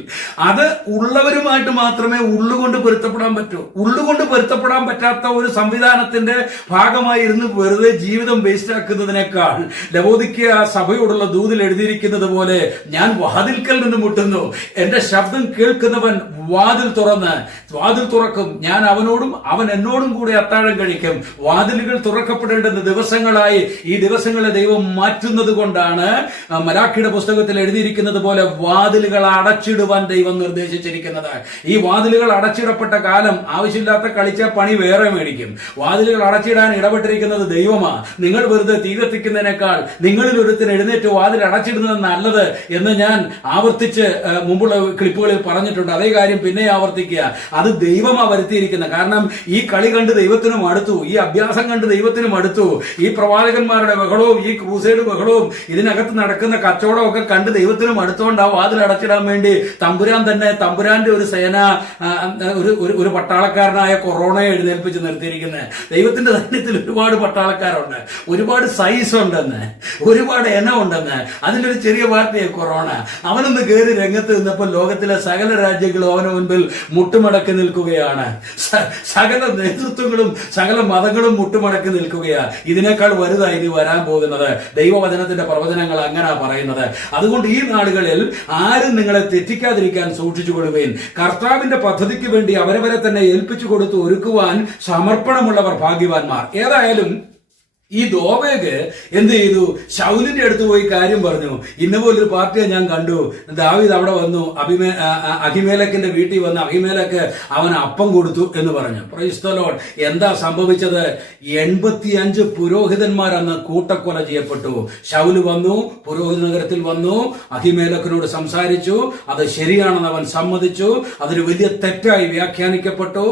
അത് ഉള്ളവരുമായിട്ട് മാത്രമേ ഉള്ളുകൊണ്ട് പൊരുത്തപ്പെടാൻ പറ്റൂ. ഉള്ളുകൊണ്ട് പൊരുത്തപ്പെടാൻ പറ്റാത്ത ഒരു സംവിധാനത്തിന്റെ ഭാഗമായി ഇരുന്ന് വെറുതെ ജീവിതം വേസ്റ്റ് ആക്കുന്നതിനേക്കാൾ ലവോദിക്യ സഭയോടുള്ള ദൂതിൽ എഴുതിയിരിക്കുന്നത് പോലെ, ഞാൻ വാതിൽക്കൽ നിന്ന് മുട്ടുന്നു, എന്റെ ശബ്ദം കേൾക്കുന്നവൻ വാതിൽ തുറക്കും, ഞാൻ അവനോടും അവൻ എന്നോടും കൂടി അത്താഴം കഴിക്കും. വാതിലുകൾ തുറക്കപ്പെടേണ്ടുന്ന ദിവസങ്ങളായി ഈ ദിവസങ്ങളെ ദൈവം മാറ്റുന്നത് കൊണ്ടാണ് മലാഖിയുടെ പുസ്തകത്തിൽ എഴുതിയിരിക്കുന്നത് പോലെ വാതിലുകൾ അടച്ചിടുവാൻ ദൈവം നിർദ്ദേശിച്ചിരിക്കുന്നത്. ഈ വാതിലുകൾ അടച്ചിടപ്പെട്ട കാലം ആവശ്യമില്ലാത്ത കളിച്ച പണി വേറെ മേടിക്കും. വാതിലുകൾ അടച്ചിടാൻ ഇടപെട്ടിരിക്കുന്നത് ദൈവമാ. നിങ്ങൾ വെറുതെ തീ കത്തിക്കുന്നതിനേക്കാൾ നിങ്ങളിൽ ഒരുത്തിന് എഴുന്നേറ്റ് വാതിൽ അടച്ചിടുന്നത് നല്ലത് എന്ന് ഞാൻ ആവർത്തിച്ച് മുമ്പുള്ള ക്ലിപ്പുകളിൽ പറഞ്ഞിട്ടുണ്ട്. അതേ കാര്യം പിന്നെ ആവർത്തിക്കുക. അത് ദൈവമാ വരുത്തിയിരിക്കുന്നത്. കാരണം ഈ കളി കണ്ട് ദൈവത്തിനും അടുത്തു, ഈ അഭ്യാസം കണ്ട് ദൈവത്തിനും അടുത്തു, ഈ പ്രവാചകന്മാരുടെ ബഹളവും ഈ ക്രൂസൈഡ് ബഹളവും ഇതിനകത്ത് നടക്കുന്ന കച്ചവടവും ഒക്കെ കണ്ട് ദൈവത്തിനും അടുത്തുകൊണ്ട് ആ വാതിൽ അടച്ചിടാൻ വേണ്ടി തമ്പുരാൻ തന്നെ, തമ്പുരാന്റെ ഒരു സേന, ഒരു പട്ടാളക്കാരനായ കൊറോണയെ എഴുന്നേൽപ്പിച്ച് നിർത്തിയിരിക്കുന്നത്. ദൈവത്തിന്റെ സൈന്യത്തിൽ ഒരുപാട് പട്ടാളക്കാരുണ്ട്, ഒരുപാട് സൈസ് ഉണ്ടെന്ന്, ഒരുപാട് എണ്ണം ഉണ്ടെന്ന്. അതിലൊരു ചെറിയ പാർട്ടിയെ കൊറോണ. അവനൊന്ന് കയറി രംഗത്ത് നിന്നപ്പോൾ ലോകത്തിലെ സകല രാജ്യങ്ങളും അവന് മുൻപിൽ മുട്ടുമടക്കി നിൽക്കുകയാണ്. സകല നേതൃത്വങ്ങളും സകല മതങ്ങളും മുട്ടുമടക്കി നിൽക്കുകയാണ്. ഇതിനേക്കാൾ വലുതായി ഇനി വരാൻ പോകുന്നത്. ദൈവവചനത്തിന്റെ പ്രവചനങ്ങൾ അങ്ങനെ പറയുന്നത്. അതുകൊണ്ട് ഈ നാളുകളിൽ ആരും നിങ്ങളെ തെറ്റിക്കാതിരിക്കാൻ സൂക്ഷിച്ചുകൊള്ളുവേൻ. കർത്താവിന്റെ പദ്ധതിക്ക് വേണ്ടി അവരവരെ തന്നെ ഏൽപ്പിച്ചു കൊടുത്ത് ഒരുക്കുവാൻ സമർപ്പണമുള്ളവർ ഭാഗ്യവാന്മാർ. ഏതായാലും ഈ ദോവേഗ് എന്ത് ചെയ്തു? ശൗലിന്റെ അടുത്ത് പോയി കാര്യം പറഞ്ഞു. ഇന്നപോലൊരു പാർട്ടിയെ ഞാൻ കണ്ടു, ദാവീദ് അവിടെ വന്നു, അഹിമേലക്കിന്റെ വീട്ടിൽ വന്ന് അഹിമേലക്ക് അവന് അപ്പം കൊടുത്തു എന്ന് പറഞ്ഞു. Price the Lord. എന്താ സംഭവിച്ചത്? 85 പുരോഹിതന്മാർ അന്ന് കൂട്ടക്കൊല ചെയ്യപ്പെട്ടു. ശൗല് വന്നു, പുരോഹിത നഗരത്തിൽ വന്നു, അഹിമേലക്കിനോട് സംസാരിച്ചു. അത് ശരിയാണെന്ന് അവൻ സമ്മതിച്ചു. അതൊരു വലിയ തെറ്റായി വ്യാഖ്യാനിക്കപ്പെട്ടു.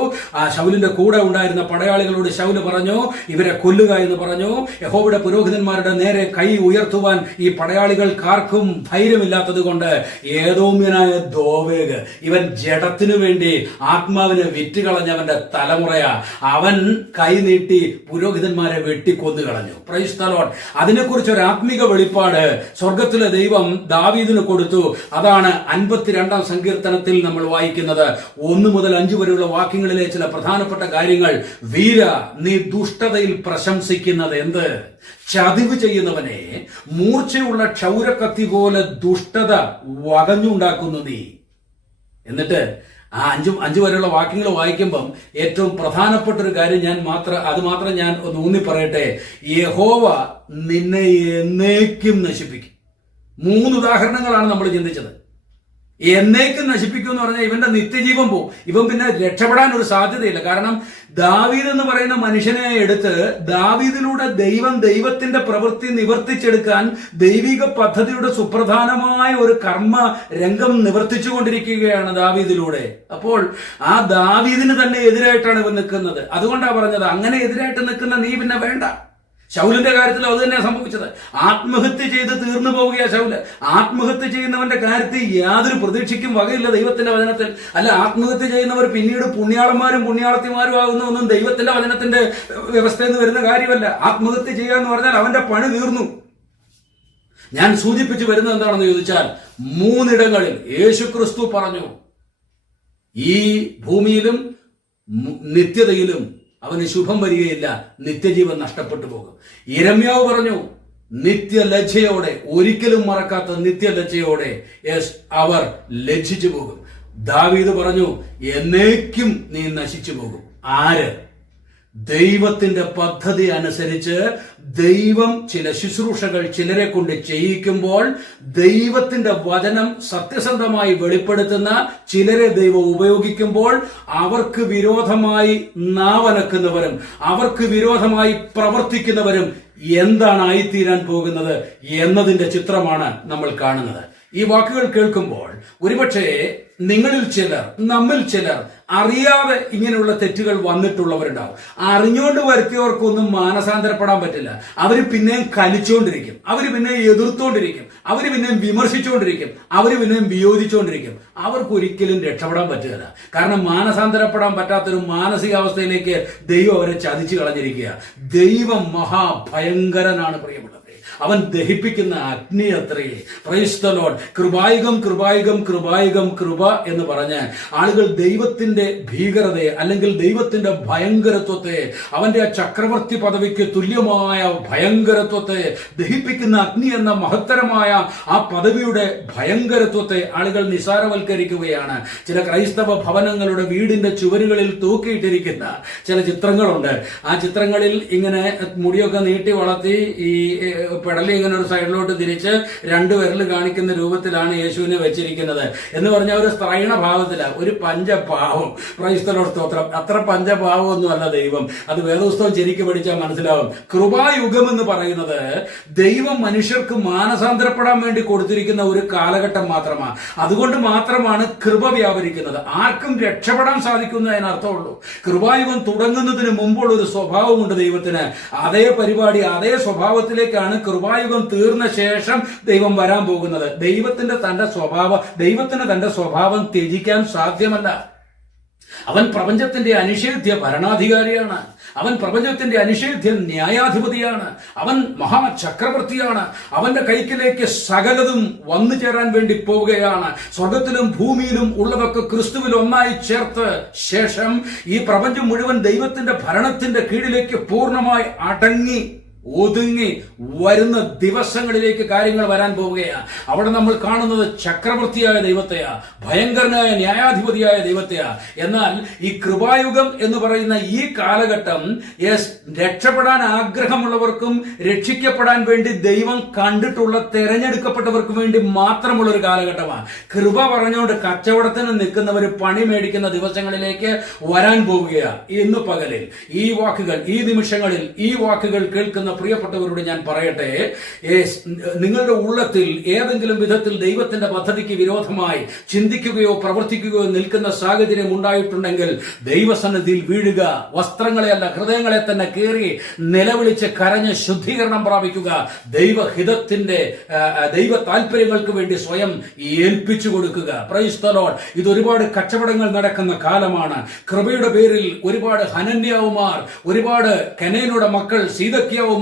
ശൗലിന്റെ കൂടെ ഉണ്ടായിരുന്ന പടയാളികളോട് ശൗല് പറഞ്ഞു, ഇവരെ കൊല്ലുക എന്ന് പറഞ്ഞു. യഹോവയുടെ പുരോഹിതന്മാരുടെ നേരെ കൈ ഉയർത്തുവാൻ ഈ പടയാളികൾക്കാർക്കും ധൈര്യമില്ലാത്തത് കൊണ്ട് ഏദോമ്യനായ ദോവേഗ്, ഇവൻ ജഡത്തിനു വേണ്ടി ആത്മാവിനെ വിറ്റുകളഞ്ഞവന്റെ തലമുറയാ, അവൻ കൈ നീട്ടി പുരോഹിതന്മാരെ വെട്ടിക്കൊന്നു കളഞ്ഞു. Price the Lord. അതിനെക്കുറിച്ച് ഒരു ആത്മീക വെളിപ്പാട് സ്വർഗത്തിലെ ദൈവം ദാവീദിന് കൊടുത്തു. അതാണ് 52-ാം സങ്കീർത്തനത്തിൽ നമ്മൾ വായിക്കുന്നത്. 1 മുതൽ 5 വരെയുള്ള വാക്യങ്ങളിലെ ചില പ്രധാനപ്പെട്ട കാര്യങ്ങൾ. വീര, നീ ദുഷ്ടതയിൽ പ്രശംസിക്കുന്നത് എന്ത്? ചതിവ് ചെയ്യുന്നവനെ മൂർച്ചയുള്ള ക്ഷൗരക്കത്തി പോലെ ദുഷ്ടത വകഞ്ഞുണ്ടാക്കുന്നു നീ. എന്നിട്ട് ആ 5 വരെയുള്ള വാക്യങ്ങൾ വായിക്കുമ്പം ഏറ്റവും പ്രധാനപ്പെട്ട ഒരു കാര്യം അത് മാത്രം ഞാൻ ഒന്ന് ഊന്നി പറയട്ടെ. യഹോവ നിന്നെ എന്നേക്കും നശിപ്പിക്കും. 3 ഉദാഹരണങ്ങളാണ് നമ്മൾ ചിന്തിച്ചത്. എന്നേക്കും നശിപ്പിക്കും എന്ന് പറഞ്ഞാൽ ഇവന്റെ നിത്യജീവൻ പോവും. ഇവൻ പിന്നെ രക്ഷപ്പെടാൻ ഒരു സാധ്യതയില്ല. കാരണം ദാവീദ് എന്ന് പറയുന്ന മനുഷ്യനെ എടുത്ത് ദാവീദിലൂടെ ദൈവത്തിന്റെ പ്രവൃത്തി നിവർത്തിച്ചെടുക്കാൻ ദൈവിക പദ്ധതിയുടെ സുപ്രധാനമായ ഒരു കർമ്മ രംഗം നിവർത്തിച്ചുകൊണ്ടിരിക്കുകയാണ് ദാവീദിലൂടെ. അപ്പോൾ ആ ദാവീദിന് തന്നെ എതിരായിട്ടാണ് ഇവൻ നിൽക്കുന്നത്. അതുകൊണ്ടാണ് പറഞ്ഞത്, അങ്ങനെ എതിരായിട്ട് നിൽക്കുന്ന നീ പിന്നെ വേണ്ട. ശൗലിന്റെ കാര്യത്തിൽ അത് തന്നെയാണ് സംഭവിച്ചത്. ആത്മഹത്യ ചെയ്ത് തീർന്നു പോവുകയാ ശൗല്. ആത്മഹത്യ ചെയ്യുന്നവന്റെ കാര്യത്തിൽ യാതൊരു പ്രതീക്ഷയ്ക്കും വകയില്ല ദൈവത്തിന്റെ വചനത്തിൽ. അല്ല, ആത്മഹത്യ ചെയ്യുന്നവർ പിന്നീട് പുണ്യാളന്മാരും പുണ്യാളത്തിമാരും ആകുന്നൊന്നും ദൈവത്തിന്റെ വചനത്തിന്റെ വ്യവസ്ഥയിൽ നിന്ന് വരുന്ന കാര്യമല്ല. ആത്മഹത്യ ചെയ്യുക എന്ന് പറഞ്ഞാൽ അവന്റെ പണി തീർന്നു. ഞാൻ സൂചിപ്പിച്ചു വരുന്നത് എന്താണെന്ന് ചോദിച്ചാൽ, 3 ഇടങ്ങളിൽ യേശു ക്രിസ്തു പറഞ്ഞു, ഈ ഭൂമിയിലും നിത്യതയിലും അവന് ശുഭം വരികയില്ല, നിത്യജീവൻ നഷ്ടപ്പെട്ടു പോകും. യിരെമ്യാവ് പറഞ്ഞു, നിത്യലജ്ജയോടെ, ഒരിക്കലും മറക്കാത്ത നിത്യലജ്ജയോടെ അവർ ലജ്ജിച്ചു പോകും. ദാവീദ് പറഞ്ഞു, എന്നേക്കും നീ നശിച്ചു പോകും. ആര്? ദൈവത്തിന്റെ പദ്ധതി അനുസരിച്ച് ദൈവം ചില ശുശ്രൂഷകൾ ചിലരെ കൊണ്ട് ചെയ്യിക്കുമ്പോൾ ദൈവത്തിന്റെ വചനം സത്യസന്ധമായി വെളിപ്പെടുത്തുന്ന ചിലരെ ദൈവം ഉപയോഗിക്കുമ്പോൾ അവർക്ക് വിരോധമായി നാവനക്കുന്നവരും അവർക്ക് വിരോധമായി പ്രവർത്തിക്കുന്നവരും എന്താണ് ആയിത്തീരാൻ പോകുന്നത് എന്നതിന്റെ ചിത്രമാണ് നമ്മൾ കാണുന്നത്. ഈ വാക്കുകൾ കേൾക്കുമ്പോൾ ഒരുപക്ഷെ നിങ്ങളിൽ ചിലർ, നമ്മിൽ ചിലർ അറിയാതെ ഇങ്ങനെയുള്ള തെറ്റുകൾ വന്നിട്ടുള്ളവരുണ്ടാവും. അറിഞ്ഞുകൊണ്ട് വരുത്തിയവർക്കൊന്നും മാനസാന്തരപ്പെടാൻ പറ്റില്ല. അവർ പിന്നെയും കലിച്ചുകൊണ്ടിരിക്കും, അവർ പിന്നെയും എതിർത്തുകൊണ്ടിരിക്കും, അവർ പിന്നെയും വിമർശിച്ചുകൊണ്ടിരിക്കും, അവർ പിന്നെയും വിയോജിച്ചുകൊണ്ടിരിക്കും. അവർക്കൊരിക്കലും രക്ഷപ്പെടാൻ പറ്റുകയില്ല. കാരണം മാനസാന്തരപ്പെടാൻ പറ്റാത്തൊരു മാനസികാവസ്ഥയിലേക്ക് ദൈവം അവരെ ചതിച്ചു കളഞ്ഞിരിക്കുക. ദൈവം മഹാഭയങ്കരനാണ് പ്രിയപ്പെട്ടത്. അവൻ ദഹിപ്പിക്കുന്ന അഗ്നി അത്രേ. Praise the lord. കൃപായുഗം കൃപായുഗം കൃപായുഗം കൃപ എന്ന് പറഞ്ഞ് ആളുകൾ ദൈവത്തിന്റെ ഭീകരതയെ അല്ലെങ്കിൽ ദൈവത്തിന്റെ ഭയങ്കരത്വത്തെ, അവന്റെ ആ ചക്രവർത്തി പദവിക്ക് തുല്യമായ ഭയങ്കരത്വത്തെ, ദഹിപ്പിക്കുന്ന അഗ്നി എന്ന മഹത്തരമായ ആ പദവിയുടെ ഭയങ്കരത്വത്തെ ആളുകൾ നിസാരവൽക്കരിക്കുകയാണ്. ചില ക്രൈസ്തവ ഭവനങ്ങളുടെ വീടിന്റെ ചുവരുകളിൽ തൂക്കിയിട്ടിരിക്കുന്ന ചില ചിത്രങ്ങളുണ്ട്. ആ ചിത്രങ്ങളിൽ ഇങ്ങനെ മുടിയൊക്കെ നീട്ടി വളർത്തി ഈ പെടലി ഇങ്ങനെ ഒരു സൈഡിലോട്ട് തിരിച്ച് 2 വിരൽ കാണിക്കുന്ന രൂപത്തിലാണ് യേശുവിനെ വെച്ചിരിക്കുന്നത്. എന്ന് പറഞ്ഞാൽ ഒരു സ്ത്രൈണ ഭാവത്തില, ഒരു പഞ്ചഭാവം. പ്രൈസ് ദി ലോർഡ്, സ്തോത്രം. അത്ര പഞ്ചഭാവമൊന്നും അല്ല ദൈവം. അത് വേദപുസ്തകം ശരിക്കും പഠിച്ചാൽ മനസ്സിലാവും. കൃപായുഗം എന്ന് പറയുന്നത് ദൈവം മനുഷ്യർക്ക് മാനസാന്തരപ്പെടാൻ വേണ്ടി കൊടുത്തിരിക്കുന്ന ഒരു കാലഘട്ടം മാത്രമാണ്. അതുകൊണ്ട് മാത്രമാണ് കൃപ വ്യാപരിക്കുന്നത്. ആർക്കും രക്ഷപ്പെടാൻ സാധിക്കുന്നതിനർത്ഥമുള്ളൂ. കൃപായുഗം തുടങ്ങുന്നതിന് മുമ്പുള്ള ഒരു സ്വഭാവമുണ്ട് ദൈവത്തിന്. അതേ പരിപാടി, അതേ സ്വഭാവത്തിലേക്കാണ് കൃപായുഗം തീർന്ന ശേഷം ദൈവം വരാൻ പോകുന്നത്. ദൈവത്തിന് തന്റെ സ്വഭാവം ത്യജിക്കാൻ സാധ്യമല്ല. അവൻ പ്രപഞ്ചത്തിന്റെ അനിഷേധ്യ ഭരണാധികാരിയാണ്. അവൻ പ്രപഞ്ചത്തിന്റെ അനിഷേധ്യ ന്യായാധിപതിയാണ്. അവൻ മഹാചക്രവർത്തിയാണ്. അവന്റെ കൈക്കിലേക്ക് സകലതും വന്നു ചേരാൻ വേണ്ടി പോവുകയാണ്. സ്വർഗത്തിലും ഭൂമിയിലും ഉള്ളതൊക്കെ ക്രിസ്തുവിൽ ഒന്നായി ചേർത്ത് ശേഷം ഈ പ്രപഞ്ചം മുഴുവൻ ദൈവത്തിന്റെ ഭരണത്തിന്റെ കീഴിലേക്ക് പൂർണ്ണമായി അടങ്ങി ഒതുങ്ങി വരുന്ന ദിവസങ്ങളിലേക്ക് കാര്യങ്ങൾ വരാൻ പോവുകയാണ്. അവിടെ നമ്മൾ കാണുന്നത് ചക്രവർത്തിയായ ദൈവത്തെയാ, ഭയങ്കരനായ ന്യായാധിപതിയായ ദൈവത്തെയാ. എന്നാൽ ഈ കൃപായുഗം എന്ന് പറയുന്ന ഈ കാലഘട്ടം രക്ഷപ്പെടാൻ ആഗ്രഹമുള്ളവർക്കും രക്ഷിക്കപ്പെടാൻ വേണ്ടി ദൈവം കണ്ടിട്ടുള്ള തെരഞ്ഞെടുക്കപ്പെട്ടവർക്കും വേണ്ടി മാത്രമുള്ള ഒരു കാലഘട്ടമാണ്. കൃപ പറഞ്ഞുകൊണ്ട് കച്ചവടത്തിന് നിൽക്കുന്നവർ പണി മേടിക്കുന്ന ദിവസങ്ങളിലേക്ക് വരാൻ പോവുകയാണ്. ഇന്ന് പകലിൽ ഈ വാക്കുകൾ, ഈ നിമിഷങ്ങളിൽ ഈ വാക്കുകൾ കേൾക്കുന്ന പ്രിയപ്പെട്ടവരോട് ഞാൻ പറയട്ടെ, നിങ്ങളുടെ ഉള്ളത്തിൽ ഏതെങ്കിലും വിധത്തിൽ ദൈവത്തിന്റെ പദ്ധതിക്ക് വിരോധമായി ചിന്തിക്കുകയോ പ്രവർത്തിക്കുകയോ നിൽക്കുന്ന സാഹചര്യം ഉണ്ടായിട്ടുണ്ടെങ്കിൽ ദൈവസന്നിധിയിൽ വീഴുക. വസ്ത്രങ്ങളെയല്ല, ഹൃദയങ്ങളെ തന്നെ കീറി നിലവിളിച്ച് കരഞ്ഞ് ശുദ്ധീകരണം പ്രാപിക്കുക. ദൈവഹിതത്തിന്റെ ദൈവ താല്പര്യങ്ങൾക്ക് വേണ്ടി സ്വയം ഏൽപ്പിച്ചു കൊടുക്കുക. Price the Lord. ഇത് ഒരുപാട് കച്ചവടങ്ങൾ നടക്കുന്ന കാലമാണ്. കൃപയുടെ പേരിൽ ഒരുപാട് ഹനന്യാവുമാർ, ഒരുപാട് കനേനയുടെ മക്കൾ സീദക്കിയാവുമാർ,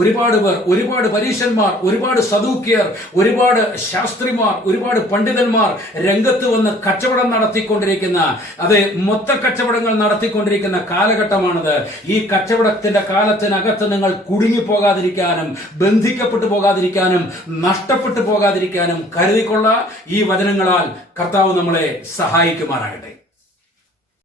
ഒരുപാട് പേർ, ഒരുപാട് പരീശന്മാർ, ഒരുപാട് സദൂക്യർ, ഒരുപാട് ശാസ്ത്രിമാർ, ഒരുപാട് പണ്ഡിതന്മാർ രംഗത്ത് വന്ന് കച്ചവടം നടത്തിക്കൊണ്ടിരിക്കുന്ന, അതെ, മൊത്ത കച്ചവടങ്ങൾ നടത്തിക്കൊണ്ടിരിക്കുന്ന കാലഘട്ടമാണിത്. ഈ കച്ചവടത്തിന്റെ കാലത്തിനകത്ത് നിങ്ങൾ കുടുങ്ങിപ്പോകാതിരിക്കാനും ബന്ധിക്കപ്പെട്ടു പോകാതിരിക്കാനും നഷ്ടപ്പെട്ടു പോകാതിരിക്കാനും കരുതിക്കൊള്ള. ഈ വചനങ്ങളാൽ കർത്താവ് നമ്മളെ സഹായിക്കുമാറാകട്ടെ.